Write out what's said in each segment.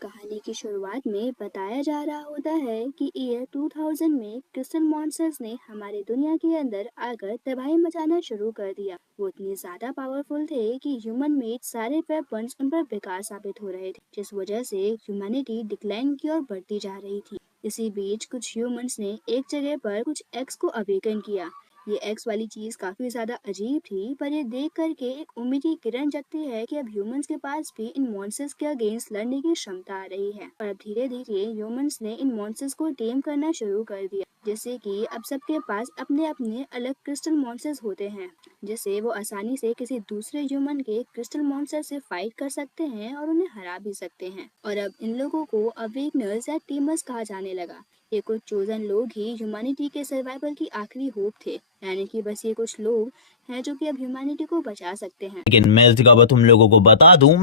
कहानी की शुरुआत में बताया जा रहा होता है कि ईयर 2000 में क्रिस्टल मॉन्स्टर्स ने हमारी दुनिया के अंदर आकर तबाही मचाना शुरू कर दिया। वो इतने ज्यादा पावरफुल थे कि ह्यूमन मेड सारे वेपन्स उन पर बेकार साबित हो रहे थे, जिस वजह से ह्यूमैनिटी डिक्लाइन की ओर बढ़ती जा रही थी। इसी बीच कुछ ह्यूमंस ने एक जगह पर कुछ एक्स को अवेकन किया। ये एक्स वाली चीज काफी ज्यादा अजीब थी, पर ये देख करके एक उम्मीद की किरण जगती है कि अब ह्यूमंस के पास भी इन मॉन्स्टर्स के अगेंस्ट लड़ने की क्षमता आ रही है। और अब धीरे धीरे ह्यूमंस ने इन मॉन्स्टर्स को टेम करना शुरू कर दिया, जैसे कि अब सबके पास अपने अपने अलग क्रिस्टल मॉन्स्टर्स होते हैं, जिससे वो आसानी से किसी दूसरे ह्यूमन के क्रिस्टल मॉन्स्टर से फाइट कर सकते हैं और उन्हें हरा भी सकते हैं। और अब इन लोगों को अवेकनर्स या टीमर्स कहा जाने लगा। ये कुछ चोजन लोग ही ह्यूमैनिटी के सर्वाइवल की आखिरी होप थे, यानी कि बस ये कुछ लोग हैं जो कि अब ह्यूमैनिटी को बचा सकते हैं। लेकिन मैं इसका बात तुम लोगों को बता दूं,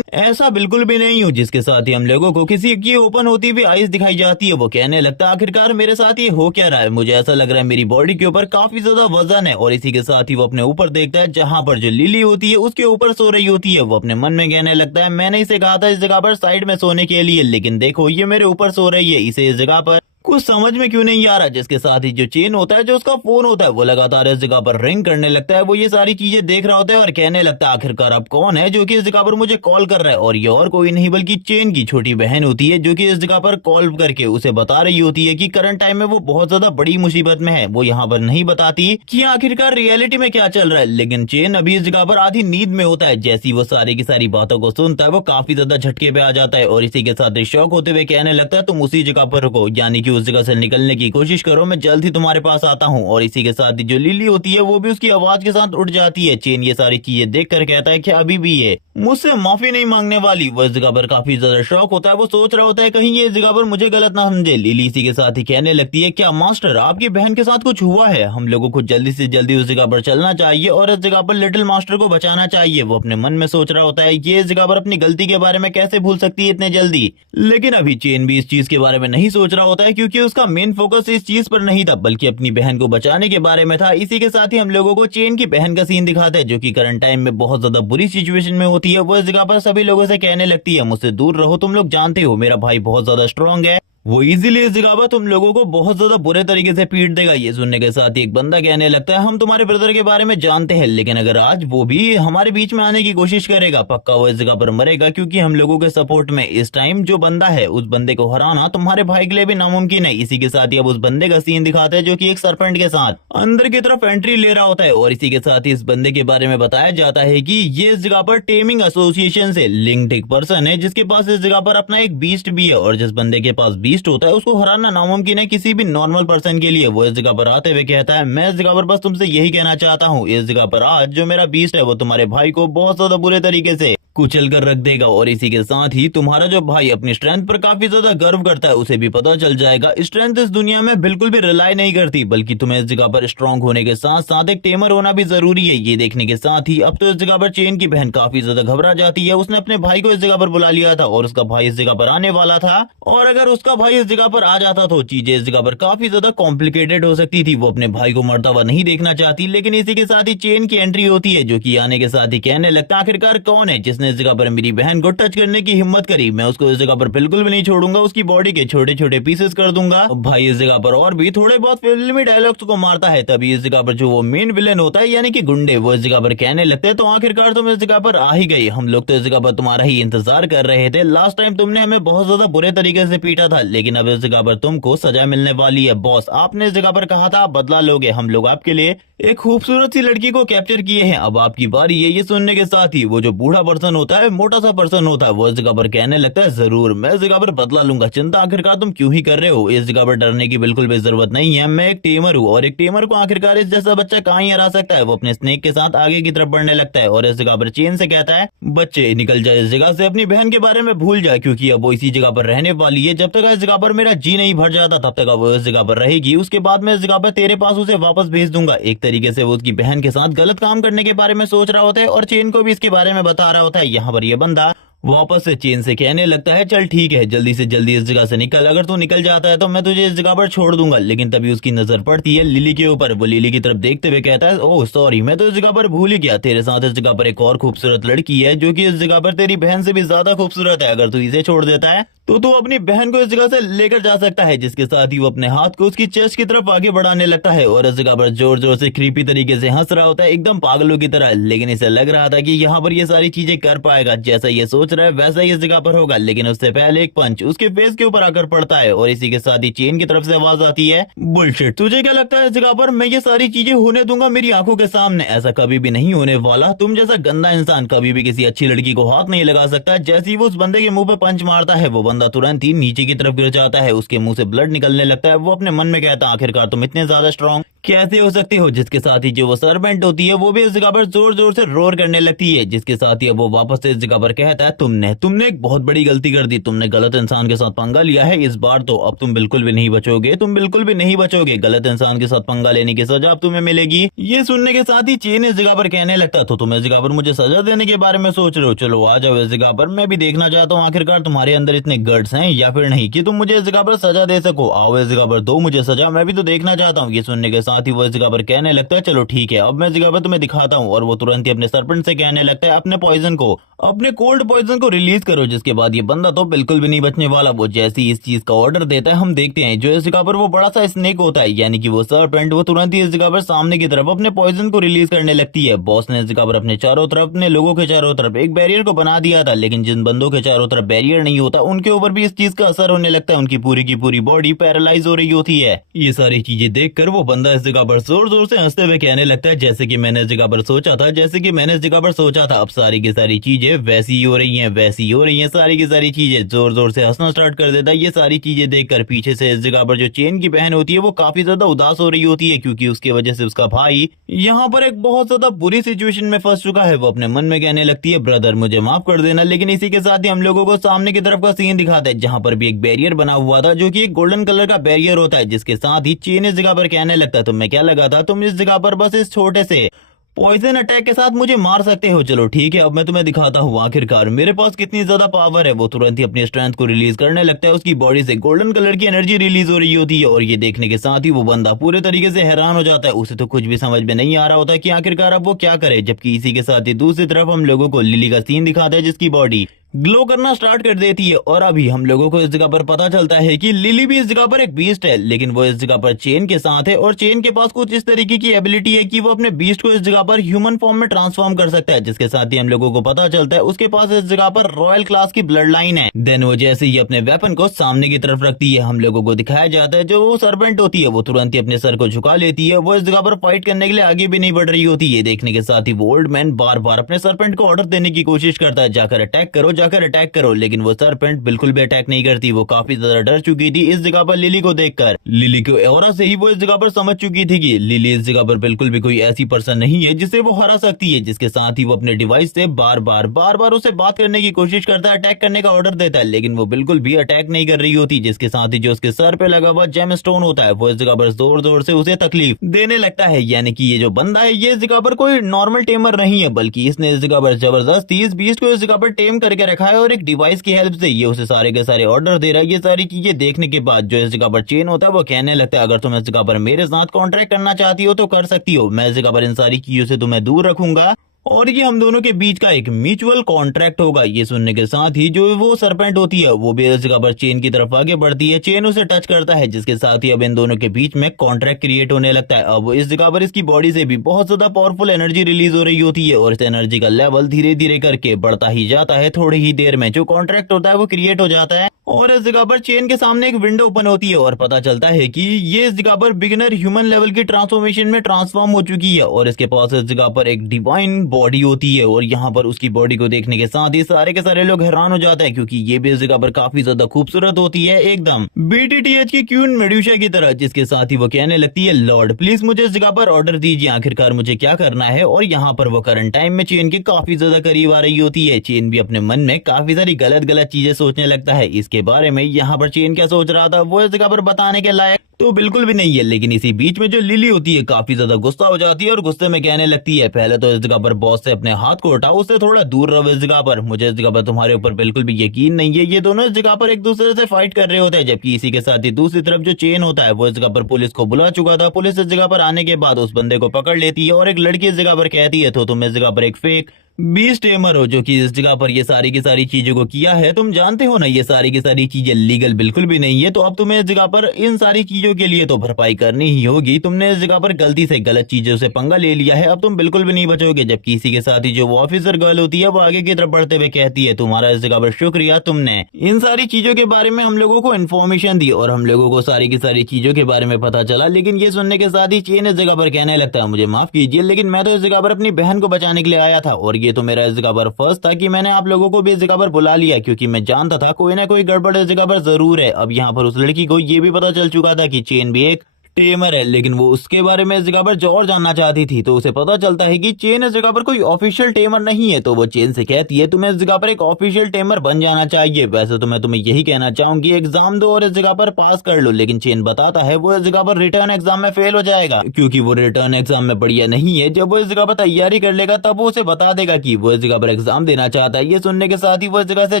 ऐसा बिल्कुल भी नहीं हूँ जिसके साथ ही हम लोगों को किसी की ओपन होती हुई आइज दिखाई जाती है। वो कहने लगता है आखिरकार मेरे साथ ये हो क्या रहा है। मुझे ऐसा लग रहा है मेरी बॉडी के ऊपर काफी ज्यादा वजन है। और इसी के साथ ही वो अपने ऊपर देखता है, जहाँ पर जो लिली होती है उसके ऊपर सो रही होती है। वो अपने मन में कहने लगता है मैंने इसे कहा था इस जगह पर साइड में सोने के लिए, लेकिन देखो ये मेरे ऊपर सो रही है। इसे इस जगह पर कुछ समझ में क्यों नहीं आ रहा। जिसके साथ ही जो चेन होता है, जो उसका फोन होता है, वो लगातार इस जगह पर रिंग करने लगता है। वो ये सारी चीजें देख रहा होता है और कहने लगता है आखिरकार अब कौन है जो कि इस जगह पर मुझे कॉल कर रहा है। और ये और कोई नहीं बल्कि चेन की छोटी बहन होती है, जो कि इस जगह पर कॉल करके उसे बता रही होती है कि करंट टाइम में वो बहुत ज्यादा बड़ी मुसीबत में है। वो यहाँ पर नहीं बताती कि आखिरकार रियलिटी में क्या चल रहा है, लेकिन चेन अभी इस जगह पर आधी नींद में होता है। जैसी वो सारी की सारी बातों को सुनता है, वो काफी ज्यादा झटके पे आ जाता है और इसी के साथ शौक होते हुए कहने लगता है तुम उसी जगह पर रुको, यानी कि उस जगह से निकलने की कोशिश करो, मैं जल्द ही तुम्हारे पास आता हूँ। और इसी के साथ ही जो लिली होती है वो भी उसकी आवाज के साथ उठ जाती है। चेन ये सारी चीजें देख कर कहता है कि अभी भी ये मुझसे माफी नहीं मांगने वाली। वो इस जगह पर काफी ज्यादा शौक होता है। वो सोच रहा होता है कहीं ये इस जगह पर मुझे गलत ना समझे। लिली इसी के साथ ही कहने लगती है क्या मास्टर आपकी बहन के साथ कुछ हुआ है, हम लोगों को जल्दी से जल्दी उस जगह पर चलना चाहिए और इस जगह पर लिटिल मास्टर को बचाना चाहिए। वो अपने मन में सोच रहा होता है ये इस जगह पर अपनी गलती के बारे में कैसे भूल सकती है इतने जल्दी। लेकिन अभी चेन भी इस चीज के बारे में नहीं सोच रहा होता है, क्योंकि उसका मेन फोकस इस चीज पर नहीं था बल्कि अपनी बहन को बचाने के बारे में था। इसी के साथ ही हम लोगों को चेन की बहन का सीन दिखाते हैं, जो कि करंट टाइम में बहुत ज्यादा बुरी सिचुएशन में होती है। वो इस जगह पर सभी लोगों से कहने लगती है मुझसे दूर रहो, तुम लोग जानते हो मेरा भाई बहुत ज्यादा स्ट्रांग है, वो इजीली इस जगह पर तुम लोगों को बहुत ज्यादा बुरे तरीके से पीट देगा। ये सुनने के साथ ही एक बंदा कहने लगता है हम तुम्हारे ब्रदर के बारे में जानते हैं, लेकिन अगर आज वो भी हमारे बीच में आने की कोशिश करेगा पक्का वो इस जगह पर मरेगा, क्योंकि हम लोगों के सपोर्ट में इस टाइम जो बंदा है उस बंदे को हराना तुम्हारे भाई के लिए भी नामुमकिन है। इसी के साथ ही अब उस बंदे का सीन दिखाते हैं, जो कि एक सरपेंट के साथ अंदर की तरफ एंट्री ले रहा होता है। और इसी के साथ ही इस बंदे के बारे में बताया जाता है कि ये इस जगह पर टेमिंग एसोसिएशन से लिंक्ड एक पर्सन है, जिसके पास इस जगह पर अपना एक बीस्ट भी है। और जिस बंदे के पास बीस्ट होता है उसको हराना नामुमकिन है किसी भी नॉर्मल पर्सन के लिए। वो इस जगह पर आते हुए कहता है मैं इस जगह पर बस तुमसे यही कहना चाहता हूँ, इस जगह पर आज जो मेरा बीस्ट है वो तुम्हारे भाई को बहुत ज्यादा बुरे तरीके से कुचल कर रख देगा। और इसी के साथ ही तुम्हारा जो भाई अपनी स्ट्रेंथ पर काफी ज्यादा गर्व करता है उसे भी पता चल जाएगा स्ट्रेंथ इस दुनिया में बिल्कुल भी रिलाई नहीं करती, बल्कि तुम्हें इस जगह पर स्ट्रांग होने के साथ साथ एक टेमर होना भी जरूरी है। ये देखने के साथ ही अब तो इस जगह पर चेन की बहन काफी ज्यादा घबरा जाती है। उसने अपने भाई को इस जगह पर बुला लिया था और उसका भाई इस जगह पर आने वाला था, और अगर उसका भाई इस जगह पर आ जाता तो चीजें इस जगह पर काफी ज्यादा कॉम्प्लिकेटेड हो सकती थी। वो अपने भाई को मरता हुआ नहीं देखना चाहती, लेकिन इसी के साथ ही चेन की एंट्री होती है, जो कि आने के साथ ही कहने लगता आखिरकार कौन है जिसने इस जगह पर मेरी बहन को टच करने की हिम्मत करी, मैं उसको इस जगह पर बिल्कुल भी नहीं छोड़ूंगा, उसकी बॉडी के छोटे छोटे पीसेस कर दूंगा। भाई इस जगह पर और भी थोड़े बहुत फिल्मी डायलॉग्स को मारता है। तभी इस जगह पर जो वो मेन विलेन होता है यानी कि गुंडे, वो इस जगह पर कहने लगते हैं तो आखिरकार तुम इस जगह पर आ ही गई, हम लोग तो इस जगह पर तुम्हारा ही इंतजार कर रहे थे। लास्ट टाइम तुमने हमें बहुत ज्यादा बुरे तरीके से पीटा था, लेकिन अब इस जगह पर तुमको सजा मिलने वाली है। बॉस आपने इस जगह पर कहा था बदला लोगे, हम लोग आपके लिए एक खूबसूरत सी लड़की को कैप्चर किए हैं, अब आपकी बारी है। ये सुनने के साथ ही वो जो बूढ़ा पर्सन होता है, मोटा सा पर्सन होता है, वो इस जगह पर कहने लगता है जरूर मैं इस जगह पर बदला लूंगा, चिंता आखिरकार तुम क्यों ही कर रहे हो, इस जगह पर डरने की बिल्कुल भी जरूरत नहीं है, मैं एक टेमर हूँ और एक टेमर को आखिरकार इस जैसा बच्चा कहाँ ही हरा सकता है। वो अपने स्नेक के साथ आगे की तरफ बढ़ने लगता है और इस जगह पर चेन से कहता है बच्चे निकल जाए इस जगह से, अपनी बहन के बारे में भूल जाए, क्योंकि अब वो इसी जगह पर रहने वाली है। जब तक इस जगह पर मेरा जी नहीं भर जाता तब तक वो इस जगह पर रहेगी, उसके बाद मैं इस जगह पर तेरे पास उसे वापस भेज दूंगा। एक तरीके से वो उसकी बहन के साथ गलत काम करने के बारे में सोच रहा होता है और चेन को भी इसके बारे में बता रहा होता है। यहाँ पर ये बंदा वापस से चेन से कहने लगता है चल ठीक है, जल्दी से जल्दी इस जगह से निकल, अगर तू निकल जाता है तो मैं तुझे इस जगह पर छोड़ दूंगा। लेकिन तभी उसकी नजर पड़ती है लिली के ऊपर। वो लिली की तरफ देखते हुए कहता है ओह सॉरी, मैं तो इस जगह पर भूल ही गया, तेरे साथ इस जगह पर एक और खूबसूरत लड़की है जो कि इस जगह पर तेरी बहन से भी ज्यादा खूबसूरत है। अगर तू इसे छोड़ देता है तो तू अपनी बहन को इस जगह से लेकर जा सकता है। जिसके साथ ही वो अपने हाथ को उसकी चेस्ट की तरफ आगे बढ़ाने लगता है और इस जगह पर जोर जोर से क्रीपी तरीके से हंस रहा होता है, एकदम पागलों की तरह। लेकिन इसे लग रहा था कि यहाँ पर ये सारी चीजें कर पाएगा, जैसा ये सोच रहा है वैसा ही इस जगह पर होगा। लेकिन उससे पहले एक पंच उसके फेस के ऊपर आकर पड़ता है और इसी के साथ ही चेन की तरफ से आवाज आती है बुलशिट, तुझे क्या लगता है इस जगह पर मैं ये सारी चीजें होने दूंगा मेरी आंखों के सामने? ऐसा कभी भी नहीं होने वाला। तुम जैसा गंदा इंसान कभी भी किसी अच्छी लड़की को हाथ नहीं लगा सकता। जैसे ही वो उस बंदे के मुंह पे पंच मारता है वो बंदा तुरंत ही नीचे की तरफ गिर जाता है, उसके मुंह से ब्लड निकलने लगता है। वो अपने मन में कहता है आखिरकार तुम इतने ज्यादा स्ट्रांग कैसे हो सकते हो? जिसके साथ ही जो वो सर्वेंट होती है वो भी इस जगह पर जोर जोर से रोर करने लगती है। जिसके साथ ही अब वो वापस से इस जगह पर कहता है तुमने एक बहुत बड़ी गलती कर दी, तुमने गलत इंसान के साथ पंगा लिया है। इस बार तो अब तुम बिल्कुल भी नहीं बचोगे, तुम बिल्कुल भी नहीं बचोगे। गलत इंसान के साथ पंगा लेने की सजा अब तुम्हें मिलेगी। ये सुनने के साथ ही चेन इस जगह पर कहने लगता तो तुम इस जगह पर मुझे सजा देने के बारे में सोच रहे हो? चलो आ जाओ इस जगह पर, मैं भी देखना चाहता हूँ आखिरकार तुम्हारे अंदर इतने गट्स हैं या फिर नहीं कि तुम मुझे इस जगह पर सजा दे सको। आओ इस जगह पर दो मुझे सजा, मैं भी तो देखना चाहता हूँ। ये सुनने के साथ ही वो इस जगह पर कहने लगता है चलो ठीक है, अब मैं इस जगह पर तुम्हें दिखाता हूँ। और वो तुरंत ही अपने सर्पेंट से कहने लगता है अपने पॉइजन को, अपने कोल्ड पॉइजन को रिलीज करो। जिसके बाद ये बंदा तो बिल्कुल भी नहीं बचने वाला। वो जैसे ही इस चीज का ऑर्डर देता है हम देखते हैं जो इस जगह पर वो बड़ा सा स्नेक होता है यानी कि वो सर्पेंट, वो तुरंत ही इस जगह पर सामने की तरफ अपने पॉइजन को रिलीज करने लगती है। बॉस ने इस जगह पर अपने चारों तरफ, अपने लोगों के चारों तरफ एक बैरियर को बना दिया था, लेकिन जिन बंदों के चारों तरफ बैरियर नहीं होता उनके ऊपर भी इस चीज का असर होने लगता है, उनकी पूरी की पूरी बॉडी पैरालाइज हो रही होती है। ये सारी चीजें देखकर वो बंदा इस जगह पर जोर जोर से हंसते हुए कहने लगता है जैसे कि मैंने इस जगह पर सोचा था, जैसे कि मैंने इस जगह पर सोचा था। अब सारी की सारी चीजें वैसी ही हो रही हैं, वैसी ही हो रही हैं, सारी की सारी चीजें। जोर जोर से हंसना स्टार्ट कर देता है। ये सारी चीजें देखकर पीछे से इस जगह पर जो चेन की बहन होती है वो काफी ज्यादा उदास हो रही होती है, क्योंकि उसकी वजह से उसका भाई यहाँ पर एक बहुत ज्यादा बुरी सिचुएशन में फंस चुका है। वो अपने मन में कहने लगती है ब्रदर मुझे माफ कर देना। लेकिन इसी के साथ ही हम लोगों को सामने की तरफ का सीन दिखाता है जहाँ पर भी एक बैरियर बना हुआ था जो कि एक गोल्डन कलर का बैरियर होता है। जिसके साथ ही चेन इस जगह पर कहने लगता है तुम्हें क्या लगा था तुम इस जगह पर बस इस छोटे से पॉइजन अटैक के साथ मुझे मार सकते हो? चलो ठीक है, अब मैं तुम्हें दिखाता हूँ आखिरकार मेरे पास कितनी ज्यादा पावर है। वो तुरंत ही अपनी स्ट्रेंथ को रिलीज करने लगता है, उसकी बॉडी से गोल्डन कलर की एनर्जी रिलीज हो रही होती है। और ये देखने के साथ ही वो बंदा पूरे तरीके से हैरान हो जाता है, उसे तो कुछ भी समझ में नहीं आ रहा होता कि आखिरकार अब वो क्या करे। जबकि इसी के साथ ही दूसरी तरफ हम लोगों को लिली का सीन दिखाता है जिसकी बॉडी ग्लो करना स्टार्ट कर देती है। और अभी हम लोगों को इस जगह पर पता चलता है कि लिली भी इस जगह पर एक बीस्ट है, लेकिन वो इस जगह पर चेन के साथ है और चेन के पास कुछ इस तरीके की एबिलिटी है कि वो अपने बीस्ट को इस जगह पर ह्यूमन फॉर्म में ट्रांसफॉर्म कर सकता है। जिसके साथ ही हम लोगों को पता चलता है उसके पास इस जगह पर रॉयल क्लास की ब्लड लाइन है। देन वो जैसे ही अपने वेपन को सामने की तरफ रखती है हम लोगों को दिखाया जाता है जो वो सर्पेंट होती है वो तुरंत ही अपने सर को झुका लेती है। वो इस जगह पर फाइट करने के लिए आगे भी नहीं बढ़ रही होती है। देखने के साथ ही वो ओल्ड मैन बार बार अपने सर्पेंट को ऑर्डर देने की कोशिश करता है जाकर अटैक करो, जाकर अटैक करो। लेकिन वो सर्पेंट बिल्कुल भी अटैक नहीं करती। वो काफी ज्यादा डर चुकी थी इस जगह पर लिली को देखकर। लिली के ऑरा से ही वो इस जगह पर समझ चुकी थी कि लिली इस जगह पर बिल्कुल भी कोई ऐसी पर्सन नहीं है जिसे वो हरा सकती है। जिसके साथ ही वो अपने डिवाइस से बार बार उसे बात करने की कोशिश करता है, अटैक करने का ऑर्डर देता है, लेकिन वो बिल्कुल भी अटैक नहीं कर रही होती। जिसके साथ ही जो उसके सर पे लगा हुआ जेम स्टोन होता है वो इस जगह पर जोर जोर से उसे तकलीफ देने लगता है। यानी कि ये जो बंदा है ये इस जगह पर कोई नॉर्मल टेमर नहीं है, बल्कि इसने इस जगह पर जबरदस्ती इस बीस्ट को इस जगह पर टेम करके रखा है और एक डिवाइस की हेल्प से ये उसे सारे के सारे ऑर्डर दे रहा है। ये सारी चीजें देखने के बाद जो इस जगह पर चेन होता है वो कहने लगता है अगर तुम इस जगह पर मेरे साथ कॉन्ट्रैक्ट करना चाहती हो तो कर सकती हो, मैं इस जगह पर इन सारी चीजों से तुम्हें दूर रखूंगा और ये हम दोनों के बीच का एक म्यूचुअल कॉन्ट्रैक्ट होगा। ये सुनने के साथ ही जो वो सरपेंट होती है वो भी इस जगह पर चेन की तरफ आगे बढ़ती है, चेन उसे टच करता है जिसके साथ ही अब इन दोनों के बीच में कॉन्ट्रैक्ट क्रिएट होने लगता है। अब इस जगह पर इसकी बॉडी से भी बहुत ज्यादा पावरफुल एनर्जी रिलीज हो रही होती है और इस एनर्जी का लेवल धीरे धीरे करके बढ़ता ही जाता है। थोड़ी ही देर में जो कॉन्ट्रैक्ट होता है वो क्रिएट हो जाता है और इस जगह पर चेन के सामने एक विंडो ओपन होती है और पता चलता है कि ये इस जगह पर बिगिनर ह्यूमन लेवल की ट्रांसफॉर्मेशन में ट्रांसफॉर्म हो चुकी है और इसके पास इस जगह पर एक डिवाइन बॉडी होती है। और यहाँ पर उसकी बॉडी को देखने के साथ ही सारे के सारे लोग हैरान हो जाते हैं क्योंकि ये भी इस जगह पर काफी ज्यादा खूबसूरत होती है, एकदम बीटीटीएच की क्वीन मेडुसा की तरह। जिसके साथ ही वो कहने लगती है लॉर्ड प्लीज मुझे इस जगह पर ऑर्डर दीजिए, आखिरकार मुझे क्या करना है। और यहाँ पर वो करंट टाइम में चेन के काफी ज्यादा करीब आ रही होती है। चेन भी अपने मन में काफी सारी गलत गलत चीजें सोचने लगता है। इसके बारे में यहाँ पर चेन क्या सोच रहा था वो इस जगह पर बताने के लायक तो बिल्कुल भी नहीं है। लेकिन इसी बीच में जो लिली होती है काफी ज्यादा गुस्सा हो जाती है और गुस्से में कहने लगती है, पहले तो इस जगह पर बॉस से अपने हाथ को हटाओ, उससे थोड़ा दूर रहो। इस जगह पर मुझे इस जगह पर तुम्हारे ऊपर बिल्कुल भी यकीन नहीं है। ये दोनों इस जगह पर एक दूसरे से फाइट कर रहे होते हैं, जबकि इसी के साथ ही दूसरी तरफ जो चेन होता है वो इस जगह पर पुलिस को बुला चुका था। पुलिस इस जगह पर आने के बाद उस बंदे को पकड़ लेती है और एक लड़की इस जगह पर कहती है, तो तुम इस जगह पर एक फेक बीस्ट टेमर हो जो कि इस जगह पर ये सारी की सारी चीजों को किया है। तुम जानते हो ना ये सारी की सारी चीजें लीगल बिल्कुल भी नहीं है। तो अब तुम्हें इस जगह पर इन सारी चीजों के लिए तो भरपाई करनी ही होगी। तुमने इस जगह पर गलती से गलत चीजों से पंगा ले लिया है, अब तुम बिल्कुल भी नहीं बचोगे। जबकि इसी के साथ ही जो वो ऑफिसर गर्ल होती है वो आगे की तरफ बढ़ते हुए कहती है, तुम्हारा इस जगह पर शुक्रिया, तुमने इन सारी चीजों के बारे में हम लोगों को इन्फॉर्मेशन दी और हम लोगों को सारी की सारी चीजों के बारे में पता चला। लेकिन ये सुनने के साथ ही चेन इस जगह पर कहने लगता है, मुझे माफ कीजिए लेकिन मैं तो इस जगह पर अपनी बहन को बचाने के लिए आया था और ये तो मेरा इस जगह पर फर्स्ट था कि मैंने आप लोगों को भी इस जगह पर बुला लिया, क्योंकि मैं जानता था कोई ना कोई गड़बड़ इस जगह पर जरूर है। अब यहाँ पर उस लड़की को ये भी पता चल चुका था कि चेन भी एक टेमर है, लेकिन वो उसके बारे में इस जगह पर जो और जानना चाहती थी। तो उसे पता चलता है कि चेन इस जगह पर कोई ऑफिशियल टेमर नहीं है। तो वो चेन से कहती है, तुम्हें इस जगह पर एक ऑफिशियल टेमर बन जाना चाहिए। वैसे तो मैं तुम्हें यही कहना चाहूंगी एग्जाम दो और इस जगह पर पास कर लो। लेकिन चेन बताता है वो इस जगह पर रिटर्न एग्जाम में फेल हो जाएगा, क्योंकि वो रिटर्न एग्जाम में बढ़िया नहीं है। जब वो इस जगह पर तैयारी कर लेगा तब वो उसे बता देगा कि वो इस जगह पर एग्जाम देना चाहता है। ये सुनने के साथ ही वो इस जगह से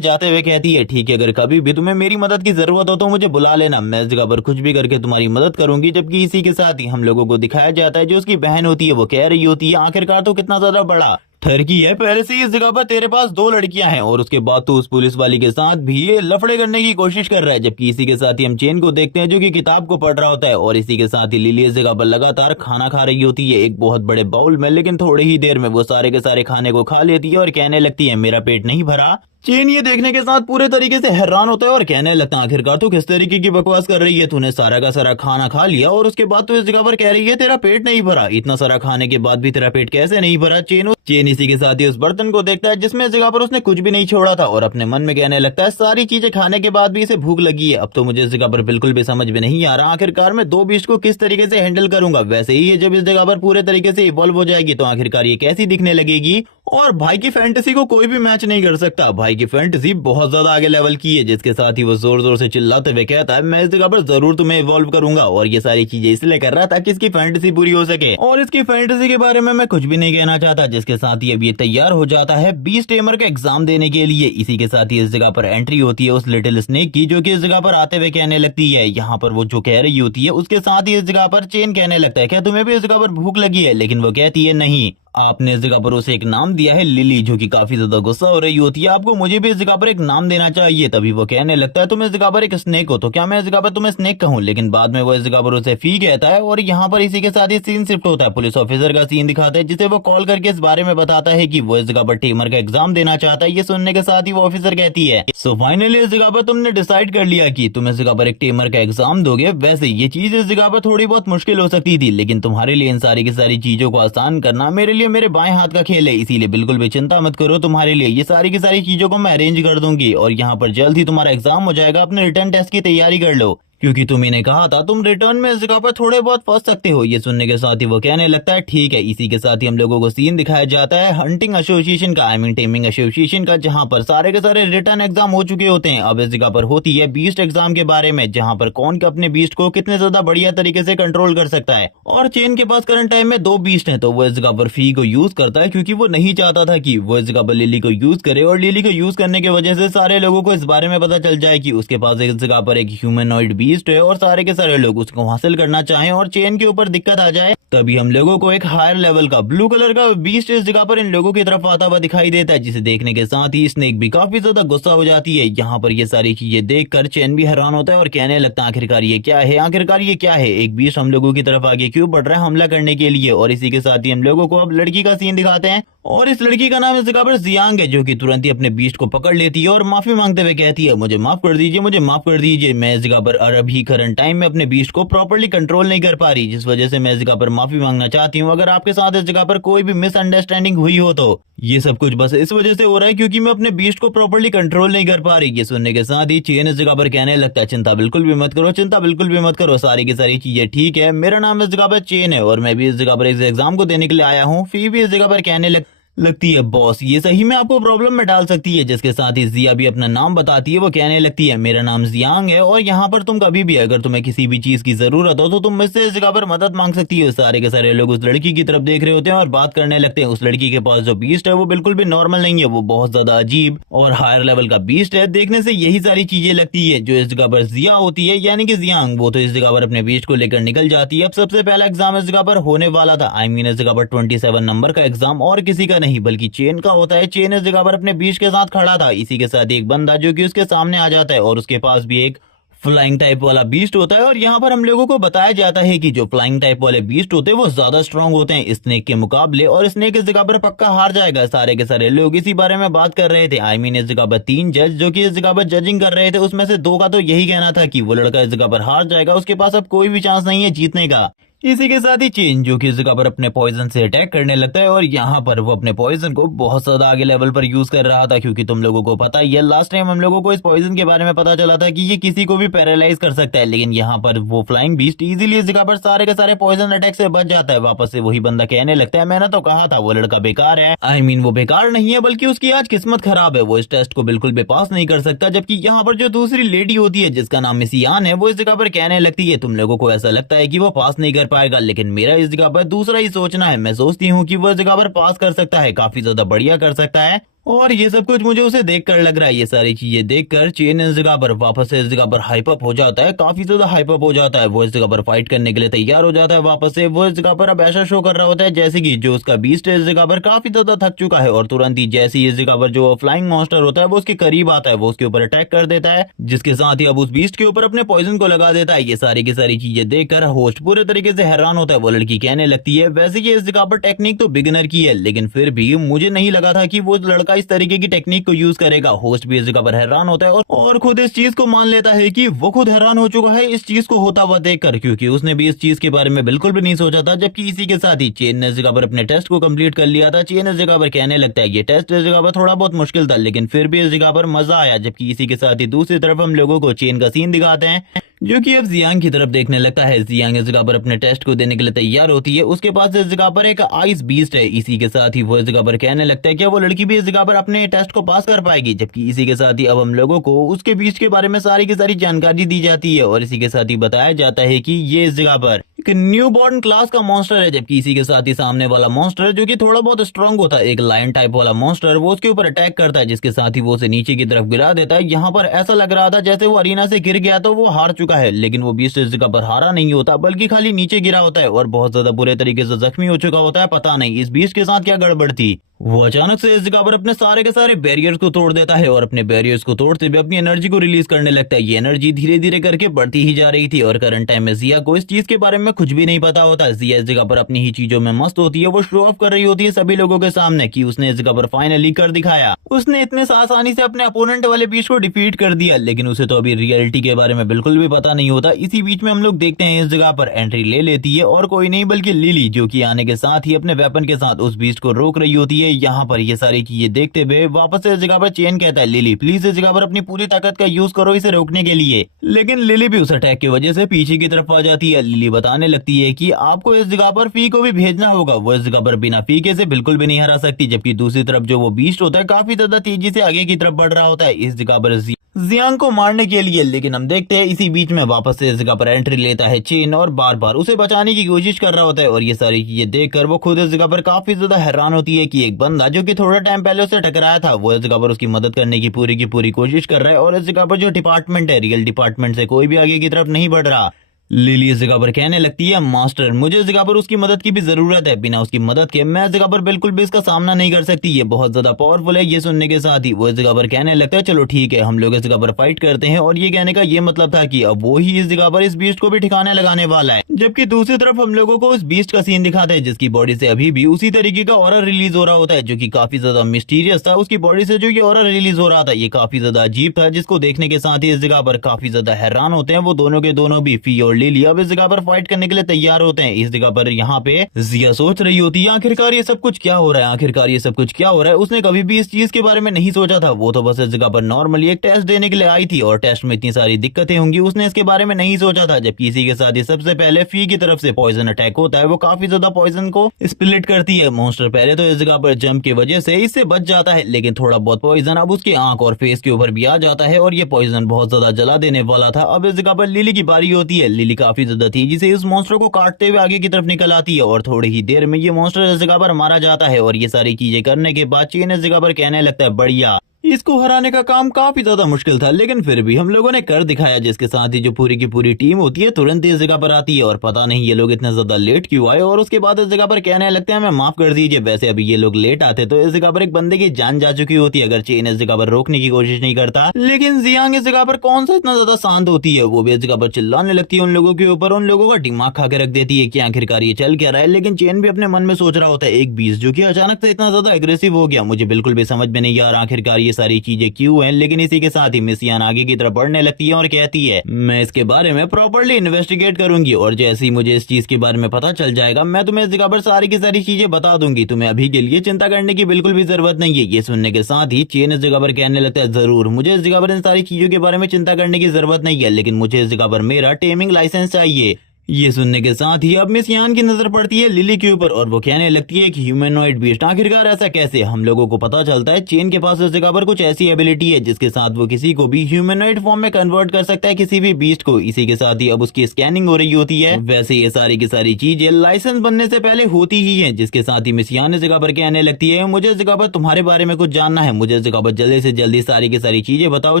जाते हुए कहती है, ठीक है, अगर कभी भी तुम्हें मेरी मदद की जरूरत हो तो मुझे बुला लेना, मैं इस जगह पर कुछ भी करके तुम्हारी मदद करूंगी। जबकि इसी के साथ हम लोगों को दिखाया जाता है जो उसकी बहन होती है वो कह रही होती है, आखिरकार तो कितना ज्यादा बड़ा ठरकी है, पहले से ही इस जगह पर तेरे पास 2 लड़कियां हैं और उसके बाद तो उस पुलिस वाली के साथ भी ये लफड़े करने की कोशिश कर रहा है। जबकि इसी के साथ ही हम चेन को देखते हैं जो कि किताब को पढ़ रहा होता है और इसी के साथ ही लिली इस जगह पर लगातार खाना खा रही होती है एक बहुत बड़े बाउल में। लेकिन थोड़ी ही देर में वो सारे के सारे खाने को खा लेती है और कहने लगती है, मेरा पेट नहीं भरा। चेन ये देखने के साथ पूरे तरीके से हैरान होता है और कहने लगता है, आखिरकार तू किस तरीके की बकवास कर रही है, तूने सारा का सारा खाना खा लिया और उसके बाद तो इस जगह पर कह रही है तेरा पेट नहीं भरा। इतना सारा खाने के बाद भी तेरा पेट कैसे नहीं भरा? चेन इसी के साथ ही उस बर्तन को देखता है जिसमें इस जगह पर उसने कुछ भी नहीं छोड़ा था और अपने मन में कहने लगता है, सारी चीजें खाने के बाद भी इसे भूख लगी है। अब तो मुझे इस जगह पर बिल्कुल भी समझ में नहीं आ रहा आखिरकार मैं 2 बीस्ट को किस तरीके से हैंडल करूंगा। वैसे ही ये जब इस जगह पर पूरे तरीके से इवॉल्व हो जाएगी तो आखिरकार ये कैसी दिखने लगेगी। और भाई की फैंटेसी को कोई भी मैच नहीं कर सकता। भाई की फैंटेसी बहुत ज्यादा आगे लेवल की है, जिसके साथ ही वो जोर जोर से चिल्लाते हुए कहता है, मैं इस जगह पर जरूर तुम्हें इवॉल्व करूंगा। और ये सारी चीजें इसलिए कर रहा था कि इसकी फैंटेसी पूरी हो सके और इसकी फैंटेसी के बारे में मैं कुछ भी नहीं कहना चाहता। जिसके साथ ही अब ये तैयार हो जाता है बीस्ट टेमर का एग्जाम देने के लिए। इसी के साथ ही इस जगह पर एंट्री होती है उस लिटिल स्नेक की, जो कि इस जगह पर आते हुए कहने लगती है, यहाँ पर वो जो कह रही होती है उसके साथ ही इस जगह पर चेन कहने लगता है, क्या तुम्हें भी इस जगह पर भूख लगी है? लेकिन वो कहती है, नहीं, आपने इस जगह पर उसे एक नाम दिया है लिली, जो कि काफी ज्यादा गुस्सा हो रही होती है, आपको मुझे भी इस जगह पर एक नाम देना चाहिए। तभी वो कहने लगता है, तुम इस जगह पर एक स्नेक हो तो क्या मैं इस जगह पर तुम्हें स्नेक कहूं? लेकिन बाद में वो इस जगह पर उसे फी कहता है और यहाँ पर इसी के साथ ही सीन शिफ्ट होता है। पुलिस ऑफिसर का सीन दिखाता है जिसे वो कॉल करके इस बारे में बताता है कि वो इस जगह पर टेमर का एग्जाम देना चाहता है। ये सुनने के साथ ही वो ऑफिसर कहती है, सो फाइनली इस जगह पर तुमने डिसाइड कर लिया कि तुम इस जगह पर एक टेमर का एग्जाम दोगे। वैसे ये चीज इस जगह पर थोड़ी बहुत मुश्किल हो सकती थी, लेकिन तुम्हारे लिए इन सारी की सारी चीजों को आसान करना मेरे लिए मेरे बाएं हाथ का खेल है, इसीलिए बिल्कुल भी चिंता मत करो, तुम्हारे लिए ये सारी की सारी चीजों को मैं अरेंज कर दूंगी और यहाँ पर जल्द ही तुम्हारा एग्जाम हो जाएगा। अपने रिटर्न टेस्ट की तैयारी कर लो, क्योंकि तुम्ही ने कहा था तुम रिटर्न में इस जगह पर थोड़े बहुत फंस सकते हो। ये सुनने के साथ ही वो कहने लगता है, ठीक है। इसी के साथ ही हम लोगों को सीन दिखाया जाता है हंटिंग एसोसिएशन का, आई मीन टेमिंग एसोसिएशन का, जहां पर सारे के सारे रिटर्न एग्जाम हो चुके होते हैं। अब इस जगह पर होती है बीस्ट एग्जाम के बारे में, जहां पर कौन अपने बीस्ट को कितने ज्यादा बढ़िया तरीके से कंट्रोल कर सकता है। और चेन के पास करंट टाइम में 2 बीस्ट है, तो वो इस जगह पर फी को यूज करता है, क्योंकि वो नहीं चाहता था कि वो इस जगह पर लिली को यूज करे और लिली को यूज करने की वजह से सारे लोगों को इस बारे में पता चल जाए कि उसके पास इस जगह पर एक ह्यूमनॉइड बीस्ट है और सारे के सारे लोग उसको हासिल करना चाहें और चेन के ऊपर दिक्कत आ जाए। तभी हम लोगों को एक हायर लेवल का ब्लू कलर का बीस्ट इस जगह पर इन लोगों की तरफ आता हुआ दिखाई देता है, जिसे देखने के साथ ही स्नेक भी काफी ज्यादा गुस्सा हो जाती है। यहाँ पर ये सारी चीजें देखकर चेन भी हैरान होता है और कहने लगता है, आखिरकार ये क्या है, आखिरकार ये क्या है, एक बीस्ट हम लोगों की तरफ आगे क्यों बढ़ रहा है हमला करने के लिए। और इसी के साथ ही हम लोगों को अब लड़की का सीन दिखाते हैं और इस लड़की का नाम इस जगह पर जियांग है, जो कि तुरंत ही अपने बीस्ट को पकड़ लेती है और माफी मांगते हुए कहती है, मुझे माफ कर दीजिए, मुझे माफ कर दीजिए, मैं इस जगह पर अभी करंट टाइम में अपने बीस्ट को प्रॉपर्ली कंट्रोल नहीं कर पा रही, जिस वजह से मैं इस जगह पर माफी मांगना चाहती हूँ। अगर आपके साथ इस जगह पर कोई भी मिसअंडरस्टैंडिंग हुई हो तो ये सब कुछ बस इस वजह से हो रहा है क्योंकि मैं अपने बीस्ट को प्रॉपर्ली कंट्रोल नहीं कर पा रही। ये सुनने के साथ ही चेन इस जगह पर कहने लगता है, चिंता बिल्कुल भी मत करो, चिंता बिल्कुल भी मत करो, सारी की सारी चीजें ठीक है, मेरा नाम इस जगह पर चेन है और मैं भी इस जगह पर इस एग्जाम को देने के लिए आया हूँ। फी भी इस जगह पर कहने लग लगती है बॉस ये सही में आपको प्रॉब्लम में डाल सकती है, जिसके साथ ही जिया भी अपना नाम बताती है। वो कहने लगती है मेरा नाम जियांग है और यहाँ पर तुम कभी भी अगर तुम्हें किसी भी चीज की जरूरत हो तो तुम मुझसे इस जगह पर मदद मांग सकती हो। सारे के सारे लोग उस लड़की की तरफ देख रहे होते हैं और बात करने लगते हैं। उस लड़की के पास जो बीस्ट है वो बिल्कुल भी नॉर्मल नहीं है, वो बहुत ज्यादा अजीब और हायर लेवल का बीस्ट है। देखने से यही सारी चीजें लगती है जो इस जगह पर जिया होती है यानी कि जियांग, वो तो इस जगह पर अपने बीस्ट को लेकर निकल जाती है। अब सबसे पहला एग्जाम इस जगह पर होने वाला था, आई मीन इस जगह पर 27 नंबर का एग्जाम और किसी का नहीं बल्कि चेन का होता है। चेन इस जगह पर अपने बीच के साथ खड़ा था, इसी के साथ एक बंदा जो कि उसके सामने आ जाता है और उसके पास भी एक फ्लाइंग टाइप वाला बीस्ट होता है। और यहाँ पर हम लोगों को बताया जाता है कि जो फ्लाइंग टाइप वाले बीस्ट होते हैं वो ज्यादा स्ट्रांग होते हैं स्नेक के मुकाबले और स्नेक इस जगह पर पक्का हार जाएगा। सारे के सारे लोग इसी बारे में बात कर रहे थे। आई मीन इस जगह पर 3 जज जो कि इस जगह पर जजिंग कर रहे थे, उसमें से 2 का तो यही कहना था कि वो लड़का इस जगह पर हार जाएगा, उसके पास अब कोई भी चांस नहीं है जीतने का। इसी के साथ ही चेन जो कि इस जगह पर अपने पॉइजन से अटैक करने लगता है और यहाँ पर वो अपने पॉइजन को बहुत ज्यादा आगे लेवल पर यूज कर रहा था, क्योंकि तुम लोगों को पता ही है लास्ट टाइम हम लोगों को इस पॉइजन के बारे में पता चला था कि ये किसी को भी पैरालाइज कर सकता है। लेकिन यहाँ पर वो फ्लाइंग बीस्ट इजीली इस जगह पर सारे के सारे पॉइजन अटैक से बच जाता है। वापस से वही बंदा कहने लगता है मैंने तो कहा था वो लड़का बेकार है। आई मीन वो बेकार नहीं है बल्कि उसकी आज किस्मत खराब है, वो इस टेस्ट को बिल्कुल भी पास नहीं कर सकता। जबकि यहाँ पर जो दूसरी लेडी होती है जिसका नाम मिसियान है, वो इस जगह पर कहने लगती है तुम लोगों को ऐसा लगता है कि वो पास नहीं कर पाएगा, लेकिन मेरा इस जगह पर दूसरा ही सोचना है। मैं सोचती हूँ कि वो इस जगह पर पास कर सकता है, काफी ज्यादा बढ़िया कर सकता है और ये सब कुछ मुझे उसे देखकर लग रहा है। ये सारी चीजें देखकर चेन इस जगह पर वापस से इस जगह पर हाइप अप हो जाता है, काफी ज्यादा हाइप अप हो जाता है। वो इस जगह पर फाइट करने के लिए तैयार हो जाता है। वापस से वो इस जगह पर अब ऐसा शो कर रहा होता है जैसे कि जो उसका बीस्ट है इस जगह पर काफी ज्यादा थक चुका है और तुरंत ही जैसे ही इस जगह पर जो फ्लाइंग मॉन्स्टर होता है वो उसके करीब आता है, वो उसके ऊपर अटैक कर देता है, जिसके साथ ही अब उस बीस्ट के ऊपर अपने पॉइजन को लगा देता है। ये सारी की सारी चीजें देखकर होस्ट पूरे तरीके से हैरान होता है। वो लड़की कहने लगती है वैसे ये इस जगह पर टेक्निक तो बिगिनर की है, लेकिन फिर भी मुझे नहीं लगा था कि वो लड़का इस तरीके की टेक्निक को यूज करेगा। होस्ट भी इस जगह पर हैरान होता है और खुद इस चीज को मान लेता है कि वो खुद हैरान हो चुका है इस चीज को होता हुआ देखकर, क्योंकि उसने भी इस चीज के बारे में बिल्कुल भी नहीं सोचा था। जबकि इसी के साथ ही चेन ने इस जगह पर अपने टेस्ट को कंप्लीट कर लिया था। चेन इस जगह पर कहने लगता है ये टेस्ट इस जगह पर थोड़ा बहुत मुश्किल था, लेकिन फिर भी इस जगह पर मजा आया। जबकि इसी के साथ ही दूसरी तरफ हम लोगों को चेन का सीन दिखाते हैं जो कि अब जियांग की तरफ देखने लगता है। जियांग इस जगह पर अपने टेस्ट को देने के लिए तैयार होती है, उसके पास इस जगह पर एक आइस बीस्ट है। इसी के साथ ही वो इस जगह पर कहने लगता है कि वो लड़की भी इस जगह पर अपने टेस्ट को पास कर पाएगी। जबकि इसी के साथ ही अब हम लोगों को उसके बीस्ट के बारे में सारी की सारी जानकारी दी जाती है और इसी के साथ ही बताया जाता है कि ये इस जगह पर एक न्यू बॉर्न क्लास का मॉन्स्टर है। जबकि इसी के साथ ही सामने वाला मॉन्स्टर जो कि थोड़ा बहुत स्ट्रांग होता है, एक लायन टाइप वाला मॉन्स्टर, वो उसके ऊपर अटैक करता है, जिसके साथ ही वो उसे नीचे की तरफ गिरा देता है। यहाँ पर ऐसा लग रहा था जैसे वो अरीना से गिर गया तो वो हार चुका है, लेकिन वो बीस्ट इस जगह पर हारा नहीं होता बल्कि खाली नीचे गिरा होता है और बहुत ज्यादा बुरे तरीके से जख्मी हो चुका होता है। पता नहीं इस बीस्ट के साथ क्या गड़बड़ थी, वो अचानक से इस जगह पर अपने सारे के सारे बैरियर्स को तोड़ देता है और अपने बैरियर्स को तोड़ते हुए अपनी एनर्जी को रिलीज करने लगता है। ये एनर्जी धीरे धीरे करके बढ़ती ही जा रही थी और करंट टाइम में जिया को इस चीज के बारे में कुछ भी नहीं पता होता। जिया इस जगह पर अपनी ही चीजों में मस्त होती है, वो शो ऑफ कर रही होती है सभी लोगों के सामने कि उसने इस जगह पर फाइनली कर दिखाया, उसने इतने आसानी से अपने अपोनेंट वाले बीच को डिफीट कर दिया। लेकिन उसे तो अभी रियलिटी के बारे में बिल्कुल भी पता नहीं होता। इसी बीच में हम लोग देखते हैं इस जगह पर एंट्री ले लेती है और कोई नहीं बल्कि लिली, जो कि आने के साथ ही अपने वेपन के साथ उस बीस्ट को रोक रही होती है। यहाँ पर ये सारी चीजें देखते हुए वापस से इस जगह पर चेन कहता है लिली प्लीज इस जगह पर अपनी पूरी ताकत का यूज करो इसे रोकने के लिए। लेकिन लिली भी उस अटैक की वजह से पीछे की तरफ आ जाती है। लिली बताने लगती है कि आपको इस जगह पर फी को भी भेजना होगा, वो इस जगह पर बिना फी के से बिल्कुल भी नहीं हरा सकती। जबकि दूसरी तरफ जो वो बीस्ट होता है काफी ज्यादा तेजी से आगे की तरफ बढ़ रहा होता है इस जगह पर जियांग को मारने के लिए। लेकिन हम देखते हैं इसी बीच में वापस से इस जगह पर एंट्री लेता है चेन और बार बार उसे बचाने की कोशिश कर रहा होता है। और ये सारी चीजें देखकर वो खुद इस जगह पर काफी ज्यादा हैरान होती है कि एक बंदा जो कि थोड़ा टाइम पहले उसे टकराया था वो इस जगह पर उसकी मदद करने की पूरी कोशिश कर रहा है और इस जगह पर जो डिपार्टमेंट है रियल डिपार्टमेंट से कोई भी आगे की तरफ नहीं बढ़ रहा। लिली इस जगह पर कहने लगती है मास्टर मुझे इस जगह पर उसकी मदद की भी जरूरत है, बिना उसकी मदद के मैं इस जगह पर बिल्कुल भी इसका सामना नहीं कर सकती, ये बहुत ज्यादा पावरफुल है। ये सुनने के साथ ही वो इस जगह पर कहने लगता है चलो ठीक है हम लोग इस जगह पर फाइट करते हैं। और ये कहने का ये मतलब था कि अब वो ही इस जगह पर इस बीस्ट को भी ठिकाने लगाने वाला है। जबकि दूसरी तरफ हम लोगों को इस बीस्ट का सीन दिखाते हैं जिसकी बॉडी से अभी भी उसी तरीके का ऑरा रिलीज हो रहा होता है जो कि काफी ज्यादा मिस्टीरियस था। उसकी बॉडी से जो ये ऑरा रिलीज हो रहा था ये काफी ज्यादा अजीब था, जिसको देखने के साथ ही इस जगह पर काफी ज्यादा हैरान होते हैं वो दोनों के दोनों भी, फी और लिली अब इस जगह फाइट करने के लिए तैयार होते हैं। इस जगह पर यहाँ पे जिया सोच रही होती है आखिरकार ये सब कुछ क्या हो रहा है, आखिरकार ये सब कुछ क्या हो रहा है। उसने कभी भी इस चीज के बारे में नहीं सोचा था, वो तो बस इस जगह पर नॉर्मली एक टेस्ट देने के लिए आई थी और टेस्ट में इतनी सारी दिक्कतें होंगी उसने इसके बारे में नहीं सोचा था। जबकि इसी के साथ ही सबसे पहले फी की तरफ से पॉइजन अटैक होता है वो काफी ज्यादा पॉइजन को स्प्लिट करती है। मॉन्स्टर पहले तो इस जगह पर जंप की वजह से इससे बच जाता है, लेकिन थोड़ा बहुत पॉइजन अब उसकी आंख और फेस के ऊपर भी आ जाता है और ये पॉइजन बहुत ज्यादा जला देने वाला था। अब इस जगह पर लिली की बारी होती है। लिली काफी ज्यादा तेजी से इस मॉन्स्टर को काटते हुए आगे की तरफ निकल आती है और थोड़ी ही देर में ये मॉन्स्टर इस जगह पर मारा जाता है। और ये सारी चीजें करने के बाद चेन इस जगह पर कहने लगता है बढ़िया, इसको हराने का काम काफी ज्यादा मुश्किल था, लेकिन फिर भी हम लोगों ने कर दिखाया। जिसके साथ ही जो पूरी की पूरी टीम होती है तुरंत इस जगह पर आती है और पता नहीं ये लोग इतने ज्यादा लेट क्यों आए। और उसके बाद इस जगह पर कहने लगते हैं हमें माफ कर दीजिए। वैसे अभी ये लोग लेट आते तो इस जगह पर एक बंदे की जान जा चुकी होती है अगर चेन इस जगह पर रोकने की कोशिश नहीं करता। लेकिन जियांग इस जगह पर कौन सा इतना ज्यादा शांत होती है, वो भी इस जगह पर चिल्लाने लगती है उन लोगों के ऊपर। उन लोगों का दिमाग खा के रख देती है कि आखिरकार ये चल क्या रहा है। लेकिन चेन भी अपने मन में सोच रहा होता है एक बीस जो कि अचानक से इतना ज्यादा एग्रेसिव हो गया, मुझे बिल्कुल भी समझ में नहीं आ रहा आखिरकार ये सारी चीजें क्यों है। लेकिन इसी के साथ ही मिस यान आगे की तरफ बढ़ने लगती है और कहती है मैं इसके बारे में प्रॉपर्ली इन्वेस्टिगेट करूंगी और जैसे ही मुझे इस चीज के बारे में पता चल जाएगा मैं तुम्हें इस जगह पर सारी की सारी चीजें बता दूंगी। तुम्हें अभी के लिए चिंता करने की बिल्कुल भी जरूरत नहीं है। ये सुनने के साथ ही चेन इस जगह पर कहने लगता है जरूर, मुझे इस जगह पर इन सारी चीजों के बारे में चिंता करने की जरूरत नहीं है, लेकिन मुझे इस जगह पर मेरा टेमिंग लाइसेंस चाहिए। ये सुनने के साथ ही अब मिस यान की नजर पड़ती है लिली के ऊपर और वो कहने लगती है कि ह्यूमनॉइड बीस्ट, आखिरकार ऐसा कैसे। हम लोगों को पता चलता है चेन के पास इस जगह पर कुछ ऐसी एबिलिटी है जिसके साथ वो किसी को भी ह्यूमनॉइड फॉर्म में कन्वर्ट कर सकता है, किसी भी बीस्ट को। इसी के साथ ही अब उसकी स्कैनिंग हो रही होती है। वैसे ये सारी की सारी चीजें लाइसेंस बनने से पहले होती ही है। जिसके साथ ही मिस यान इस जगह पर कहने लगती है मुझे इस जगह पर तुम्हारे बारे में कुछ जानना है, मुझे इस जगह पर जल्दी से जल्दी सारी की सारी चीजें बताओ।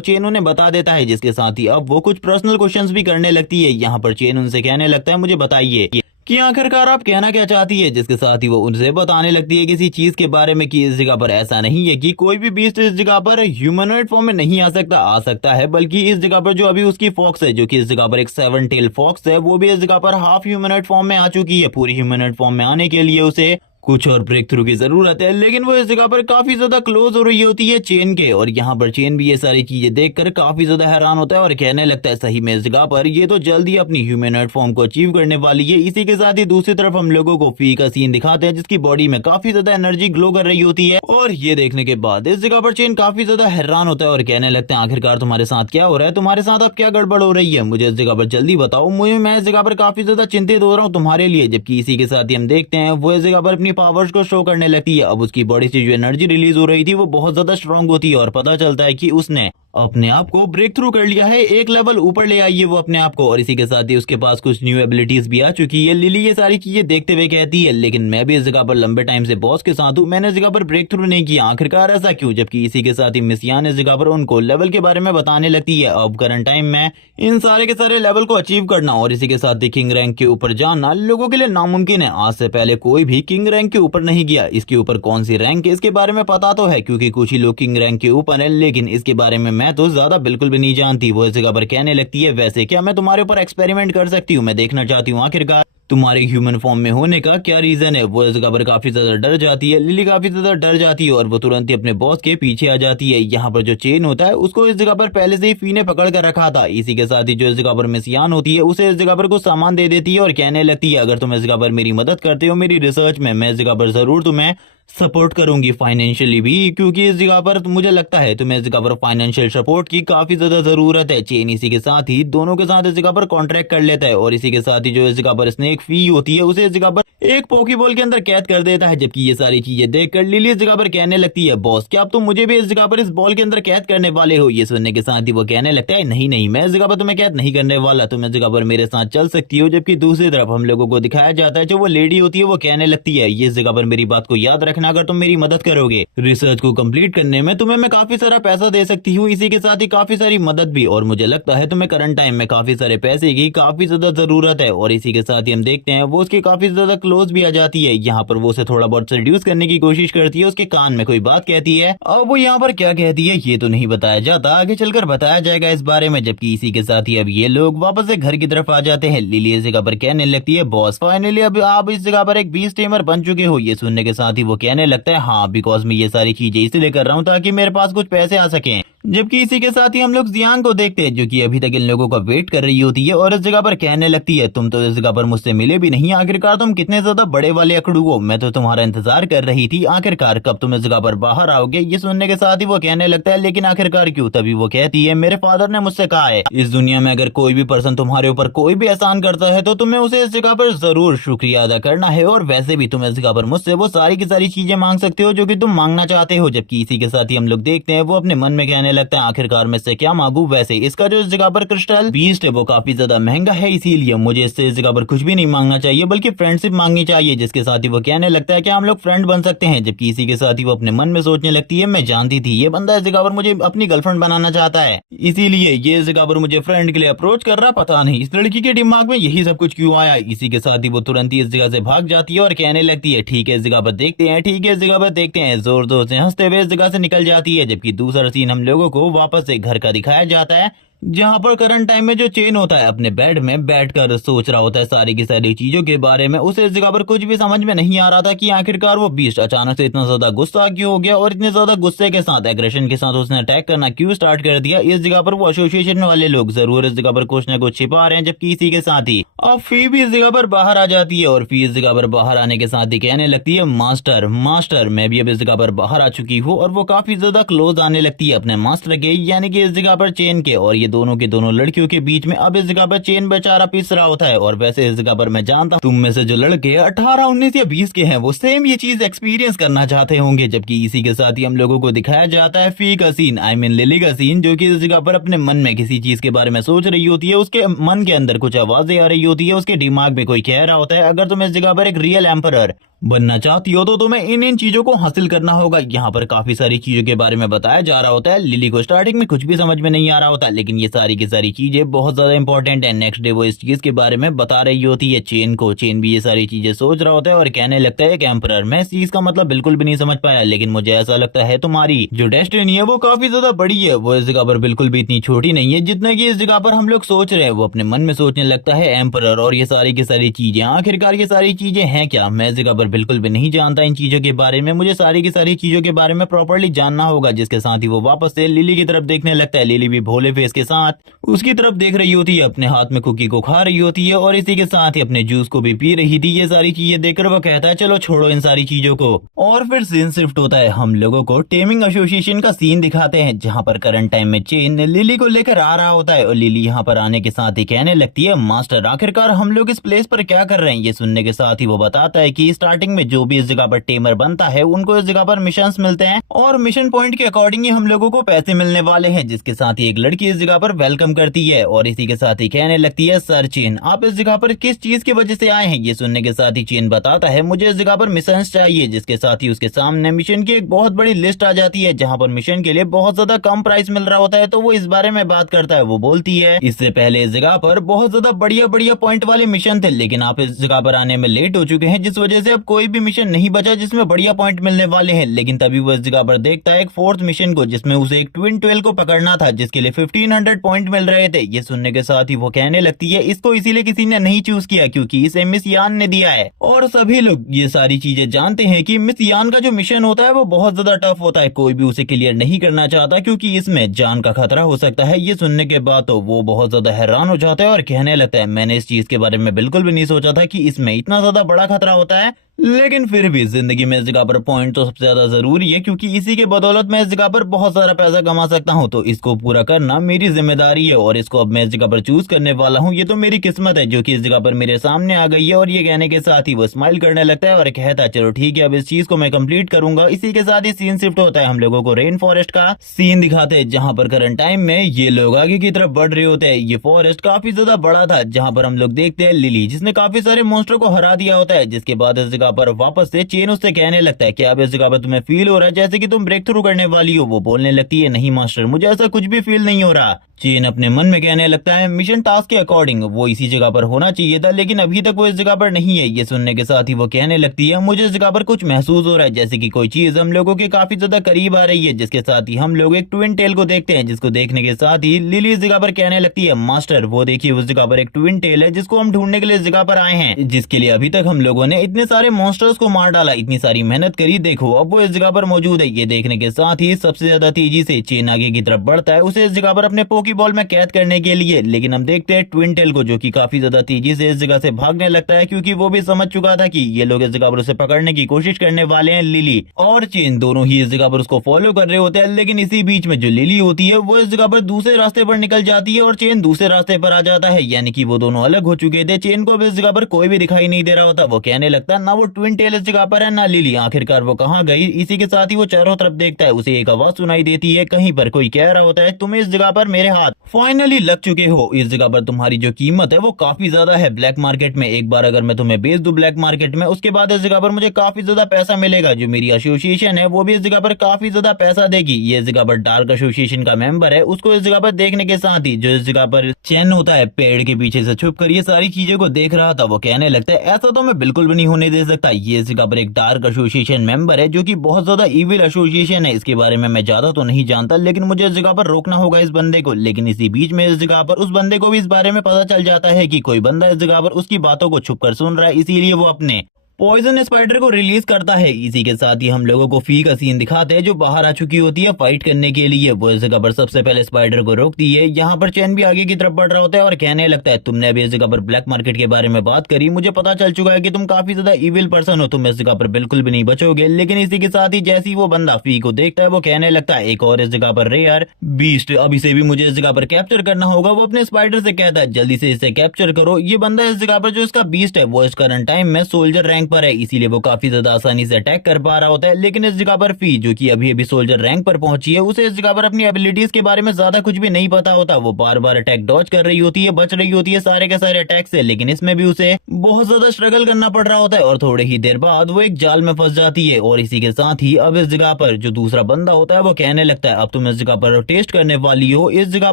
चेन उन्हें बता देता है जिसके साथ ही अब वो कुछ पर्सनल क्वेश्चंस भी करने लगती है। यहाँ पर चेन उनसे कहने लगता है मुझे बताइए कि आखिरकार आप कहना क्या चाहती है। जिसके साथ ही वो उनसे बताने लगती है किसी चीज के बारे में कि इस जगह पर ऐसा नहीं है कि कोई भी बीस्ट इस जगह पर ह्यूमनॉइड फॉर्म में नहीं आ सकता है, बल्कि इस जगह पर जो अभी उसकी फॉक्स है जो कि इस जगह पर एक 7 टेल फॉक्स है वो भी इस जगह पर हाफ ह्यूमनॉइड फॉर्म में आ चुकी है। पूरी ह्यूमनॉइड फॉर्म में आने के लिए उसे कुछ और ब्रेक थ्रू की जरूरत है, लेकिन वो इस जगह पर काफी ज्यादा क्लोज हो रही होती है चेन के। और यहाँ पर चेन भी ये सारी चीजें देखकर काफी ज्यादा हैरान होता है और कहने लगता है सही में इस जगह पर ये तो जल्दी अपनी ह्यूमनॉइड फॉर्म को अचीव करने वाली है। इसी के साथ ही दूसरी तरफ हम लोगों को फी का सीन दिखाते हैं जिसकी बॉडी में काफी ज्यादा एनर्जी ग्लो कर रही होती है। और ये देखने के बाद इस जगह पर चेन काफी ज्यादा हैरान होता है और कहने लगते हैं आखिरकार तुम्हारे साथ क्या हो रहा है, तुम्हारे साथ अब क्या गड़बड़ हो रही है, मुझे इस जगह पर जल्दी बताओ। मैं इस जगह पर काफी ज्यादा चिंतित हो रहा हूँ तुम्हारे लिए। जबकि इसी के साथ ही हम देखते हैं वो इस जगह पर अपनी पावर्स को शो करने लगती है। अब उसकी बॉडी से जो एनर्जी रिलीज हो रही थी वो बहुत ज्यादा स्ट्रांग होती है और पता चलता है कि उसने अपने आप को ब्रेक थ्रू कर लिया है, एक लेवल ऊपर ले आई है वो अपने आप को। और इसी के साथ ही उसके पास कुछ न्यू एबिलिटीज भी आ चुकी है। लिली ये सारी चीजें देखते हुए कहती है लेकिन मैं भी इस जगह पर लंबे टाइम से बॉस के साथ हूँ, मैंने इस जगह पर ब्रेक थ्रू नहीं किया, आखिरकार ऐसा क्यों। जबकि इसी के साथ ही मिस यान इस जगह पर उनको लेवल के बारे में बताने लगती है। अब करंट टाइम में इन सारे के सारे लेवल को अचीव करना और इसी के साथ ही किंग रैंक के ऊपर जाना लोगों के लिए नामुमकिन है। आज से पहले कोई भी किंग रैंक के ऊपर नहीं गया। इसके ऊपर कौन सी रैंक है इसके बारे में पता तो है क्योंकि कुछ ही लोग किंग रैंक के ऊपर है, लेकिन इसके बारे में मैं तो ज्यादा बिल्कुल भी नहीं जानती। वो इस जगह पर कहने लगती है वैसे क्या मैं तुम्हारे ऊपर एक्सपेरिमेंट कर सकती हूँ, मैं देखना चाहती हूँ आखिरकार तुम्हारे ह्यूमन फॉर्म में होने का क्या रीजन है। वो इस जगह पर काफी ज्यादा डर जाती है, लिली काफी ज्यादा डर जाती है और वो तुरंत ही अपने बॉस के पीछे आ जाती है। यहाँ पर जो चेन होता है उसको इस जगह पर पहले से ही फी ने पकड़ कर रखा था। इसी के साथ ही जो इस जगह पर मिस यान होती है उसे इस जगह पर कुछ सामान दे देती है और कहने लगती है अगर तुम इस जगह पर मेरी मदद करते हो मेरी रिसर्च में, मैं इस जगह पर जरूर तुम्हें सपोर्ट करूंगी फाइनेंशियली भी, क्योंकि इस जगह पर मुझे लगता है तुम्हें इस जगह पर फाइनेंशियल सपोर्ट की काफी ज्यादा जरूरत है। चेन इसी के साथ ही दोनों के साथ इस जगह पर कॉन्ट्रैक्ट कर लेता है और इसी के साथ ही जो इस जगह पर स्नेक फी होती है उसे इस जगह पर एक पोकीबॉल के अंदर कैद कर देता है। जबकि ये सारी चीजें देखकर लिली इस जगह पर कहने लगती है बॉस क्या अब तुम मुझे भी इस जगह पर इस बॉल के अंदर कैद करने वाले हो। ये सुनने के साथ ही वो कहने लगता है नहीं नहीं मैं इस जगह पर तुम्हें कैद नहीं करने वाला, तुम इस जगह पर मेरे साथ चल सकती हो। जबकि दूसरी तरफ हम लोगों को दिखाया जाता है जो वो लेडी होती है वो कहने लगती है ये इस जगह पर मेरी बात को याद रखना, अगर तुम मेरी मदद करोगे रिसर्च को कंप्लीट करने में तुम्हें मैं काफी सारा पैसा दे सकती हूँ, इसी के साथ ही काफी सारी मदद भी। और मुझे लगता है तुम्हें करंट टाइम में काफी सारे पैसे की काफी ज्यादा जरूरत है। और इसी के साथ ही हम देखते हैं वो उसके काफी ज्यादा क्लोज भी आ जाती है। यहाँ पर वो उसे थोड़ा बहुत रिड्यूस करने की कोशिश करती है, उसके कान में कोई बात कहती है। अब वो यहाँ पर क्या कहती है ये तो नहीं बताया जाता, आगे चलकर बताया जाएगा इस बारे में। जबकि इसी के साथ ही अब ये लोग वापस से घर की तरफ आ जाते हैं। लिली इस जगह पर कहने लगती है बॉस फाइनली अब आप इस जगह पर एक बीस्ट टेमर बन चुके हो। ये सुनने के साथ ही वो कहने लगता है हाँ बिकॉज मैं ये सारी चीजें इसलिए कर रहा हूँ ताकि मेरे पास कुछ पैसे आ सकें। जबकि इसी के साथ ही हम लोग जियांग को देखते हैं जो कि अभी तक इन लोगों का वेट कर रही होती है और इस जगह पर कहने लगती है तुम तो इस जगह पर मुझसे मिले भी नहीं, आखिरकार तुम कितने ज्यादा बड़े वाले अकड़ू हो, मैं तो तुम्हारा इंतजार कर रही थी, आखिरकार कब तुम इस जगह पर बाहर आओगे। ये सुनने के साथ ही वो कहने लगता है लेकिन आखिरकार क्यों। तभी वो कहती है मेरे फादर ने मुझसे कहा है इस दुनिया में अगर कोई भी पर्सन तुम्हारे ऊपर कोई भी एहसान करता है तो तुम्हें उसे इस जगह पर जरूर शुक्रिया अदा करना है, और वैसे भी तुम इस जगह पर मुझसे वो सारी की सारी चीजें मांग सकते हो जो कि तुम मांगना चाहते हो। जबकि इसी के साथ ही हम लोग देखते हैं वो अपने मन में कहने लगता है आखिरकार मैं इससे क्या मांगू, वैसे इसका जो इस जगह पर क्रिस्टल बीस्ट है वो काफी ज्यादा महंगा है, इसीलिए मुझे इससे इस जगह पर कुछ भी नहीं मांगना चाहिए बल्कि फ्रेंडशिप मांगनी चाहिए। जिसके साथ ही वो कहने लगता है कि हम लोग फ्रेंड बन सकते हैं। जबकि इसी के साथ ही वो अपने मन में सोचने लगती है मैं जानती थी ये बंदा इस जगह पर मुझे अपनी गर्लफ्रेंड बनाना चाहता है, इसीलिए ये इस जगह पर मुझे फ्रेंड के लिए अप्रोच कर रहा, पता नहीं इस लड़की के दिमाग में यही सब कुछ क्यों आया। इसी के साथ ही वो तुरंत ही इस जगह से भाग जाती है और कहने लगती है ठीक है इस जगह पर देखते हैं, ठीक है इस जगह पर देखते हैं, जोर जोर से हंसते हुए इस जगह से निकल जाती है। जबकि दूसरा सीन हम लोगों को वापस से घर का दिखाया जाता है जहां पर करंट टाइम में जो चेन होता है अपने बेड में बैठकर सोच रहा होता है सारी की सारी चीजों के बारे में। उसे इस जगह पर कुछ भी समझ में नहीं आ रहा था कि आखिरकार वो बीस्ट अचानक से इतना ज्यादा गुस्सा क्यों हो गया और इतने ज्यादा गुस्से के साथ एग्रेशन के साथ उसने अटैक करना क्यों स्टार्ट कर दिया। इस जगह पर वो एसोसिएशन वाले लोग जरूर इस जगह पर कुछ न कुछ छिपा रहे हैं। जबकि इसी के साथ ही अब फी भी इस जगह पर बाहर आ जाती है और फी इस जगह पर बाहर आने के साथ ही कहने लगती है मास्टर मास्टर मैं भी अब इस जगह पर बाहर आ चुकी हूँ, और वो काफी ज्यादा क्लोज आने लगती है अपने मास्टर के यानी कि इस जगह पर चेन के, और ये दोनों के दोनों लड़कियों के बीच में अब इस जगह पर चेन बेचारा पिस रहा होता है। और वैसे इस जगह पर मैं जानता हूँ तुम में से जो लड़के 18, 19 या 20 के हैं वो सेम ये चीज एक्सपीरियंस करना चाहते होंगे। जबकि इसी के साथ ही हम लोगों को दिखाया जाता है फी का सीन, आई मीन लिली का सीन, जो कि इस जगह पर अपने मन में किसी चीज के बारे में सोच रही होती है, उसके मन के अंदर कुछ आवाजें आ रही होती है, उसके दिमाग में कोई कह रहा होता है अगर तुम इस जगह पर एक रियल एम्परर बनना चाहती हो तो तुम्हें इन इन चीजों को हासिल करना होगा। यहाँ पर काफी सारी चीजों के बारे में बताया जा रहा होता है। लिली को स्टार्टिंग में कुछ भी समझ में नहीं आ रहा होता लेकिन ये सारी की सारी चीजें बहुत ज्यादा इंपॉर्टेंट है। नेक्स्ट डे वो इस चीज के बारे में बता रही होती है चेन को, चेन भी ये सारी चीजें सोच रहा होता है और कहने लगता है कि एम्परर मैं इस चीज का मतलब बिल्कुल भी नहीं समझ पाया लेकिन मुझे ऐसा लगता है तुम्हारी जो डेस्टिनी है वो काफी ज्यादा बड़ी है, वो इस जगह पर बिल्कुल भी इतनी छोटी नहीं है जितना की इस जगह पर हम लोग सोच रहे हैं। वो अपने मन में सोचने लगता है एम्परर और ये सारी की सारी चीजें आखिरकार ये सारी चीजें हैं क्या, मैं इस जगह पर बिल्कुल भी नहीं जानता इन चीजों के बारे में, मुझे सारी की सारी चीजों के बारे में प्रॉपर्ली जानना होगा। जिसके साथ ही वो वापस से लिली की तरफ देखने लगता है। लिली भी भोले फेस के साथ उसकी तरफ देख रही होती है, अपने हाथ में कुकी को खा रही होती है और इसी के साथ ही अपने जूस को भी पी रही थी। ये सारी चीजें देखकर वो कहता है चलो छोड़ो इन सारी चीजों को, और फिर सीन शिफ्ट होता है। हम लोगों को टेमिंग एसोसिएशन का सीन दिखाते हैं जहाँ पर करंट टाइम में चेन लिली को लेकर आ रहा होता है और लिली यहाँ पर आने के साथ ही कहने लगती है मास्टर आखिरकार हम लोग इस प्लेस पर क्या कर रहे हैं। ये सुनने के साथ ही वो बताता है कि स्टार्टिंग में जो भी इस जगह पर टेमर बनता है उनको इस जगह पर मिशंस मिलते हैं और मिशन पॉइंट के अकॉर्डिंग ही हम लोगों को पैसे मिलने वाले हैं। जिसके साथ ही एक लड़की इस जगह पर वेलकम करती है और इसी के साथ ही कहने लगती है सर चेन आप इस जगह पर किस चीज की वजह से आए हैं। ये सुनने के साथ ही चेन बताता है मुझे इस जगह पर मिशन चाहिए। जिसके साथ ही उसके सामने मिशन की एक बहुत बड़ी लिस्ट आ जाती है जहाँ पर मिशन के लिए बहुत ज्यादा कम प्राइस मिल रहा होता है, तो वो इस बारे में बात करता है। वो बोलती है इससे पहले इस जगह पर बहुत ज्यादा बढ़िया बढ़िया पॉइंट वाले मिशन थे लेकिन आप इस जगह पर आने में लेट हो चुके हैं जिस वजह से अब कोई भी मिशन नहीं बचा जिसमें बढ़िया पॉइंट मिलने वाले हैं। लेकिन तभी वो इस जगह पर देखता है एक फोर्थ मिशन को जिसमें उसे एक ट्विन ट्वेल को पकड़ना था जिसके लिए 1500 पॉइंट मिल रहे थे। ये सुनने के साथ ही वो कहने लगती है इसको इसीलिए किसी ने नहीं चूज किया क्योंकि इसे मिस यान ने दिया है, और सभी लोग ये सारी चीजें जानते हैं कि मिस यान का जो मिशन होता है वो बहुत ज्यादा टफ होता है, कोई भी उसे क्लियर नहीं करना चाहता क्योंकि इसमें जान का खतरा हो सकता है। ये सुनने के बाद तो वो बहुत ज्यादा हैरान हो जाता है और कहने लगता है मैंने इस चीज के बारे में बिल्कुल भी नहीं सोचा था कि इसमें इतना ज्यादा बड़ा खतरा होता है, लेकिन फिर भी जिंदगी में इस जगह पर पॉइंट तो सबसे ज्यादा जरूरी है क्योंकि इसी के बदौलत मैं इस जगह पर बहुत सारा पैसा कमा सकता हूँ, तो इसको पूरा करना मेरी जिम्मेदारी है और इसको अब मैं इस जगह पर चूज करने वाला हूँ। ये तो मेरी किस्मत है जो कि इस जगह पर मेरे सामने आ गई है। और ये कहने के साथ ही वो स्माइल करने लगता है और कहता है चलो ठीक है अब इस चीज को मैं कंप्लीट करूंगा। इसी के साथ ही सीन शिफ्ट होता है, हम लोगों को रेन फॉरेस्ट का सीन दिखाते हैं जहाँ पर करंट टाइम में ये लोग आगे की तरफ बढ़ रहे होते हैं। ये फॉरेस्ट काफी ज्यादा बड़ा था जहाँ पर हम लोग देखते हैं लिली जिसने काफी सारे मॉन्स्टर को हरा दिया होता है। जिसके बाद इस जगह पर वापस से चेन उससे कहने लगता है कि अब इस जगह पर तुम्हें फील हो रहा है जैसे कि तुम ब्रेक थ्रू करने वाली हो। वो बोलने लगती है नहीं मास्टर मुझे ऐसा कुछ भी फील नहीं हो रहा। चेन अपने मन में कहने लगता है मिशन टास्क के अकॉर्डिंग वो इसी जगह पर होना चाहिए था, लेकिन अभी तक वो इस जगह पर नहीं है। ये सुनने के साथ ही वो कहने लगती है मुझे इस जगह पर कुछ महसूस हो रहा है, जैसे कि कोई चीज हम लोगों के काफी ज्यादा करीब आ रही है। जिसके साथ ही हम लोग एक ट्विन टेल को देखते हैं, जिसको देखने के साथ ही लिली इस जगह पर कहने लगती है मास्टर वो देखिए उस जगह पर एक ट्विन टेल है जिसको हम ढूंढने के लिए इस जगह पर आए हैं, जिसके लिए अभी तक हम लोगों ने इतने सारे मॉन्स्टर्स को मार डाला, इतनी सारी मेहनत करी, देखो अब वो इस जगह पर मौजूद है। ये देखने के साथ ही सबसे ज्यादा तेजी से चेन आगे की तरफ बढ़ता है उसे इस जगह पर अपने पोकीबॉल में कैद करने के लिए, लेकिन हम देखते हैं ट्विन टेल को जो कि काफी ज्यादा तेजी से इस जगह से भागने लगता है, क्योंकि वो भी समझ चुका था कि ये लोग इस जगह पर उसे पकड़ने की कोशिश करने वाले हैं। लिली और चेन दोनों ही इस जगह पर उसको फॉलो कर रहे होते हैं, लेकिन इसी बीच में जो लिली होती है वो इस जगह पर दूसरे रास्ते पर निकल जाती है और चेन दूसरे रास्ते पर आ जाता है, यानी कि वो दोनों अलग हो चुके थे। चेन को अब इस जगह पर कोई भी दिखाई नहीं दे रहा होता। वो कहने लगता ना वो ट्विन टेल इस जगह पर है ना लिली, आखिरकार वो कहाँ गई। इसी के साथ ही वो चारों तरफ देखता है, उसे एक आवाज सुनाई देती है, कहीं पर कोई कह रहा होता है तुम इस जगह पर मेरे हाथ फाइनली लग चुके हो, इस जगह पर तुम्हारी जो कीमत है वो काफी ज्यादा है ब्लैक मार्केट में। एक बार अगर मैं तुम्हें बेच दूं ब्लैक मार्केट में, उसके बाद इस जगह पर मुझे काफी ज्यादा पैसा मिलेगा। जो मेरी एसोसिएशन है वो भी इस जगह पर काफी ज्यादा पैसा देगी। ये इस जगह पर डार्क एसोसिएशन का मेंबर है, उसको इस जगह पर देखने के साथ ही जो इस जगह पर चैन होता है पेड़ के पीछे से छुप कर ये सारी चीजों को देख रहा था, वो कहने लगता है ऐसा तो मैं बिल्कुल भी नहीं होने दे सकता। ये इस जगह पर एक डार्क एसोसिएशन मेंबर है जो कि बहुत ज्यादा इविल एसोसिएशन है, इसके बारे में मैं ज्यादा तो नहीं जानता, लेकिन मुझे इस जगह पर रोकना होगा इस बंदे को। लेकिन इसी बीच में इस जगह पर उस बंदे को भी इस बारे में पता चल जाता है कि कोई बंदा इस जगह पर उसकी बातों को छुप कर सुन रहा है, इसीलिए वो अपने पॉइजन स्पाइडर को रिलीज करता है। इसी के साथ ही हम लोगों को फी का सीन दिखाते हैं जो बाहर आ चुकी होती है फाइट करने के लिए। वो इस जगह पर सबसे पहले स्पाइडर को रोकती है। यहाँ पर चैन भी आगे की तरफ बढ़ रहा होता है और कहने लगता है तुमने अभी इस जगह पर ब्लैक मार्केट के बारे में बात करी, मुझे पता चल चुका है कि तुम काफी ज्यादा इविल पर्सन हो, तुम इस जगह पर बिल्कुल भी नहीं बचोगे। लेकिन इसी के साथ ही जैसे ही वो बंदा फी को देखता है वो कहने लगता है एक और इस जगह पर रेयर बीस्ट, अब इसे भी मुझे इस जगह पर कैप्चर करना होगा। वो अपने स्पाइडर से कहता है जल्दी से इसे कैप्चर करो। ये बंदा इस जगह पर जो इसका बीस्ट है वो इस करंट टाइम में सोल्जर रैंक पर है, इसीलिए वो काफी ज्यादा आसानी से अटैक कर पा रहा होता है। लेकिन इस जगह पर फी जो कि अभी अभी सोल्जर रैंक पर पहुंची है, उसे इस जगह पर अपनी एबिलिटीज के बारे में ज्यादा कुछ भी नहीं पता होता। वो बार बार अटैक डॉज कर रही होती है, बच रही होती है सारे के सारे अटैक से, लेकिन इसमें भी उसे बहुत ज्यादा स्ट्रगल करना पड़ रहा होता है और थोड़ी ही देर बाद वो एक जाल में फंस जाती है। और इसी के साथ ही अब इस जगह पर जो दूसरा बंदा होता है वो कहने लगता है अब तुम इस जगह पर टेस्ट करने वाली हो इस जगह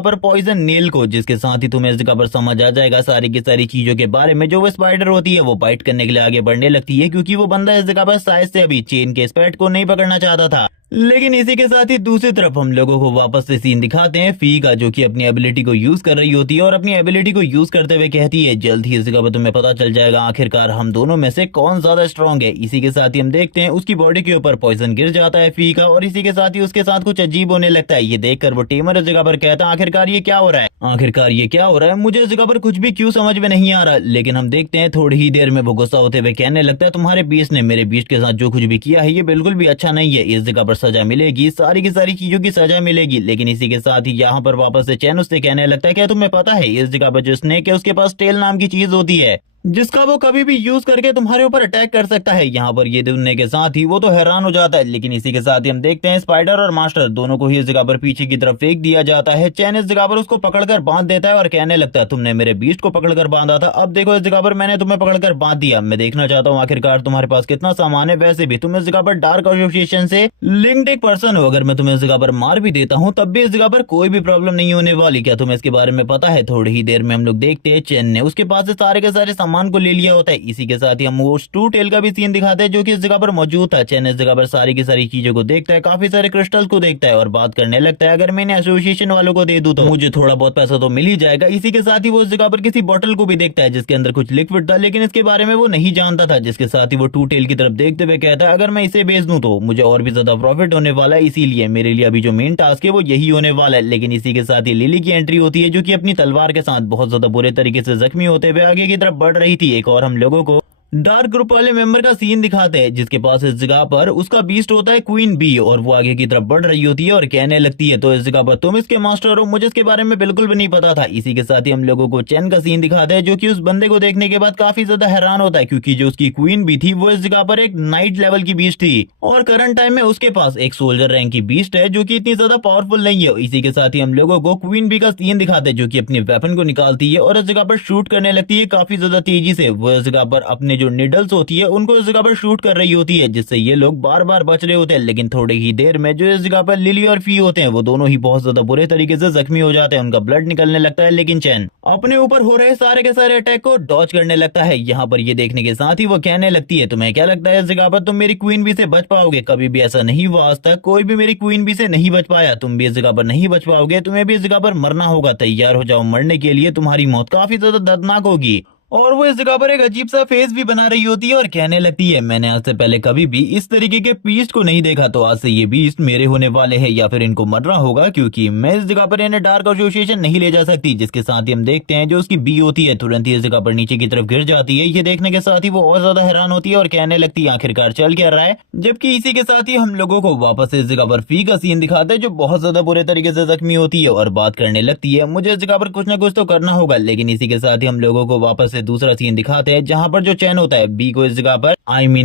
पर पॉइजन नेल को, जिसके साथ ही तुम्हें इस जगह पर समझ आ जाएगा सारी की सारी चीजों के बारे में। जो वो स्पाइडर होती है वो बाइट करने के लिए आगे बढ़ने लगती है, क्योंकि वो बंदा इस जगह पर शायद से अभी चेन के स्पैट को नहीं पकड़ना चाहता था। लेकिन इसी के साथ ही दूसरी तरफ हम लोगों को वापस से सीन दिखाते हैं फी का, जो कि अपनी एबिलिटी को यूज कर रही होती है और अपनी एबिलिटी को यूज करते हुए कहती है जल्द ही इस जगह पर तुम्हें पता चल जाएगा आखिरकार हम दोनों में से कौन ज्यादा स्ट्रांग है। इसी के साथ ही हम देखते हैं उसकी बॉडी के ऊपर पॉइजन गिर जाता है फी का, और इसी के साथ ही उसके साथ कुछ अजीब होने लगता है। ये देखकर वो टेमर इस जगह पर कहता है आखिरकार ये क्या हो रहा है, आखिरकार ये क्या हो रहा है, मुझे इस जगह पर कुछ भी क्यों समझ में नहीं आ रहा। लेकिन हम देखते हैं थोड़ी ही देर में वो गुस्सा होते हुए कहने लगता है तुम्हारे बीस्ट ने मेरे बीस्ट के साथ जो कुछ भी किया है ये बिल्कुल भी अच्छा नहीं है, इस जगह पर सजा मिलेगी, सारी की सारी चीजों की सजा मिलेगी। लेकिन इसी के साथ ही यहाँ पर वापस से चैन उससे कहने लगता है क्या तुम्हें पता है इस जगह पर जो स्नेक है उसके पास टेल नाम की चीज होती है जिसका वो कभी भी यूज करके तुम्हारे ऊपर अटैक कर सकता है। यहाँ पर ये सुनने के साथ ही वो तो हैरान हो जाता है। लेकिन इसी के साथ ही हम देखते हैं स्पाइडर और मास्टर दोनों को ही इस जगह पर पीछे की तरफ फेंक दिया जाता है। चैन इस जगह पर उसको पकड़कर बांध देता है और कहने लगता है तुमने मेरे बीस्ट को पकड़कर बांधा था, अब देखो इस जगह पर मैंने तुम्हें पकड़कर बांध दिया, मैं देखना चाहता हूँ आखिरकार तुम्हारे पास कितना सामान है। वैसे भी तुम इस जगह पर डार्क एसोसिएशन से लिंक्ड एक पर्सन हो, अगर मैं तुम्हें इस जगह पर मार भी देता हूँ तब भी इस जगह पर कोई भी प्रॉब्लम नहीं होने वाली, क्या तुम्हें इसके बारे में पता है। थोड़ी ही देर में हम लोग देखते हैं चैन ने उसके पास से सारे के सारे सामान को ले लिया होता है। इसी के साथ ही हम वो टू टेल का भी सीन दिखाते हैं जो कि इस जगह पर मौजूद था। चैन इस जगह पर सारी की सारी चीजों को देखता है, काफी सारे क्रिस्टल्स को देखता है और बात करने लगता है अगर मैंने एसोसिएशन वालों को दे दूं तो मुझे थोड़ा बहुत पैसा तो मिल ही जाएगा। इसी के साथ ही वो इस जगह पर किसी बोतल को भी देखता है जिसके अंदर कुछ लिक्विड था, लेकिन इसके बारे में वो नहीं जानता था। जिसके साथ ही वो टू टेल की तरफ देखते हुए कहता है अगर मैं इसे बेच दूं तो मुझे और भी ज्यादा प्रॉफिट होने वाला है, इसीलिए मेरे लिए अभी जो मेन टास्क है वो यही होने वाला है। लेकिन इसी के साथ ही लिली की एंट्री होती है जो कि अपनी तलवार के साथ बहुत ज्यादा बुरे तरीके से जख्मी होते हुए आगे की तरफ बढ़ रही थी। एक और हम लोगों को डार्क ग्रुप वाले मेंबर का सीन दिखाते हैं जिसके पास इस जगह पर उसका बीस्ट होता है क्वीन बी, और वो आगे की तरफ बढ़ रही होती है और कहने लगती है तो इस जगह पर तुम इसके मास्टर हो, मुझे इसके बारे में बिल्कुल भी नहीं पता था। इसी के साथ ही हम लोगों को चैन का सीन दिखाते हैं जो कि उस बंदे को देखने के बाद काफी ज्यादा हैरान होता है, क्योंकि जो उसकी क्वीन बी थी वो इस जगह पर एक नाइट लेवल की बीस्ट थी और करंट टाइम में उसके पास एक सोल्जर रैंक की बीस्ट है जो कि इतनी ज्यादा पावरफुल नहीं है। इसी के साथ ही हम लोगों को क्वीन बी का सीन दिखाते हैं जो कि अपने वेपन को निकालती है और इस जगह पर शूट करने लगती है काफी ज्यादा तेजी से। वो इस जगह पर अपने जो निडल्स होती है उनको इस जगह पर शूट कर रही होती है, जिससे ये लोग बार बार बच रहे होते हैं। लेकिन थोड़ी ही देर में जो इस जगह पर लिली और फी होते हैं वो दोनों ही बहुत ज्यादा बुरे तरीके से जख्मी हो जाते हैं, उनका ब्लड निकलने लगता है। लेकिन चैन अपने ऊपर हो रहे सारे के सारे अटैक को डॉज करने लगता है। यहाँ पर ये देखने के साथ ही वो कहने लगती है, तुम्हें क्या लगता है इस जगह पर तुम मेरी क्वीन बी से बच पाओगे? कभी भी ऐसा नहीं हुआ आज तक, कोई भी मेरी क्वीन बी से नहीं बच पाया। तुम भी इस जगह पर नहीं बच पाओगे, तुम्हें भी इस जगह पर मरना होगा। तैयार हो जाओ मरने के लिए, तुम्हारी मौत काफी ज्यादा दर्दनाक होगी। और वो इस जगह पर एक अजीब सा फेस भी बना रही होती है और कहने लगती है, मैंने आज से पहले कभी भी इस तरीके के बीस्ट को नहीं देखा, तो आज से ये बीस्ट मेरे होने वाले हैं या फिर इनको मरना होगा, क्योंकि मैं इस जगह पर इन्हें डार्क एसोसिएशन नहीं ले जा सकती। जिसके साथ ही हम देखते हैं जो उसकी बी होती है तुरंत ही इस जगह पर नीचे की तरफ गिर जाती है। ये देखने के साथ ही वो और ज्यादा हैरान होती है और कहने लगती है, आखिरकार चल क्या रहा है। जबकि इसी के साथ ही हम लोगों को वापस इस जगह पर फी का सीन दिखाते हैं, जो बहुत ज्यादा बुरे तरीके से जख्मी होती है और बात करने लगती है, मुझे इस जगह पर कुछ ना कुछ तो करना होगा। लेकिन इसी के साथ ही हम लोगों को वापस से दूसरा सीन दिखाते हैं, जहां पर जो चैन होता है बी को इस जगह पर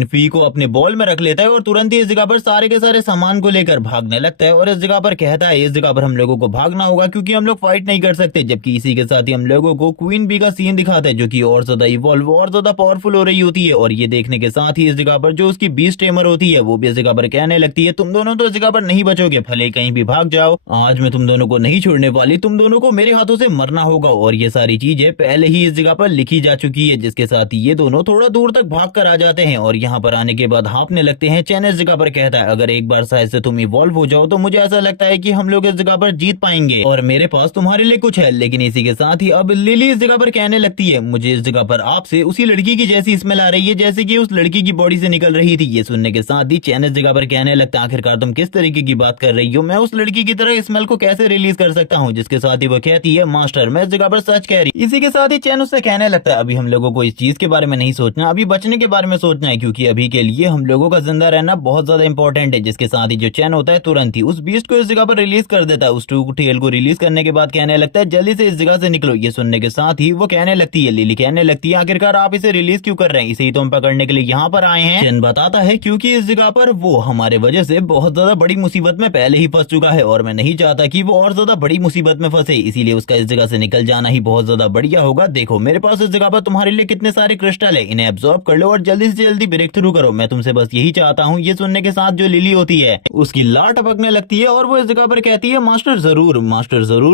फी को अपने बॉल में रख लेता है और तुरंत ही इस जगह पर सारे के सारे सामान को लेकर भागने लगता है और इस जगह पर कहता है, इस जगह पर हम लोगों को भागना होगा क्योंकि हम लोग फाइट नहीं कर सकते। जबकि इसी के साथ ही हम लोगों को क्वीन बी का सीन दिखाता है, जो कि और ज्यादा इवॉल्व और ज्यादा पावरफुल हो रही होती है। और ये देखने के साथ ही इस जगह पर जो उसकी बीस्ट टेमर होती है वो भी इस जगह पर कहने लगती है, तुम दोनों तो इस जगह पर नहीं बचोगे, भले कहीं भी भाग जाओ, आज मैं तुम दोनों को नहीं छोड़ने वाली, तुम दोनों को मेरे हाथों से मरना होगा। और ये सारी चीजें पहले ही इस जगह पर लिखी जा चुकी है। जिसके साथ ही ये दोनों थोड़ा दूर तक भाग कर आ जाते हैं और यहाँ पर आने के बाद हाँफने लगते हैं। चैन इस जगह पर कहता है, अगर एक बार शायद से तुम इवॉल्व हो जाओ तो मुझे ऐसा लगता है कि हम लोग इस जगह पर जीत पाएंगे और मेरे पास तुम्हारे लिए कुछ है। लेकिन इसी के साथ ही अब लिली इस जगह पर कहने लगती है, मुझे इस जगह पर आपसे उसी लड़की की जैसी स्मेल आ रही है जैसे कि उस लड़की की बॉडी से निकल रही थी। ये सुनने के साथ ही चैन इस जगह पर कहने लगता है, आखिरकार तुम किस तरीके की बात कर रही हो, मैं उस लड़की की तरह स्मेल को कैसे रिलीज कर सकता हूँ। जिसके साथ ही वो कहती है, मास्टर मैं इस जगह पर सच कह रही। इसी के साथ ही चैन उससे कहने लगता है, अभी हम लोगों को इस चीज के बारे में नहीं सोचना, अभी बचने के बारे में सोचना है, क्योंकि अभी के लिए हम लोगों का जिंदा रहना बहुत ज्यादा इंपॉर्टेंट है। जिसके साथ ही जो चैन होता है तुरंत ही उस बीस्ट को इस जगह पर रिलीज कर देता है। उस टू टेल को रिलीज करने के बाद कहने लगता है, जल्दी से इस जगह से निकलो। ये सुनने के साथ ही वो कहने लगती है, लिली कहने लगती है, आखिरकार आप इसे रिलीज क्यों कर रहे हैं, इसे ही तो हम पकड़ने के लिए यहाँ पर आए हैं। चैन बताता है, क्योंकि इस जगह पर वो हमारे वजह से बहुत ज्यादा बड़ी मुसीबत में पहले ही फंस चुका है और मैं नहीं चाहता कि वो और ज्यादा बड़ी मुसीबत में फंसे, इसीलिए उसका इस जगह से निकल जाना ही बहुत ज्यादा बढ़िया होगा। देखो मेरे पास इस जगह पर तुम्हारे लिए कितने सारे क्रिस्टल है, इन्हें एब्जॉर्ब कर लो और जल्दी से जल्दी ब्रेक थ्रू करो, मैं तुमसे बस यही चाहता हूँ। ये सुनने के साथ जो लिली होती है उसकी लार टपकने लगती है और वो इस जगह पर कहती है, मास्टर जरूर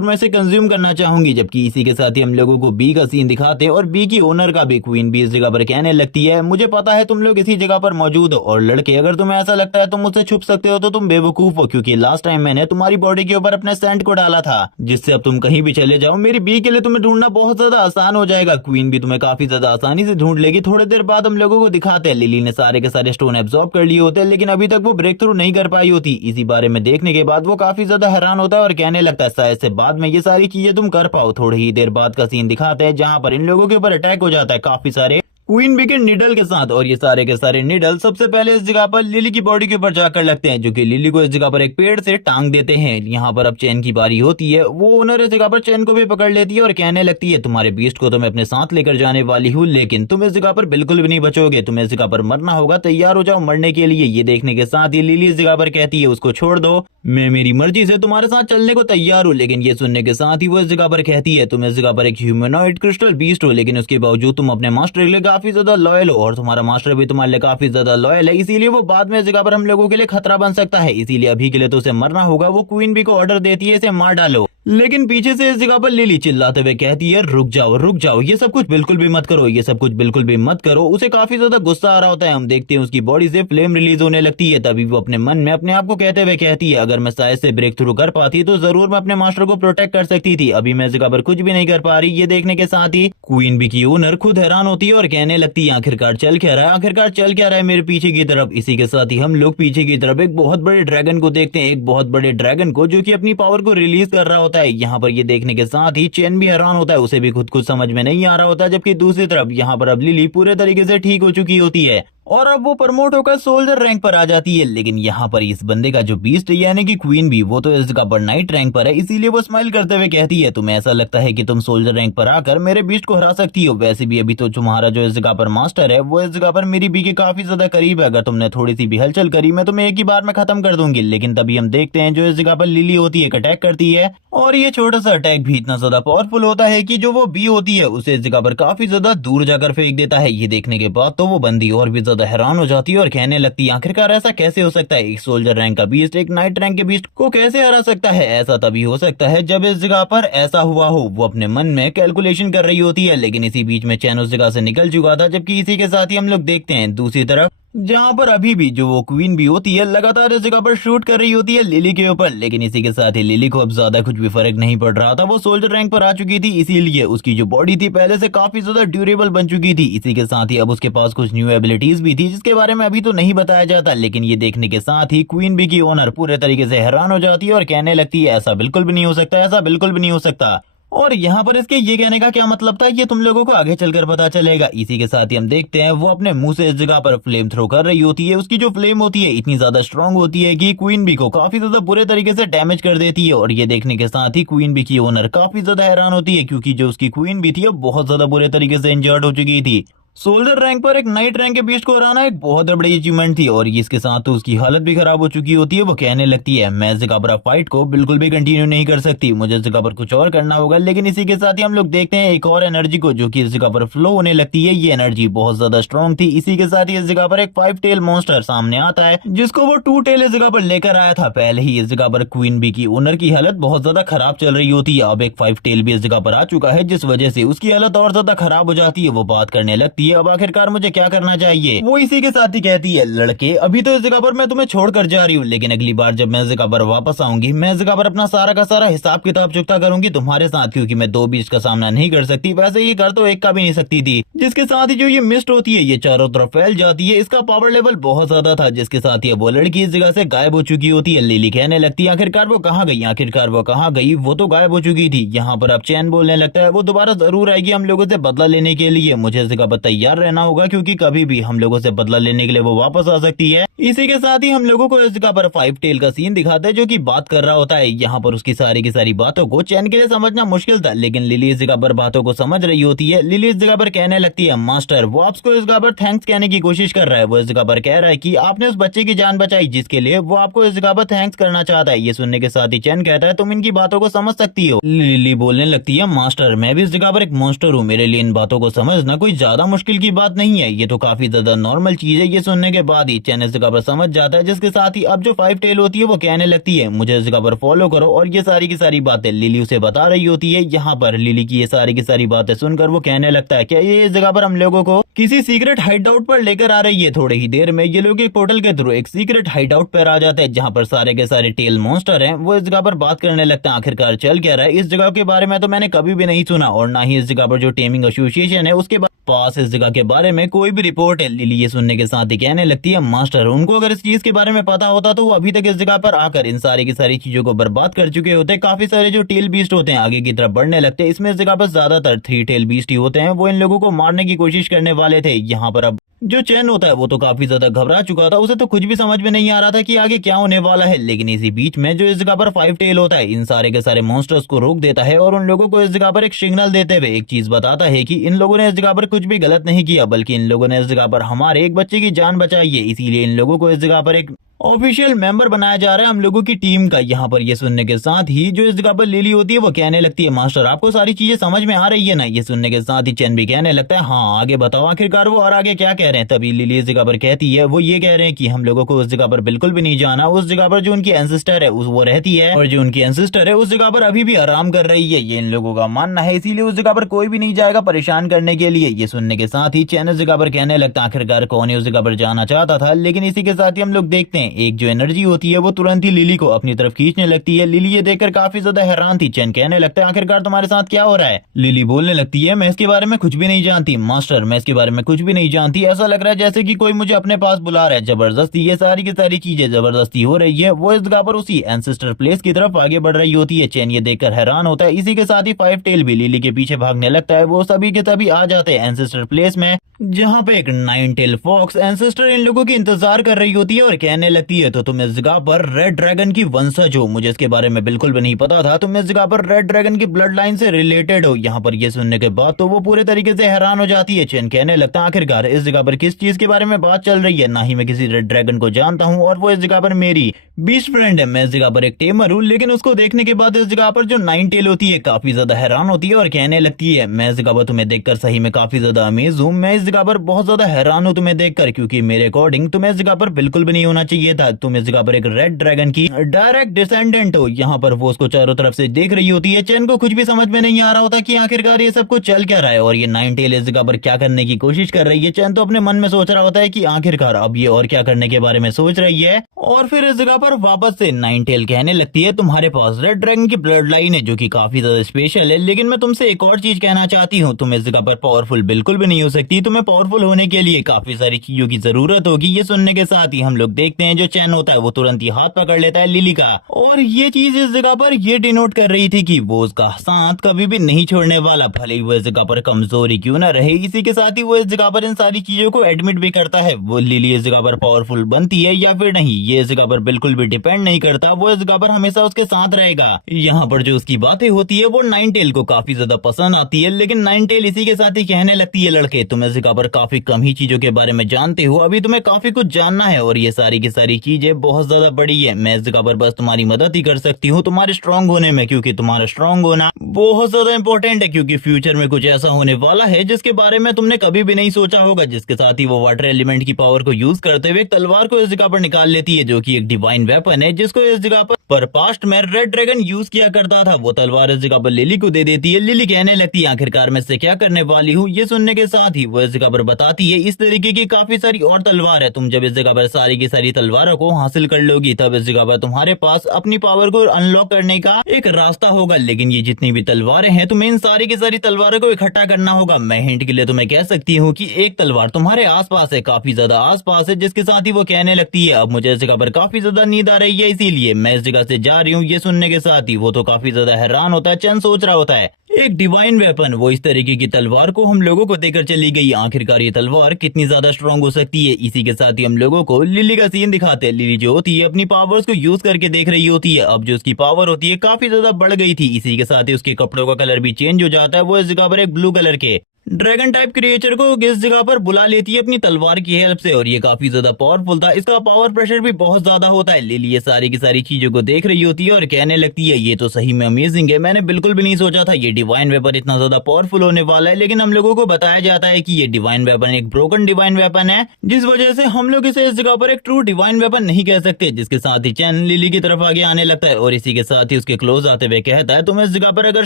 मैं इसे कंज्यूम करना चाहूंगी। जबकि इसी के साथ ही हम लोगों को बी का सीन दिखाते हैं और बी की ओनर का भी क्वीन बी इस जगह पर कहने लगती है, मुझे पता है तुम लोग इसी जगह पर मौजूद हो और लड़के अगर तुम्हें ऐसा लगता है तुम मुझसे छुप सकते हो तो तुम बेवकूफ हो, क्योंकि लास्ट टाइम मैंने तुम्हारी बॉडी के ऊपर अपने सेंट को डाला था, जिससे अब तुम कहीं भी चले जाओ मेरी बी के लिए तुम्हें ढूंढना बहुत ज्यादा आसान हो जाएगा। क्वीन भी तुम्हें काफी ज्यादा आसानी से ढूंढ लेगी। थोड़ी देर बाद हम लोगों को दिखाते हैं लिली ने सारे के सारे स्टोन एब्जॉर्ब कर लिए होते हैं, लेकिन अभी तक वो ब्रेक थ्रू नहीं कर पाई होती। इसी बारे में देखने के बाद वो काफी ज्यादा हैरान होता है और कहने लगता है, शायद से बाद में ये सारी चीजें तुम कर पाओ। थोड़ी ही देर बाद का सीन दिखाते हैं जहां पर इन लोगों के ऊपर अटैक हो जाता है काफी सारे क्वीन बी के निडल के साथ, और ये सारे के सारे निडल सबसे पहले इस जगह पर लिली की बॉडी के ऊपर जाकर लगते हैं, जो कि लिली को इस जगह पर एक पेड़ से टांग देते हैं। यहाँ पर अब चैन की बारी होती है, वो ओनर इस जगह पर चैन को भी पकड़ लेती है और कहने लगती है, तुम्हारे बीस्ट को तो मैं अपने साथ लेकर जाने वाली हूँ, लेकिन तुम इस जगह पर बिल्कुल भी नहीं बचोगे, तुम्हें इस जगह पर मरना होगा, तैयार हो जाओ मरने के लिए। ये देखने के साथ ही लिली इस जगह पर कहती है, उसको छोड़ दो, मैं मेरी मर्जी से तुम्हारे साथ चलने को तैयार हूँ। लेकिन ये सुनने के साथ ही वो इस जगह पर कहती है, तुम इस जगह पर एक ह्यूमनॉइड क्रिस्टल बीस्ट हो, लेकिन उसके बावजूद तुम अपने मास्टर के लिए काफी ज्यादा लॉयल हो और तुम्हारा मास्टर भी तुम्हारे लिए काफी ज्यादा लॉयल है, इसीलिए वो बाद में इस जगह पर हम लोगों के लिए खतरा बन सकता है, इसीलिए अभी के लिए तो उसे मरना होगा। वो क्वीन बी को ऑर्डर देती है, इसे मार डालो। लेकिन पीछे से इस जगह पर लिली चिल्लाते हुए कहती है, रुक जाओ, ये सब कुछ बिल्कुल भी मत करो, ये सब कुछ बिल्कुल भी मत करो। उसे काफी ज्यादा गुस्सा आ रहा होता है। हम देखते हैं उसकी बॉडी से फ्लेम रिलीज होने लगती है। तभी वो अपने मन में अपने आप को कहते हुए कहती है, अगर मैं शायद से ब्रेक थ्रू कर पाती तो जरूर मैं अपने मास्टर को प्रोटेक्ट कर सकती थी, अभी मैं इस जगह पर कुछ भी नहीं कर पा रही। ये देखने के साथ ही क्वीन बी की ओनर खुद हैरान होती है और कहने लगती है, आखिरकार चल क्या रहा है मेरे पीछे की तरफ। इसी के साथ ही हम लोग पीछे की तरफ एक बहुत बड़े ड्रैगन को देखते हैं, एक बहुत बड़े ड्रैगन को जो कि अपनी पावर को रिलीज कर रहा होता है। यहाँ पर ये देखने के साथ ही चैन भी हैरान होता है, उसे भी खुद कुछ समझ में नहीं आ रहा होता। जबकि दूसरी तरफ यहाँ पर अब लिली पूरे तरीके से ठीक हो चुकी होती है और अब वो प्रमोट होकर सोल्जर रैंक पर आ जाती है। लेकिन यहाँ पर इस बंदे का जो बीस्ट है यानी कि क्वीन बी, वो तो इस जगह पर नाइट रैंक पर है, इसीलिए वो स्माइल करते हुए कहती है तुम्हें ऐसा लगता है कि तुम सोल्जर रैंक पर आकर मेरे बीस्ट को हरा सकती हो। वैसे भी अभी तो तुम्हारा जो इस जगह पर मास्टर है वो इस जगह पर मेरी बी के काफी ज्यादा करीब है। अगर तुमने थोड़ी सी भी हलचल करी मैं तुम्हें एक ही बार में खत्म कर दूंगी। लेकिन तभी हम देखते हैं जो इस जगह पर लिली होती है अटैक करती है, और ये छोटा सा अटैक भी इतना ज्यादा पावरफुल होता है कि जो वो बी होती है उसे इस जगह पर काफी ज्यादा दूर जाकर फेंक देता है। ये देखने के बाद तो वो बंदी और भी ज्यादा हैरान हो जाती है और कहने लगती है आखिरकार ऐसा कैसे हो सकता है, एक सोल्जर रैंक का बीस्ट एक नाइट रैंक के बीस्ट को कैसे हरा सकता है। ऐसा तभी हो सकता है जब इस जगह पर ऐसा हुआ हो। वो अपने मन में कैलकुलेशन कर रही होती है, लेकिन इसी बीच में चैन उस जगह से निकल चुका था। जबकि इसी के साथ ही हम लोग देखते हैं दूसरी तरफ जहाँ पर अभी भी जो वो क्वीन भी होती है लगातार इस जगह पर शूट कर रही होती है लिली के ऊपर। लेकिन इसी के साथ ही लिली को अब ज्यादा कुछ भी फर्क नहीं पड़ रहा था, वो सोल्जर रैंक पर आ चुकी थी, इसीलिए उसकी जो बॉडी थी पहले से काफी ज्यादा ड्यूरेबल बन चुकी थी। इसी के साथ ही अब उसके पास कुछ न्यू एबिलिटीज भी थी जिसके बारे में अभी तो नहीं बताया जाता। लेकिन ये देखने के साथ ही क्वीन बी की ओनर पूरे तरीके से हैरान हो जाती है और कहने लगती है ऐसा बिल्कुल भी नहीं हो सकता, ऐसा बिल्कुल भी नहीं हो सकता। और यहाँ पर इसके ये कहने का क्या मतलब था ये तुम लोगों को आगे चलकर पता चलेगा। इसी के साथ ही हम देखते हैं वो अपने मुंह से इस जगह पर फ्लेम थ्रो कर रही होती है। उसकी जो फ्लेम होती है इतनी ज्यादा स्ट्रांग होती है कि क्वीन बी को काफी ज्यादा बुरे तरीके से डैमेज कर देती है। और ये देखने के साथ ही क्वीन बी की ओनर काफी ज्यादा हैरान होती है क्योंकि जो उसकी क्वीन बी थी वो बहुत ज्यादा बुरे तरीके से इंजर्ड हो चुकी थी। सोल्जर रैंक पर एक नाइट रैंक के बीस्ट को हराना एक बहुत बड़ी अचीवमेंट थी और इसके साथ तो उसकी हालत भी खराब हो चुकी होती है। वो कहने लगती है मैं इस जगह पर फाइट को बिल्कुल भी कंटिन्यू नहीं कर सकती, मुझे इस जगह पर कुछ और करना होगा। लेकिन इसी के साथ ही हम लोग देखते हैं एक और एनर्जी को जो कि इस जगह पर फ्लो होने लगती है। ये एनर्जी बहुत ज्यादा स्ट्रॉन्ग थी। इसी के साथ ही इस जगह पर एक 5 टेल मॉन्स्टर सामने आता है जिसको वो 2 टेल इस जगह पर लेकर आया था। पहले ही इस जगह पर क्वीन बी की ओनर की हालत बहुत ज्यादा खराब चल रही होती है, अब एक 5 टेल भी इस जगह पर आ चुका है जिस वजह से उसकी हालत और ज्यादा खराब हो जाती है। वो बात करने लगती है अब आखिरकार मुझे क्या करना चाहिए। वो इसी के साथ ही कहती है लड़के अभी तो इस जगह पर मैं तुम्हें छोड़कर जा रही हूँ, लेकिन अगली बार जब मैं इस जगह पर वापस आऊंगी मैं इस जगह पर अपना सारा का सारा हिसाब किताब चुकता करूंगी तुम्हारे साथ, क्योंकि मैं 2 बीच का सामना नहीं कर सकती। वैसे ये कर तो एक का भी नहीं सकती थी। जिसके साथ ही जो ये मिस्ट होती है ये चारों तरफ फैल जाती है। इसका पावर लेवल बहुत ज्यादा था जिसके साथ ही वो लड़की इस जगह से गायब हो चुकी होती है। लिली कहने लगती है आखिरकार वो कहाँ गई, आखिरकार वो कहाँ गई, वो तो गायब हो चुकी थी। यहाँ पर अब चैन बोलने लगता है वो दोबारा जरूर आएगी हम लोगों से बदला लेने के लिए, मुझे इस जगह पर तैयार रहना होगा क्योंकि कभी भी हम लोगों से बदला लेने के लिए वो वापस आ सकती है। इसी के साथ ही हम लोगों को इस जगह पर 5 टेल का सीन दिखाता है जो कि बात कर रहा होता है। यहाँ पर उसकी सारी की सारी बातों को चैन के लिए समझना मुश्किल था, लेकिन लिली इस जगह पर बातों को समझ रही होती है। लिली इस जगह पर कहने लगती है मास्टर वो आपको इस जगह पर थैंक्स कहने की कोशिश कर रहा है। वो इस जगह पर कह रहा है कि आपने उस बच्चे की जान बचाई जिसके लिए वो आपको इस जगह पर थैंक्स करना चाहता है। ये सुनने के साथ ही चैन कहता है तुम इनकी बातों को समझ सकती हो। लिली बोलने लगती है मास्टर मैं भी इस जगह पर एक मॉन्स्टर हूँ, मेरे लिए इन बातों को समझना कोई ज्यादा मुश्किल की बात नहीं है, ये तो काफी ज्यादा नॉर्मल चीज है। ये सुनने के बाद ही चैन इस जगह पर समझ जाता है। जिसके साथ ही अब जो 5 टेल होती है वो कहने लगती है मुझे इस जगह पर फॉलो करो, और ये सारी की सारी बातें लिली उसे बता रही होती है। यहाँ पर लिली की ये सारी की सारी बातें सुनकर वो कहने लगता है क्या ये इस जगह पर हम लोगों को किसी सीक्रेट हाइड आउट पर लेकर आ रही है। थोड़े ही देर में ये लोग एक पोर्टल के थ्रू एक सीक्रेट हाइड आउट पर आ जाते हैं जहाँ पर सारे के सारे टेल मॉन्स्टर हैं। वो इस जगह पर बात करने लगते हैं आखिरकार चल क्या रहा है, इस जगह के बारे में तो मैंने कभी भी नहीं सुना और ना ही इस जगह पर जो टेमिंग एसोसिएशन है उसके पास इस जगह के बारे में कोई भी रिपोर्ट है। लिली ये सुनने के साथ ही कहने लगती है मास्टर उनको अगर इस चीज के बारे में पता होता तो वो अभी तक इस जगह पर आकर इन सारी की सारी चीजों को बर्बाद कर चुके होते। काफी सारे जो टेल बीस्ट होते हैं आगे की तरफ बढ़ने लगते हैं, इसमें इस जगह पर ज्यादातर 3 टेल बीस्ट ही होते हैं। वो इन लोगों को मारने की कोशिश करने वाले थे। यहाँ पर अब जो चैन होता है वो तो काफी ज्यादा घबरा चुका था, उसे तो कुछ भी समझ में नहीं आ रहा था कि आगे क्या होने वाला है। लेकिन इसी बीच में जो इस जगह पर 5 टेल होता है इन सारे के सारे मॉन्स्टर्स को रोक देता है और उन लोगों को इस जगह पर एक सिग्नल देते हुए एक चीज बताता है कि इन लोगों ने इस जगह पर कुछ भी गलत नहीं किया, बल्कि इन लोगों ने इस जगह पर हमारे एक बच्चे की जान बचाई है, इसीलिए इन लोगों को इस जगह पर एक ऑफिशियल मेंबर बनाया जा रहा है हम लोगों की टीम का। यहाँ पर ये सुनने के साथ ही जो इस जगह पर लिली होती है वो कहने लगती है मास्टर आपको सारी चीजें समझ में आ रही है ना। ये सुनने के साथ ही चैन भी कहने लगता है हाँ आगे बताओ आखिरकार वो और आगे क्या कह रहे हैं। तभी लिली इस जगह पर कहती है वो ये कह रहे हैं कि हम लोगों को उस जगह पर बिल्कुल भी नहीं जाना, उस जगह पर जो उनकी एंसेस्टर है वो रहती है और जो उनकी एंसेस्टर है उस जगह पर अभी भी आराम कर रही है, ये इन लोगों का मानना है, इसीलिए उस जगह पर कोई भी नहीं जाएगा परेशान करने के लिए। ये सुनने के साथ ही चैन इस जगह पर कहने लगता है आखिरकार कौन उस जगह पर जाना चाहता था। लेकिन इसी के साथ ही हम लोग देखते हैं हैं, एक जो एनर्जी होती है वो तुरंत ही लिली को अपनी तरफ खींचने लगती है। लिली ये देखकर काफी ज्यादा हैरान थी। चैन कहने लगता है आखिरकार तुम्हारे साथ क्या हो रहा है। लिली बोलने लगती है मैं इसके बारे में कुछ भी नहीं जानती मास्टर, मैं इसके बारे में कुछ भी नहीं जानती। ऐसा लग रहा है जैसे कि कोई मुझे अपने पास बुला रहा है। जबरदस्ती ये सारी की सारी चीजें जबरदस्ती हो रही है। वो इस जगह पर उसी एंसेस्टर प्लेस की तरफ आगे बढ़ रही होती है। चैन ये देखकर हैरान होता है। इसी के साथ ही फाइव टेल भी लिली के पीछे भागने लगता है। वो सभी के सभी आ जाते हैं एंसेस्टर प्लेस में, जहाँ पे एक नाइन टेल फॉक्स एंसेस्टर इन लोगों की इंतजार कर रही होती है और कहने लगती है तो तुम इस जगह पर रेड ड्रैगन की वंशज हो। मुझे इसके बारे में बिल्कुल भी नहीं पता था। तुम इस जगह पर रेड ड्रैगन की ब्लड लाइन से रिलेटेड हो। यहाँ पर ये सुनने के बाद तो वो पूरे तरीके से हैरान हो जाती है। चैन कहने लगता है आखिरकार इस जगह पर किस चीज के बारे में बात चल रही है। ना ही मैं किसी रेड ड्रैगन को जानता हूँ और वो इस जगह पर मेरी बेस्ट फ्रेंड है। मैं इस जगह पर एक टेमर हूँ। लेकिन उसको देखने के बाद इस जगह पर जो नाइन टेल होती है काफी ज्यादा हैरान होती है और कहने लगती है मैं इस जगह पर तुम्हें देखकर सही में काफी ज्यादा अमेज हूँ। मैं इस जगह पर बहुत ज्यादा हैरान हूँ तुम्हें देखकर, क्योंकि मेरे अकॉर्डिंग तुम्हें इस जगह पर बिल्कुल भी नहीं होना चाहिए था। तुम इस जगह पर एक रेड ड्रैगन की डायरेक्ट डिसेंडेंट हो। यहाँ पर वो उसको चारों तरफ से देख रही होती है। चैन को कुछ भी समझ में नहीं आ रहा होता कि आखिरकार ये सब कुछ चल क्या रहा है और ये नाइन टेल इस जगह पर क्या करने की कोशिश कर रही है। चैन तो अपने मन में सोच रहा होता है कि आखिरकार अब ये और क्या करने के बारे में सोच रही है। और फिर इस जगह पर वापस से नाइन टेल कहने लगती है तुम्हारे पास रेड ड्रैगन की ब्लड लाइन है जो कि काफी ज्यादा स्पेशल है। लेकिन मैं तुमसे एक और चीज कहना चाहती हूँ, तुम इस जगह पर पावरफुल बिल्कुल भी नहीं हो सकती। तुम्हें पावरफुल होने के लिए काफी सारी चीजों की जरूरत होगी। ये सुनने के साथ ही हम लोग देखते हैं जो चैन होता है वो तुरंत ही हाथ पकड़ लेता है लिली का। और ये चीज इस जगह पर ये डिनोट कर रही थी कि वो उसका साथ कभी भी नहीं छोड़ने वाला, भले ही वो इस जगह पर कमजोरी क्यों ना रहे। इसी के साथ ही वो इस जगह पर इन सारी चीजों को एडमिट भी करता है। वो लिली इस जगह पर पावरफुल बनती है या फिर नहीं, ये इस जगह पर बिल्कुल भी डिपेंड नहीं करता। वो इस जगह पर हमेशा उसके साथ रहेगा। यहाँ पर जो उसकी बातें होती है वो नाइन टेल को काफी ज्यादा पसंद आती है। लेकिन नाइन टेल इसी के साथ ही कहने लगती है लड़के तुम इस जगह पर काफी कम ही चीजों के बारे में जानते हो, अभी तुम्हें काफी कुछ जानना है और ये सारी की सारी चीजें बहुत ज्यादा बड़ी है। मैं इस जगह पर बस तुम्हारी मदद ही कर सकती हूँ तुम्हारे स्ट्रांग होने में, क्योंकि तुम्हारा स्ट्रांग होना बहुत ज्यादा इंपॉर्टेंट है। क्योंकि फ्यूचर में कुछ ऐसा होने वाला है जिसके बारे में तुमने कभी भी नहीं सोचा होगा। जिसके साथ ही वो वाटर एलिमेंट की पावर को यूज करते हुए एक तलवार को इस जगह पर निकाल लेती है जो कि एक डिवाइन वेपन है, जिसको इस जगह पर पास्ट में रेड ड्रैगन यूज किया करता था। वो तलवार इस जगह पर लिली को दे देती है। लिली कहने लगती है आखिरकार मैं इससे क्या करने वाली हूँ। ये सुनने के साथ ही वो इस जगह पर बताती है इस तरीके की काफी सारी और तलवार है। तुम जब इस जगह पर सारी की सारी तलवारों को हासिल कर लोगी तब इस जगह पर तुम्हारे पास अपनी पावर को अनलॉक करने का एक रास्ता होगा। लेकिन ये जितनी भी तलवारें हैं तुम्हें इन सारी की सारी तलवारों को इकट्ठा करना होगा। मैं हिंट के लिए तुम्हें कह सकती हूँ कि एक तलवार तुम्हारे आसपास है, काफी ज्यादा आसपास है। जिसके साथ ही वो कहने लगती है अब मुझे इस जगह पर काफी ज्यादा नींद आ रही है, इसीलिए मैं इस जगह से जा रही हूँ। ये सुनने के साथ ही वो तो काफी ज्यादा हैरान होता है। चैन सोच रहा होता है एक डिवाइन वेपन, वो इस तरीके की तलवार को हम लोगों को देकर चली गई। आखिरकार ये तलवार कितनी ज्यादा स्ट्रांग हो सकती है। इसी के साथ ही हम लोगों को लिली का सीन दिखाते हैं। लिली जो होती है अपनी पावर्स को यूज करके देख रही होती है। अब जो उसकी पावर होती है काफी ज्यादा बढ़ गई थी। इसी के साथ ही उसके कपड़ों का कलर भी चेंज हो जाता है। वो इस जगह पर एक ब्लू कलर के ड्रैगन टाइप क्रिएचर को इस जगह पर बुला लेती है अपनी तलवार की हेल्प से और ये काफी ज्यादा पावरफुल था। इसका पावर प्रेशर भी बहुत ज्यादा होता है। लिली ये सारी की सारी चीजों को देख रही होती है और कहने लगती है ये तो सही में अमेजिंग है। मैंने बिल्कुल भी नहीं सोचा था ये डिवाइन वेपन इतना ज्यादा पावरफुल होने वाला है। लेकिन हम लोगों को बताया जाता है कि ये डिवाइन वेपन एक ब्रोकन डिवाइन वेपन है, जिस वजह से हम लोग इसे इस जगह पर एक ट्रू डिवाइन वेपन नहीं कह सकते। जिसके साथ ही चैन लिली की तरफ आगे आने लगता है और इसी के साथ ही उसके क्लोज आते हुए कहता है तुम इस जगह पर अगर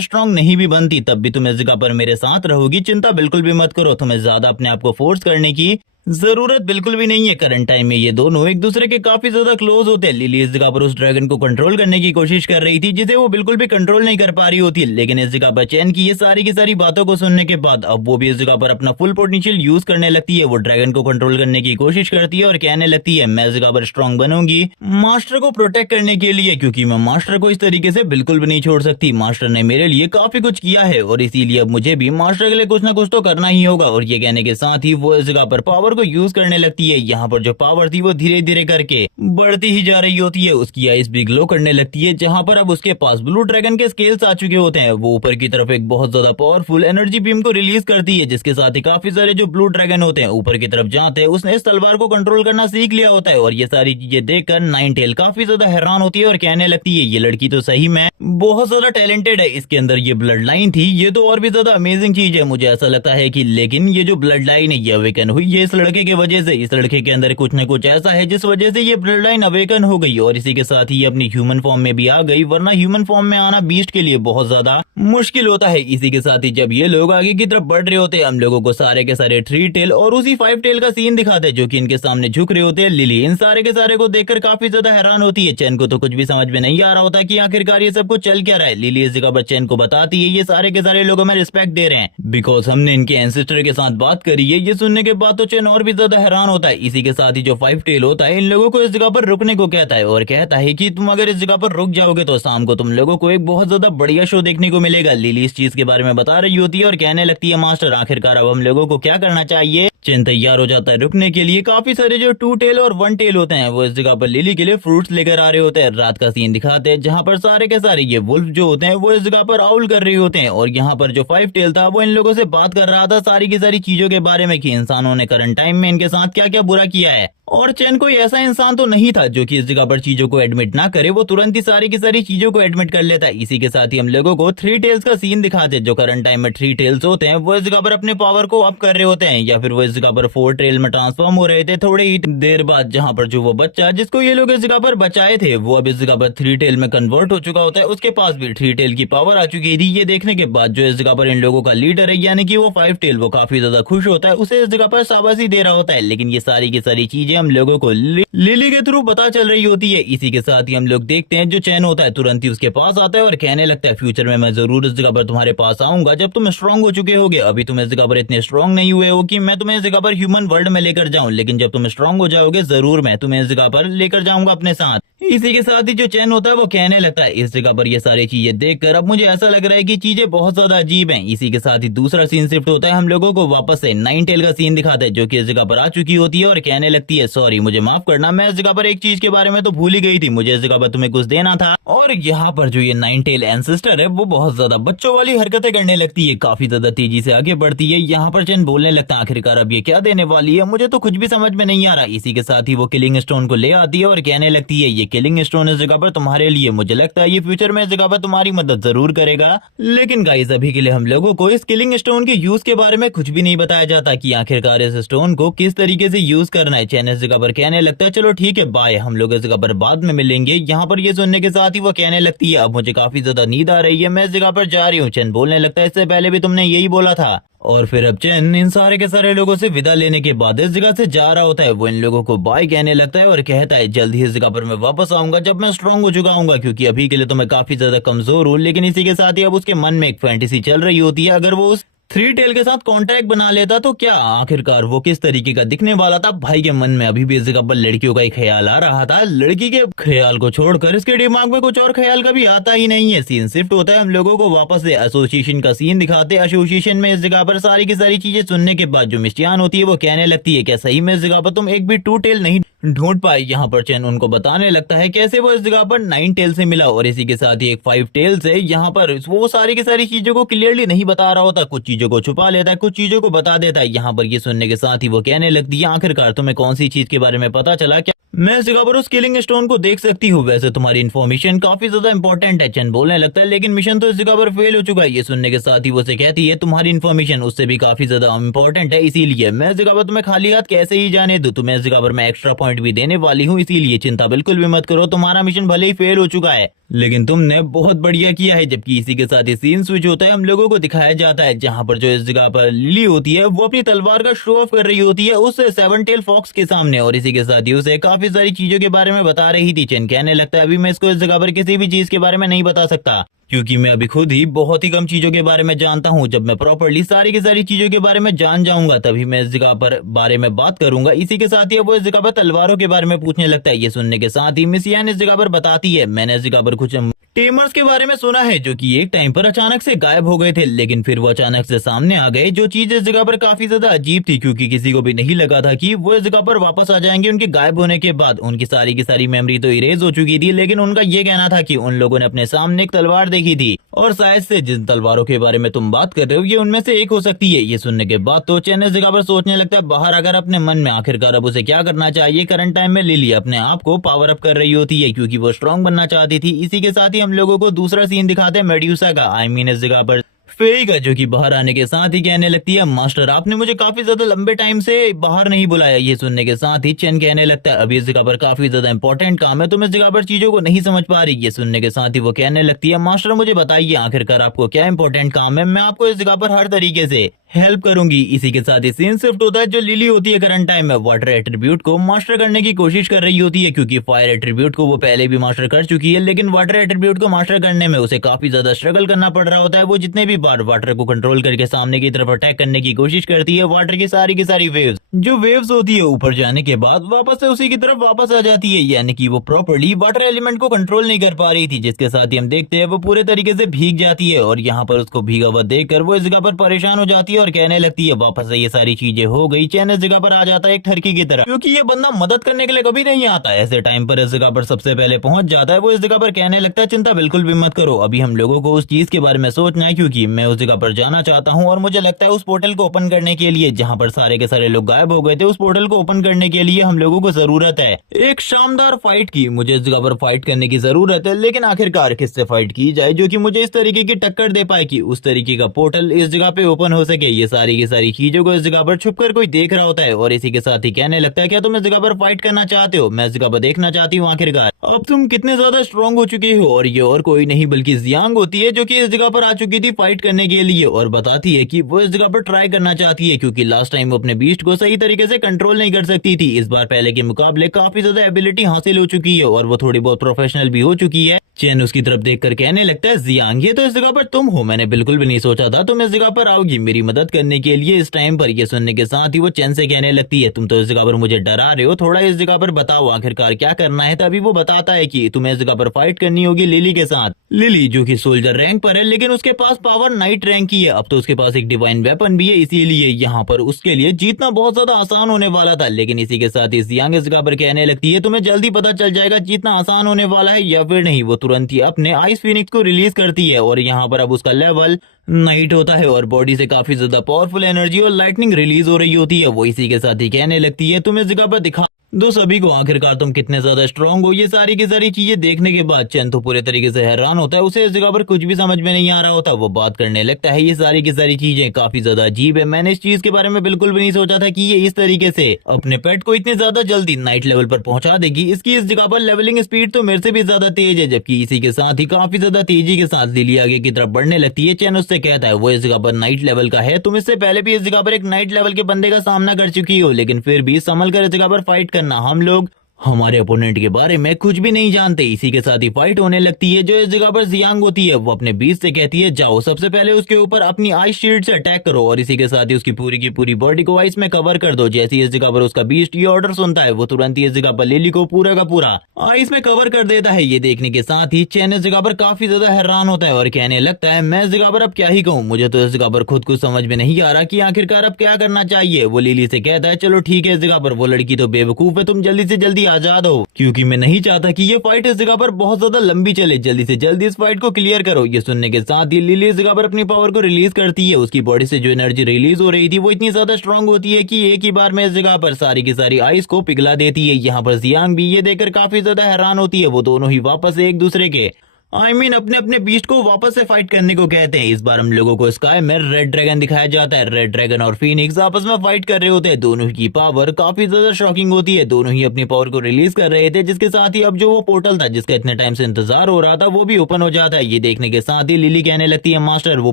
स्ट्रांग नहीं भी बनती तब भी तुम इस जगह पर मेरे साथ रहोगी, चिंता बिल्कुल भी मत करो। तुम्हें ज्यादा अपने आप को फोर्स करने की जरूरत बिल्कुल भी नहीं है। करंट टाइम में ये दोनों एक दूसरे के काफी ज्यादा क्लोज होते हैं। लिली इस जगह पर उस ड्रैगन को कंट्रोल करने की कोशिश कर रही थी जिसे वो बिल्कुल भी कंट्रोल नहीं कर पा रही होती। लेकिन इस जगह पर चैन की ये सारी की सारी बातों को सुनने के बाद अब वो भी इस जगह पर अपना फुल पोटेंशियल यूज करने लगती है। वो ड्रैगन को कंट्रोल करने की कोशिश करती है और कहने लगती है मैं इस जगह पर स्ट्रांग बनूंगी मास्टर को प्रोटेक्ट करने के लिए, क्योंकि मैं मास्टर को इस तरीके से बिल्कुल भी नहीं छोड़ सकती। मास्टर ने मेरे लिए काफी कुछ किया है और इसीलिए अब मुझे भी मास्टर के लिए कुछ ना कुछ तो करना ही होगा। और ये कहने के साथ ही वो इस जगह पर पावर को यूज करने लगती है। यहाँ पर जो पावर थी वो धीरे धीरे करके बढ़ती ही जा रही होती है। उसकी आइस भी ग्लो करने लगती है। जहाँ पर अब उसके पास ब्लू ड्रैगन के स्केल्स आ चुके होते हैं। वो ऊपर की तरफ एक बहुत ज्यादा पावरफुल एनर्जी बीम को रिलीज करती है, जिसके साथ ही काफी सारे जो ब्लू ड्रैगन होते हैं ऊपर की तरफ जाते हैं। उसने इस तलवार को कंट्रोल करना सीख लिया होता है और ये सारी चीजें देखकर नाइन टेल काफी ज्यादा हैरान होती है और कहने लगती है ये लड़की तो सही में बहुत ज्यादा टैलेंटेड है। इसके अंदर ये ब्लड लाइन थी, ये तो और भी ज्यादा अमेजिंग चीज है। मुझे ऐसा लगता है कि लेकिन ये जो ब्लड लाइन है ये अवेकन हुई ये इस लड़के की वजह से इस लड़के के अंदर कुछ न कुछ ऐसा है जिस वजह से ये ब्लड लाइन अवेकन हो गई और इसी के साथ ही ये अपनी ह्यूमन फॉर्म में भी आ गई, वरना ह्यूमन फॉर्म में आना बीस्ट के लिए बहुत ज्यादा मुश्किल होता है। इसी के साथ ही जब ये लोग आगे की तरफ बढ़ रहे होते हैं, हम लोगों को सारे के सारे 3 टेल और उसी 5 टेल का सीन दिखाते हैं जो कि इनके सामने झुक रहे होते हैं। लिली इन सारे के सारे को देखकर काफी ज्यादा हैरान होती है। चैन को तो कुछ भी समझ में नहीं आ रहा होता कि आखिरकार ये सब कुछ चल क्या रहा है। लिली इस जगह पर चैन को बताती है ये सारे के सारे लोगों में रिस्पेक्ट दे रहे हैं बिकॉज हमने इनके एंसेस्टर के साथ बात करी है। ये सुनने के बाद तो चैन और भी ज्यादा हैरान होता है। इसी के साथ ही जो 5 टेल होता है इन लोगों को इस जगह पर रुकने को कहता है और कहता है कि तुम अगर इस जगह पर रुक जाओगे तो शाम को तुम लोगों को एक बहुत ज्यादा बढ़िया शो देखने को मिलेगा। लिली इस चीज के बारे में बता रही होती है और कहने लगती है मास्टर आखिरकार अब हम लोगों को क्या करना चाहिए। चैन तैयार हो जाता है रुकने के लिए। काफी सारे जो 2 टेल और 1 टेल होते हैं वो इस जगह पर लिली के लिए फ्रूट्स लेकर आ रहे होते हैं। रात का सीन दिखाते हैं जहाँ पर सारे के सारे ये वुल्फ जो होते हैं वो इस जगह पर आउल कर रहे होते हैं और यहाँ पर जो 5 टेल था वो इन लोगों से बात कर रहा था सारी की सारी चीजों के बारे में कि इंसानों ने करंट टाइम में इनके साथ क्या क्या बुरा किया है। और चैन कोई ऐसा इंसान तो नहीं था जो कि इस जगह पर चीजों को एडमिट ना करे, वो तुरंत ही सारी की सारी चीजों को एडमिट कर लेता है। इसी के साथ ही हम लोगों को 3 टेल्स का सीन दिखाते हैं। जो करंट टाइम में 3 टेल्स होते हैं वो इस जगह पर अपने पावर को अप कर रहे होते हैं या फिर वो इस जगह पर 4 टेल में ट्रांसफॉर्म हो रहे थे थोड़ी ही देर बाद, जहाँ पर जो वो बच्चा जिसको ये लोग इस जगह पर बचाए थे वो अब इस जगह पर 3 टेल में कन्वर्ट हो चुका होता है। उसके पास भी 3 टेल की पावर आ चुकी थी। ये देखने के बाद जो इस जगह पर इन लोगों का लीडर है यानी कि वो 5 टेल वो काफी ज्यादा खुश होता है, उसे इस जगह पर शाबाशी दे रहा होता है। लेकिन ये सारी की सारी चीजें हम लोगों को लिली के थ्रू पता चल रही होती है। इसी के साथ ही हम लोग देखते हैं जो चैन होता है तुरंत ही उसके पास आता है और कहने लगता है फ्यूचर में मैं जरूर इस जगह पर तुम्हारे पास आऊंगा जब तुम स्ट्रांग हो चुके होगे। अभी तुम इस जगह पर इतने स्ट्रांग नहीं हुए हो कि मैं तुम्हें इस जगह पर ह्यूमन वर्ल्ड में लेकर जाऊं, लेकिन जब तुम स्ट्रांग हो जाओगे जरूर मैं तुम्हें इस जगह पर लेकर जाऊंगा अपने साथ। इसी के साथ ही जो चैन होता है वो कहने लगता है इस जगह पर ये सारी चीजें देखकर अब मुझे ऐसा लग रहा है कि चीजें बहुत ज्यादा अजीब हैं। इसी के साथ ही दूसरा सीन शिफ्ट होता है। हम लोगों को वापस से 9 टेल का सीन दिखाता है जो कि इस जगह पर आ चुकी होती है और कहने लगती है सॉरी मुझे माफ करना, मैं इस जगह पर एक चीज के बारे में तो भूल ही गई थी, मुझे इस जगह पर तुम्हें कुछ देना था। और यहाँ पर जो ये 9 टेल एंसेस्टर है वो बहुत ज्यादा बच्चों वाली हरकतें करने लगती है, काफी ज्यादा तेजी से आगे बढ़ती है। यहाँ पर चैन बोलने लगता है आखिरकार अब ये क्या देने वाली है, मुझे तो कुछ भी समझ में नहीं आ रहा। इसी के साथ ही वो किलिंग स्टोन को ले आती है और कहने लगती है ये किलिंग स्टोन इस जगह पर तुम्हारे लिए, मुझे लगता है ये फ्यूचर में इस जगह पर तुम्हारी मदद जरूर करेगा। लेकिन गाइस अभी के लिए हम लोगों को इस किलिंग स्टोन के यूज के बारे में कुछ भी नहीं बताया जाता कि आखिरकार इस स्टोन को किस तरीके से यूज करना है। चैन इस जगह पर कहने लगता है चलो ठीक है बाय, हम लोग इस जगह पर बाद में मिलेंगे। यहाँ पर ये सुनने के साथ ही वो कहने लगती है अब मुझे काफी ज्यादा नींद आ रही है, मैं इस जगह पर जा रही हूँ। चैन बोलने लगता है इससे पहले भी तुमने यही बोला था। और फिर अब चैन इन सारे के सारे लोगों से विदा लेने के बाद इस जगह से जा रहा होता है। वो इन लोगों को बाय कहने लगता है और कहता है जल्द ही इस जगह पर मैं वापस आऊंगा जब मैं स्ट्रांग हो चुका हूँ, क्योंकि अभी के लिए तो मैं काफी ज्यादा कमजोर हूँ। लेकिन इसी के साथ ही अब उसके मन में एक फैंटेसी चल रही होती है, अगर वो उस 3 टेल के साथ कांटेक्ट बना लेता तो क्या आखिरकार वो किस तरीके का दिखने वाला था। भाई के मन में अभी भी इस जगह पर लड़कियों का ही ख्याल आ रहा था। लड़की के ख्याल को छोड़कर इसके दिमाग में कुछ और ख्याल कभी आता ही नहीं है। सीन शिफ्ट होता है। हम लोगों को वापस से एसोसिएशन का सीन दिखाते हैं। एसोसिएशन में इस जगह पर सारी की सारी चीजें सुनने के बाद जो मिस्टियान होती है वो कहने लगती है क्या सही में इस जगह पर तुम एक भी 2 टेल नहीं ढूंढ पाई। यहाँ पर चैन उनको बताने लगता है कैसे वो इस जगह पर 9 टेल से मिला और इसी के साथ ही एक 5 टेल से। यहाँ पर वो सारी की सारी चीजों को क्लियरली नहीं बता रहा होता, कुछ चीजों को छुपा लेता है, कुछ चीजों को बता देता है। यहाँ पर ये सुनने के साथ ही वो कहने लगती है आखिरकार तुम्हें कौन सी चीज के बारे में पता चला, क्या मैं इस जगह पर उस किलिंग स्टोन को देख सकती हूँ। वैसे तुम्हारी इन्फॉर्मेशन काफी ज्यादा इंपॉर्टेंट है। चैन बोलने लगता है लेकिन मिशन तो इस जगह पर फेल हो चुका है। ये सुनने के साथ ही वो से कहती है तुम्हारी इन्फॉर्मेशन उससे भी काफी ज्यादा इंपॉर्टेंट है, इसीलिए मैं इस जगह पर तुम्हें खाली हाथ कैसे ही जाने दूं। तुम्हें इस जगह पर मैं एक्स्ट्रा पॉइंट भी देने वाली हूँ, इसीलिए चिंता बिल्कुल भी मत करो। तुम्हारा मिशन भले ही फेल हो चुका है लेकिन तुमने बहुत बढ़िया किया है। जबकि इसी के साथ ही सीन स्विच होता है। हम लोगों को दिखाया जाता है जहाँ पर जो इस जगह पर लिली होती है वो अपनी तलवार का शो ऑफ कर रही होती है उस 7 टेल फॉक्स के सामने और इसी के साथ ही उसे काफी सारी चीजों के बारे में बता रही थी। चैन कहने लगता है अभी मैं इसको इस जगह पर किसी भी चीज के बारे में नहीं बता सकता, क्योंकि मैं अभी खुद ही बहुत ही कम चीजों के बारे में जानता हूँ। जब मैं प्रॉपर्ली सारी की सारी चीजों के बारे में जान जाऊंगा तभी मैं इस जगह पर बारे में बात करूंगा। इसी के साथ ही वो इस जगह पर तलवारों के बारे में पूछने लगता है। ये सुनने के साथ ही मिसियान इस जगह पर बताती है मैंने इस जगह पर कुछ टेमर्स के बारे में सुना है जो कि एक टाइम पर अचानक से गायब हो गए थे, लेकिन फिर वो अचानक से सामने आ गए। जो चीज इस जगह पर काफी ज्यादा अजीब थी क्योंकि किसी को भी नहीं लगा था कि वो इस जगह पर वापस आ जाएंगे। उनके गायब होने के बाद उनकी सारी की सारी मेमोरी तो इरेज हो चुकी थी, लेकिन उनका ये कहना था कि उन लोगों ने अपने सामने एक तलवार देखी थी और शायद से जिन तलवारों के बारे में तुम बात कर रहे हो ये उनमें से एक हो सकती है। ये सुनने के बाद तो चैन इस जगह पर सोचने लगता है बाहर अगर अपने मन में आखिरकार अब उसे क्या करना चाहिए। करंट टाइम में लिली अपने आप को पावर अप कर रही होती है क्योंकि वो स्ट्रांग बनना चाहती थी। इसी के साथ ही हम लोगों को दूसरा सीन दिखाते हैं मेड्यूसा का। इस जगह पर फेई का जो कि बाहर आने के साथ ही कहने लगती है, मास्टर आपने मुझे काफी ज्यादा लंबे टाइम से बाहर नहीं बुलाया। ये सुनने के साथ ही चेन कहने लगता है, अभी इस जगह पर काफी ज्यादा इंपॉर्टेंट काम है, तुम इस जगह पर चीजों को नहीं समझ पा रही। ये सुनने के साथ ही वो कहने लगती है, मास्टर मुझे बताइए आखिरकार आपको क्या इंपॉर्टेंट काम है, मैं आपको इस जगह पर हर तरीके से हेल्प करूंगी। इसी के साथ ही सीन शिफ्ट होता है। जो लिली होती है करंट टाइम में वाटर एट्रीब्यूट को मास्टर करने की कोशिश कर रही होती है, क्योंकि फायर एट्रीब्यूट को वो पहले भी मास्टर कर चुकी है, लेकिन वाटर एट्रीब्यूट को मास्टर करने में उसे काफी ज्यादा स्ट्रगल करना पड़ रहा होता है। वो जितने भी बार वाटर को कंट्रोल करके सामने की तरफ अटैक करने की कोशिश करती है, वाटर की सारी वेव्स जो वेव्स होती है ऊपर जाने के बाद वापस से उसी की तरफ वापस आ जाती है, यानी कि वो प्रॉपर्ली वाटर एलिमेंट को कंट्रोल नहीं कर पा रही थी, जिसके साथ ही हम देखते हैं वो पूरे तरीके से भीग जाती है। और यहाँ पर उसको भीगा हुआ देखकर वो इस जगह पर परेशान हो जाती है और कहने लगती है, वापस से ये सारी चीजें हो गई। चैन इस जगह पर आ जाता है एक ठरकी की तरह, क्योंकि ये बंदा मदद करने के लिए कभी नहीं आता। ऐसे टाइम पर इस जगह पर सबसे पहले पहुंच जाता है। वो इस जगह पर कहने लगता है, चिंता बिल्कुल भी मत करो, अभी हम लोगों को उस चीज के बारे में सोचना है, क्योंकि मैं उस जगह पर जाना चाहता हूँ और मुझे लगता है उस पोर्टल को ओपन करने के लिए, जहाँ पर सारे के सारे लोग गायब हो गए थे, उस पोर्टल को ओपन करने के लिए हम लोगों को जरूरत है एक शानदार फाइट की। मुझे इस जगह पर फाइट करने की जरूरत है, लेकिन आखिरकार किससे फाइट की जाए जो कि मुझे इस तरीके की टक्कर दे पाए कि उस तरीके का पोर्टल इस जगह पे ओपन हो सके। ये सारी की सारी चीजों को इस जगह पर छुपकर कोई देख रहा होता है और इसी के साथ ही कहने लगता है, क्या तुम इस जगह पर फाइट करना चाहते हो? मैं इस जगह पर देखना चाहती हूँ आखिरकार अब तुम कितने ज्यादा स्ट्रांग हो चुके हो। और ये और कोई नहीं बल्कि जियांग होती है, जो कि इस जगह पर आ चुकी थी फाइट करने के लिए और बताती है कि वो इस जगह पर ट्राई करना चाहती है, क्योंकि लास्ट टाइम वो अपने बीस्ट को सही तरीके से कंट्रोल नहीं कर सकती थी। इस बार पहले के मुकाबले काफी ज्यादा एबिलिटी हासिल हो चुकी है और वो थोड़ी बहुत प्रोफेशनल भी हो चुकी है। चेन उसकी तरफ देखकर कहने लगता है, जियांग ये तो इस जगह पर तुम हो, मैंने बिल्कुल भी नहीं सोचा था तुम इस जगह पर आओगी मेरी मदद करने के लिए इस टाइम पर। ये सुनने के साथ ही वो चेन से कहने लगती है, तुम तो इस जगह पर मुझे डरा रहे हो, थोड़ा इस जगह पर बताओ आखिरकार क्या करना है। तभी वो बताता है कि तुम्हें इस जगह पर फाइट करनी होगी लिली के साथ। लिली जो कि सोल्जर रैंक पर है, लेकिन उसके पास पावर नाइट रैंक की है। अब तो उसके पास एक डिवाइन वेपन भी है, इसीलिए यहाँ पर उसके लिए जीतना बहुत ज्यादा आसान होने वाला था। लेकिन इसी के साथ ही जियांग इस जगह पर कहने लगती है, तुम्हें जल्दी पता चल जाएगा जीतना आसान होने वाला है या फिर नहीं। वो तुरंत ही अपने आइस फिनिक्स को रिलीज करती है और यहाँ पर अब उसका लेवल नाइट होता है और बॉडी से काफी ज्यादा पावरफुल एनर्जी और लाइटनिंग रिलीज हो रही होती है। वो इसी के साथ ही कहने लगती है, तुम इस जगह पर दिखा दो सभी को आखिरकार तुम कितने ज्यादा स्ट्रांग हो। ये सारी की सारी चीजें देखने के बाद चैन तो पूरे तरीके से हैरान होता है, उसे इस जगह पर कुछ भी समझ में नहीं आ रहा होता। वो बात करने लगता है, ये सारी की सारी चीजें काफी ज्यादा अजीब है, मैंने इस चीज के बारे में बिल्कुल भी नहीं सोचा था कि ये इस तरीके से अपने पेट को इतने ज्यादा जल्दी नाइट लेवल पर पहुंचा देगी। इसकी इस जगह पर लेवलिंग स्पीड तो मेरे से भी ज्यादा तेज है। जबकि इसी के साथ ही काफी ज्यादा तेजी के साथ लिली आगे की तरफ बढ़ने लगती है। चैन उससे कहता है, वो इस जगह पर नाइट लेवल का है, तुम इससे पहले भी इस जगह पर एक नाइट लेवल के बंदे का सामना कर चुकी हो, लेकिन फिर भी संभल कर इस जगह पर फाइट करना, हम लोग हमारे अपोनेंट के बारे में कुछ भी नहीं जानते। इसी के साथ ही फाइट होने लगती है। जो इस जगह पर जियांग होती है वो अपने बीच से कहती है, जाओ सबसे पहले उसके ऊपर अपनी आइस शील्ड से अटैक करो और इसी के साथ ही उसकी पूरी की पूरी बॉडी को आइस में कवर कर दो। जैसे ही इस जगह पर उसका बीस्ट ये ऑर्डर सुनता है, वो तुरंत ही इस जगह पर लिली को पूरा का पूरा आइस में कवर कर देता है। ये देखने के साथ ही चैन इस जगह पर काफी ज्यादा हैरान होता है और कहने लगता है, मैं इस जगह पर अब क्या ही कहूँ, मुझे तो इस जगह पर खुद कुछ समझ में नहीं आ रहा कि आखिरकार अब क्या करना चाहिए। वो लिली से कहता है, चलो ठीक है, इस जगह पर वो लड़की तो बेवकूफ है, तुम जल्दी से जल्दी आजाद हो, क्योंकि मैं नहीं चाहता कि ये फाइट इस जगह पर बहुत ज्यादा लंबी चले, जल्दी से जल्दी इस फाइट को क्लियर करो। ये सुनने के साथ ही लिली इस जगह पर अपनी पावर को रिलीज करती है। उसकी बॉडी से जो एनर्जी रिलीज हो रही थी वो इतनी ज्यादा स्ट्रांग होती है कि एक ही बार में इस जगह पर सारी की सारी आइस को पिघला देती है। यहाँ पर जियांग भी ये देखकर काफी ज्यादा हैरान होती है। वो दोनों ही वापस एक दूसरे के अपने अपने बीस्ट को वापस से फाइट करने को कहते हैं। इस बार हम लोगों को स्काई में रेड ड्रैगन दिखाया जाता है। रेड ड्रैगन और फीनिक्स आपस में फाइट कर रहे होते हैं। दोनों की पावर काफी ज्यादा शॉकिंग होती है। दोनों ही अपनी पावर को रिलीज कर रहे थे, जिसके साथ ही अब जो वो पोर्टल था जिसका इतने टाइम से इंतजार हो रहा था वो भी ओपन हो जाता है। ये देखने के साथ ही लिली कहने लगती है, मास्टर वो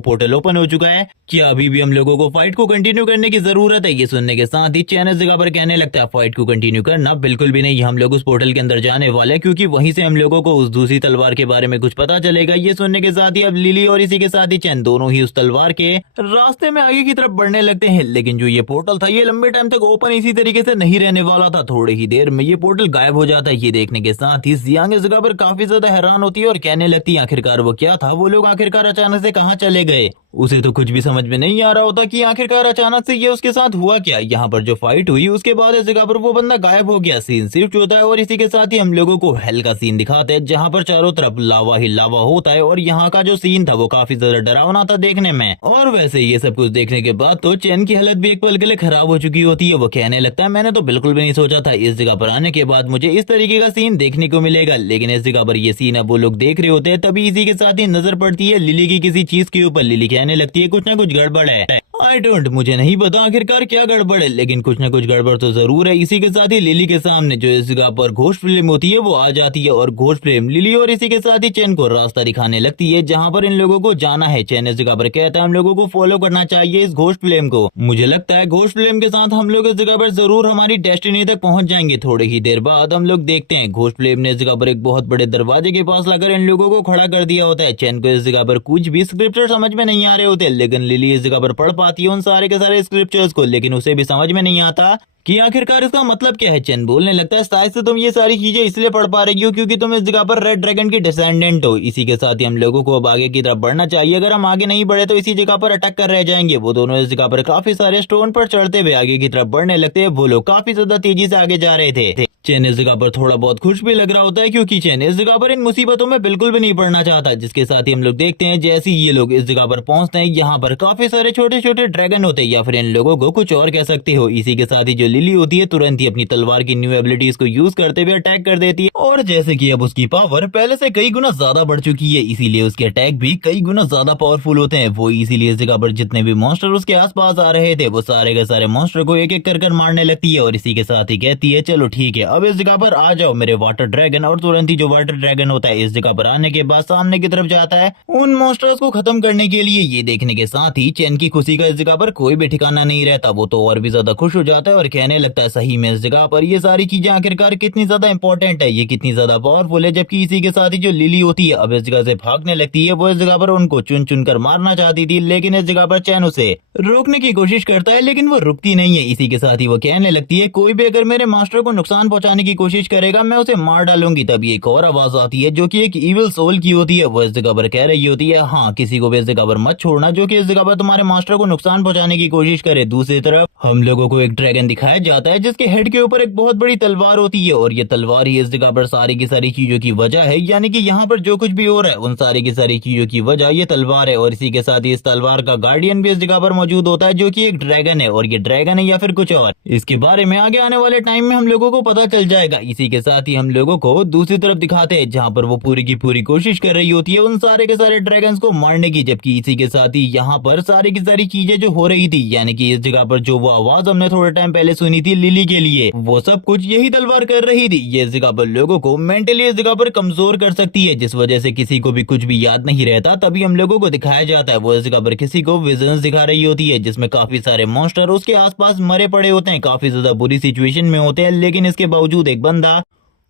पोर्टल ओपन हो चुका है, क्या अभी भी हम लोगों को फाइट को कंटिन्यू करने की जरूरत है? ये सुनने के साथ ही चैन इस जगह पर कहने लगता है, फाइट को कंटिन्यू करना बिल्कुल भी नहीं, हम लोग उस पोर्टल के अंदर जाने वाले हैं, क्योंकि वहीं से हम लोगों को उस दूसरी तलवार के बारे में कुछ पता चलेगा। ये सुनने के साथ ही अब लिली और इसी के साथ ही चैन दोनों ही उस तलवार के रास्ते में आगे की तरफ बढ़ने लगते हैं। लेकिन जो ये पोर्टल था ये लंबे टाइम तक ओपन इसी तरीके से नहीं रहने वाला था, थोड़ी ही देर में ये पोर्टल गायब हो जाता है। ये देखने के साथ ही जियांग इस जगह पर काफी ज्यादा हैरान होती है और कहने लगती है, आखिरकार वो क्या था, वो लोग आखिरकार अचानक से कहाँ चले गए? उसे तो कुछ भी समझ में नहीं आ रहा होता कि आखिरकार अचानक से ये उसके साथ हुआ क्या। यहाँ पर जो फाइट हुई उसके बाद इस जगह पर वो बंदा गायब हो गया, सीन शिफ्ट होता है और इसी के साथ ही हम लोगों को हेल का सीन दिखाते हैं, जहाँ पर चारों तरफ लावा ही लावा होता है और यहाँ का जो सीन था वो काफी ज्यादा डरावना था देखने में। और वैसे ये सब कुछ देखने के बाद तो चैन की हालत भी एक पल के लिए खराब हो चुकी होती है। वो कहने लगता है मैंने तो बिल्कुल भी नहीं सोचा था इस जगह पर आने के बाद मुझे इस तरीके का सीन देखने को मिलेगा, लेकिन इस जगह पर ये सीन अब वो लोग देख रहे होते हैं तभी इसी के साथ ही नजर पड़ती है लिली की किसी चीज के ऊपर। लिली कहने लगती है कुछ ना कुछ गड़बड़ है। आई डोंट, मुझे नहीं पता आखिरकार क्या गड़बड़ है, लेकिन कुछ ना कुछ गड़बड़ तो जरूर है। इसी के साथ ही लिली के सामने जो इस जगह पर घोस्ट फिल्म होती है वो आ जाती है और घोस्ट फिल्म लिली और इसी के साथ ही चैन को रास्ता दिखाने लगती है जहाँ पर इन लोगों को जाना है। चैन इस जगह पर कहता है हम लोगों को फॉलो करना चाहिए इस घोस्ट फिल्म को। मुझे लगता है घोस्ट फिल्म के साथ हम लोग इस जगह पर जरूर हमारी डेस्टिनी तक पहुंच जाएंगे। थोड़ी ही देर बाद हम लोग देखते हैं घोस्ट फिल्म ने इस जगह पर एक बहुत बड़े दरवाजे के पास लाकर इन लोगों को खड़ा कर दिया होता है। चैन को इस जगह पर कुछ भी स्क्रिप्चर समझ में नहीं आ रहे होते, लेकिन लिली इस जगह पर पढ़ पाती है उन सारे के सारे स्क्रिप्चर्स को, लेकिन उसे भी समझ में नहीं आता कि आखिरकार इसका मतलब क्या है। चैन बोलने लगता है शायद से तुम ये सारी चीजें इसलिए पढ़ पा रही हो क्योंकि तुम इस जगह पर रेड ड्रैगन की डिसेंडेंट हो। इसी के साथ ही हम लोगों को अब आगे की तरफ बढ़ना चाहिए, अगर हम आगे नहीं बढ़े तो इसी जगह पर अटक कर रह जाएंगे। वो दोनों इस जगह पर काफी सारे स्टोन पर चढ़ते हुए आगे की तरफ बढ़ने लगते हैं। वो लोग काफी ज्यादा तेजी से आगे जा रहे थे। चैन इस जगह पर थोड़ा बहुत खुश भी लग रहा होता है क्योंकि चैन इस जगह पर इन मुसीबतों में बिल्कुल भी नहीं पड़ना चाहता। जिसके साथ ही हम लोग देखते हैं जैसे ही ये लोग इस जगह पर पहुंचते हैं यहाँ पर काफी सारे छोटे छोटे ड्रैगन होते हैं, या फिर इन लोगों को कुछ और कह सकते हो। इसी के साथ ही जो लिली होती है तुरंत ही अपनी तलवार की न्यू एबिलिटीज को यूज करते हुए अटैक कर देती है, और जैसे कि अब उसकी पावर पहले से कई गुना ज्यादा बढ़ चुकी है इसीलिए उसके अटैक भी कई गुना ज्यादा पावरफुल होते हैं। वो इसीलिए इस जगह पर जितने भी मॉन्स्टर उसके आसपास आ रहे थे वो सारे के सारे मॉन्स्टर को एक एक कर मारने लगती है और इसी के साथ ही कहती है चलो ठीक है अब इस जगह पर आ जाओ मेरे वाटर ड्रैगन। और तुरंत ही जो वाटर ड्रैगन होता है इस जगह पर आने के बाद सामने की तरफ जाता है उन मॉन्स्टर्स को खत्म करने के लिए। ये देखने के साथ ही चैन की खुशी का इस जगह पर कोई भी ठिकाना नहीं रहता। वो तो और भी ज्यादा खुश हो जाता है और कहने लगता है सही में इस जगह पर ये सारी चीजें आखिरकार कितनी ज्यादा इंपॉर्टेंट है, ये कितनी ज्यादा पावरफुल है। जबकि इसी के साथ ही जो लिली होती है अब इस जगह से भागने लगती है। वो इस जगह पर उनको चुन चुन कर मारना चाहती थी, लेकिन इस जगह पर चैन उसे रोकने की कोशिश करता है लेकिन वो रुकती नहीं है। इसी के साथ ही वो कहने लगती है कोई भी अगर मेरे मास्टर को नुकसान पहुंचाने की कोशिश करेगा मैं उसे मार डालूंगी। तभी एक और आवाज आती है जो कि एक इविल सोल की होती है। वो इस जगह पर कह रही होती है हाँ किसी को भी इस जगह पर मत छोड़ना जो कि इस जगह पर तुम्हारे मास्टर को नुकसान पहुंचाने की कोशिश करे। दूसरी तरफ हम लोगों को एक ड्रैगन दिखाया जाता है जिसके हेड के ऊपर एक बहुत बड़ी तलवार होती है और ये तलवार ही इस जगह पर सारी की सारी चीजों की वजह है, यानी कि यहाँ पर जो कुछ भी हो रहा है उन सारी की सारी चीजों की वजह ये तलवार है। और इसी के साथ ही इस तलवार का गार्डियन भी इस जगह पर मौजूद होता है जो कि एक ड्रैगन है, और ये ड्रैगन है या फिर कुछ और इसके बारे में आगे आने वाले टाइम में हम लोगों को पता चल जाएगा। इसी के साथ ही हम लोगों को दूसरी तरफ दिखाते हैं जहाँ पर वो पूरी की पूरी कोशिश कर रही होती है उन सारे के सारे ड्रैगन्स को मारने की। जबकि इसी के साथ ही यहाँ पर सारी की सारी चीजें जो हो रही थी, यानी कि इस जगह पर जो वो आवाज हमने थोड़े टाइम पहले सुनी थी लिली के लिए, वो सब कुछ यही तलवार कर रही थी। ये इस जगह पर लोगों को मेंटली इस जगह पर कमजोर कर सकती है, जिस वजह से किसी को भी कुछ भी याद नहीं रहता। तभी हम लोगों को दिखाया जाता है वो इस जगह पर किसी को विजन्स दिखा रही होती है जिसमें काफी सारे मॉन्स्टर उसके आसपास मरे पड़े होते हैं, काफी ज्यादा बुरी सिचुएशन में होते हैं, लेकिन इसके बावजूद एक बंदा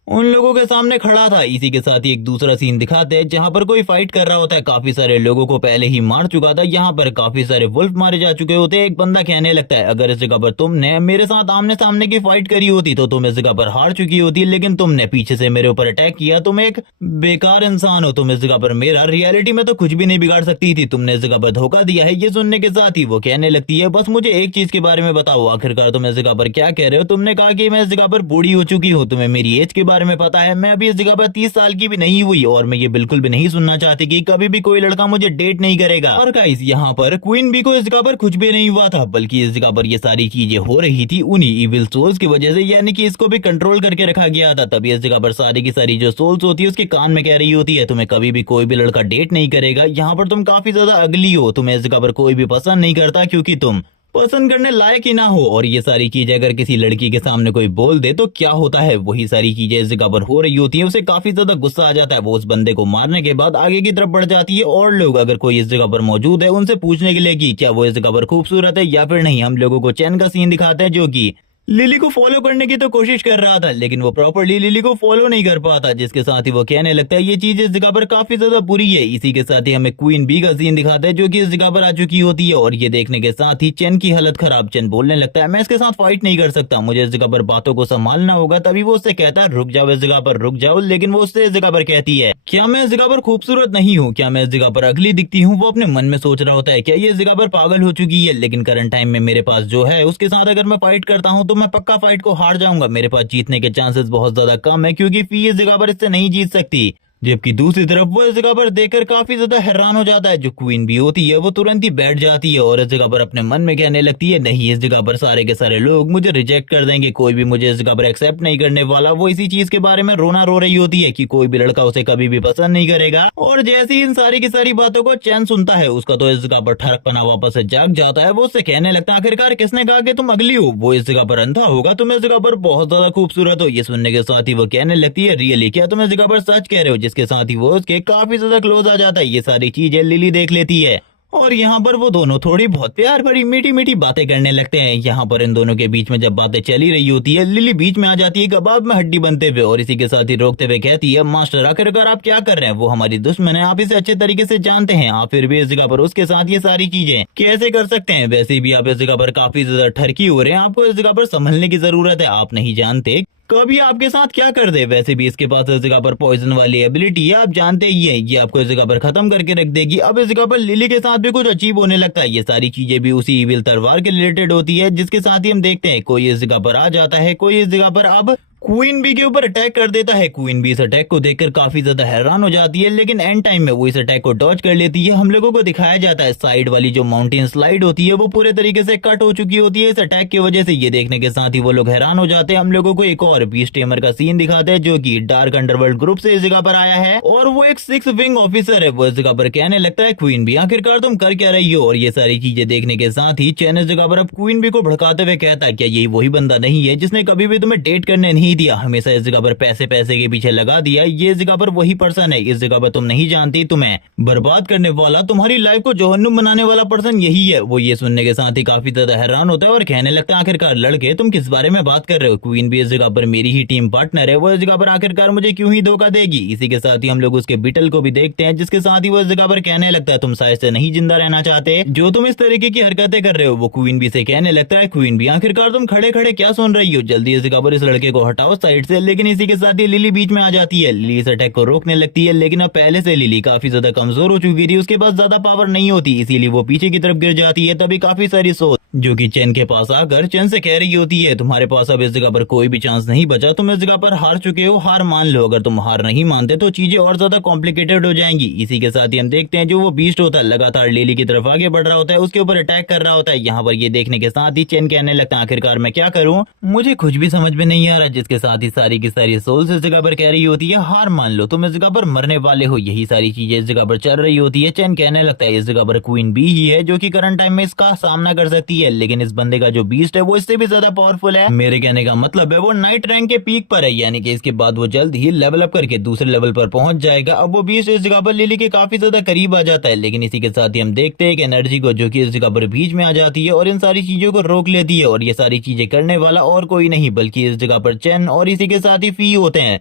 उन लोगों के सामने खड़ा था। इसी के साथ ही एक दूसरा सीन दिखाते हैं जहां पर कोई फाइट कर रहा होता है, काफी सारे लोगों को पहले ही मार चुका था। यहाँ पर काफी सारे वुल्फ मारे जा चुके होते हैं। एक बंदा कहने लगता है अगर इस जगह पर तुमने मेरे साथ आमने सामने की फाइट करी होती तो तुम इस जगह पर हार चुकी होती, लेकिन तुमने पीछे से मेरे ऊपर अटैक किया, तुम एक बेकार इंसान हो, तुम इस जगह पर मेरा रियलिटी में तो कुछ भी नहीं बिगाड़ सकती थी, तुमने इस जगह पर धोखा दिया है। ये सुनने के साथ ही वो कहने लगती है बस मुझे एक चीज के बारे में बताओ, आखिरकार तुम इस जगह पर क्या कह रहे हो? तुमने कहा कि मैं इस जगह पर बूढ़ी हो चुकी हूँ, तुम्हें मेरी एज के बारे में पता है, मैं अभी इस जगह पर 30 साल की भी नहीं हुई और मैं ये बिल्कुल भी नहीं सुनना चाहती कि कभी भी कोई लड़का मुझे डेट नहीं करेगा। और गाइस यहाँ पर क्वीन बी को इस जगह पर कुछ भी नहीं हुआ था, बल्कि इस जगह पर ये सारी चीजें हो रही थी उन्हीं इविल सोल्स की वजह से, यानी कि इसको भी कंट्रोल करके रखा गया था। तभी इस जगह पर सारी की सारी जो सोल्स होती है उसके कान में कह रही होती है तुम्हें कभी भी कोई भी लड़का डेट नहीं करेगा, यहाँ पर तुम काफी ज्यादा अगली हो, तुम्हें इस जगह पर कोई भी पसंद नहीं करता क्योंकि तुम पसंद करने लायक ही ना हो। और ये सारी चीजें अगर किसी लड़की के सामने कोई बोल दे तो क्या होता है, वही सारी चीजें इस जगह पर हो रही होती है। उसे काफी ज्यादा गुस्सा आ जाता है, वो उस बंदे को मारने के बाद आगे की तरफ बढ़ जाती है और लोग अगर कोई इस जगह पर मौजूद है उनसे पूछने के लिए कि क्या वो इस जगह पर खूबसूरत है या फिर नहीं। हम लोगों को चैन का सीन दिखाते हैं जो कि लिली को फॉलो करने की तो कोशिश कर रहा था, लेकिन वो प्रॉपर्ली लिली को फॉलो नहीं कर पाता, जिसके साथ ही वो कहने लगता है ये चीज इस जगह पर काफी ज्यादा बुरी है। इसी के साथ ही हमें क्वीन बी का सीन दिखाता है जो कि इस जगह पर आ चुकी होती है और ये देखने के साथ ही चैन की हालत खराब। चैन बोलने लगता है मैं इसके साथ फाइट नहीं कर सकता, मुझे इस जगह पर बातों को संभालना होगा। तभी वो उससे कहता है रुक जाओ, इस जगह पर रुक जाओ, लेकिन वो उससे इस जगह पर कहती है क्या मैं इस जगह पर खूबसूरत नहीं हूँ, क्या मैं इस जगह पर अगली दिखती हूँ। वो अपने मन में सोच रहा होता है क्या ये इस जगह पर पागल हो चुकी है, लेकिन करंट टाइम में मेरे पास जो है उसके साथ अगर मैं फाइट करता हूँ तो मैं पक्का फाइट को हार जाऊंगा, मेरे पास जीतने के चांसेस बहुत ज्यादा कम है क्योंकि फी इस जगह पर इससे नहीं जीत सकती। जबकि दूसरी तरफ वो इस जगह पर देखकर काफी ज्यादा हैरान हो जाता है। जो क्वीन भी होती है वो तुरंत ही बैठ जाती है और इस जगह पर अपने मन में कहने लगती है, नहीं, इस जगह पर सारे के सारे लोग मुझे रिजेक्ट कर देंगे, कोई भी मुझे इस जगह पर एक्सेप्ट नहीं करने वाला। वो इसी चीज के बारे में रोना रो रही होती है कि कोई भी लड़का उसे कभी भी पसंद नहीं करेगा। और जैसे ही इन सारी की सारी बातों को चैन सुनता है, उसका तो इस जगह पर ठरकपना वापस से जाग जाता है। वो उससे कहने लगता है, आखिरकार किसने कहा कि तुम अगली हो? वो इस जगह पर अंधा होगा, तुम इस जगह पर बहुत ज्यादा खूबसूरत हो। ये सुनने के साथ ही वो कहने लगती है, रियली क्या तुम इस जगह पर सच कह रहे हो? जिसके साथ ही वो उसके काफी ज्यादा क्लोज आ जाता है। ये सारी चीजें लिली देख लेती है और यहाँ पर वो दोनों थोड़ी बहुत प्यार भरी मीठी मीठी बातें करने लगते हैं। यहाँ पर इन दोनों के बीच में जब बातें चली रही होती है, लिली बीच में आ जाती है कबाब में हड्डी बनते हुए और इसी के साथ ही रोकते हुए कहती है, मास्टर आखिरकार आप क्या कर रहे हैं? वो हमारी दुश्मन है, आप इसे अच्छे तरीके से जानते हैं, आप फिर भी इस जगह पर उसके साथ ये सारी चीजें कैसे कर सकते हैं? वैसे भी आप इस जगह पर काफी ज्यादा ठरकी हो रहे हैं, आपको इस जगह पर संभलने की जरूरत है। आप नहीं जानते कभी आपके साथ क्या कर दे। वैसे भी इसके पास इस जगह पर पॉइजन वाली एबिलिटी है, आप जानते ही है, ये आपको इस जगह पर खत्म करके रख देगी। अब इस जगह पर लिली के साथ भी कुछ अचीव होने लगता है। ये सारी चीजें भी उसी इविल तलवार के रिलेटेड होती है, जिसके साथ ही हम देखते हैं कोई इस जगह पर आ जाता है, कोई इस जगह पर अब क्वीन बी के ऊपर अटैक कर देता है। क्वीन बी इस अटैक को देखकर काफी ज्यादा हैरान हो जाती है, लेकिन एंड टाइम में वो इस अटैक को डॉज कर लेती है। हम लोगों को दिखाया जाता है साइड वाली जो माउंटेन स्लाइड होती है वो पूरे तरीके से कट हो चुकी होती है इस अटैक की वजह से। ये देखने के साथ ही वो लोग हैरान हो जाते हैं। हम लोगों को एक और बीस्ट टेमर का सीन दिखाते हैं जो कि डार्क अंडरवर्ल्ड ग्रुप से इस जगह पर आया है और वो एक 6 विंग ऑफिसर है। वो इस जगह पर कहने लगता है, क्वीन बी आखिरकार तुम कर क्या रही हो? और ये सारी चीजें देखने के साथ ही चैन इस जगह पर अब क्वीन बी को भड़काते हुए कहता है, क्या यही वही बंदा नहीं है जिसने कभी भी तुम्हें डेट करने नहीं दिया, हमेशा इस जगह पर पैसे पैसे के पीछे लगा दिया? ये जगह पर वही पर्सन है, इस जगह पर तुम नहीं जानती, तुम्हें बर्बाद करने वाला, तुम्हारी लाइफ को जहन्नुम बनाने वाला पर्सन यही है। वो ये सुनने के साथ ही काफी ज्यादा हैरान होता है और कहने लगता है, आखिरकार लड़के तुम किस बारे में बात कर रहे हो? क्वीन भी इस जगह पर मेरी ही टीम पार्टनर है, वो इस जगह पर आखिरकार मुझे क्यों ही धोखा देगी? इसी के साथ ही हम लोग उसके बिटल को भी देखते हैं, जिसके साथ ही वो इस जगह पर कहने लगता है, तुम शायद से नहीं जिंदा रहना चाहते जो तुम इस तरीके की हरकतें कर रहे हो। वो क्वीन बी से कहने लगता है, क्वीन बी आखिरकार तुम खड़े खड़े क्या सुन रही हो? जल्दी इस जगह पर इस लड़के को हटाओ साइड से। लेकिन इसी के साथ ही लिली बीच में आ जाती है। लिली इस अटैक को रोकने लगती है, लेकिन अब पहले से लिली काफी ज्यादा कमजोर हो चुकी थी, उसके पास ज्यादा पावर नहीं होती, इसीलिए वो पीछे की तरफ गिर जाती है। तभी काफी सारी सोच जो कि चैन के पास आकर चैन से कह रही होती है, तुम्हारे पास अब इस जगह पर कोई भी चांस नहीं बचा, तुम इस जगह पर हार चुके हो, हार मान लो। अगर तुम हार नहीं मानते तो चीजें और ज्यादा कॉम्प्लिकेटेड हो जाएंगी। इसी के साथ ही हम देखते हैं जो वो बीस्ट होता है लगातार लिली की तरफ आगे बढ़ रहा होता है, उसके ऊपर अटैक कर रहा होता है। यहाँ पर ये देखने के साथ ही चैन कहने लगता है, आखिरकार मैं क्या करूं, मुझे कुछ भी समझ में नहीं आ रहा। जिसके साथ ही सारी की सारी सोल्स इस जगह पर कह रही होती है, हार मान लो, तुम इस जगह पर मरने वाले हो। यही सारी चीजें इस जगह पर चल रही होती है। चैन कहने लगता है, इस जगह पर क्वीन बी ही है जो कि करंट टाइम में इसका सामना कर सकती है, लेकिन इस बंदे का जो बीस्ट है वो इससे भी ज्यादा पावरफुल है। मेरे कहने का मतलब है वो नाइट रैंक के पीक पर है, यानी कि इसके बाद वो जल्द ही लेवल अप करके दूसरे लेवल पर पहुंच जाएगा। अब वो बीस्ट इस जगह पर लिली के काफी ज्यादा करीब आ जाता है, लेकिन इसी के साथ ही हम देखते हैं एक एनर्जी को जो कि इस जगह पर बीच में आ जाती है और इन सारी चीजों को रोक लेती है। और ये सारी चीजें करने वाला और कोई नहीं बल्कि इस जगह पर चैन और इसी के साथ ही फी होते हैं।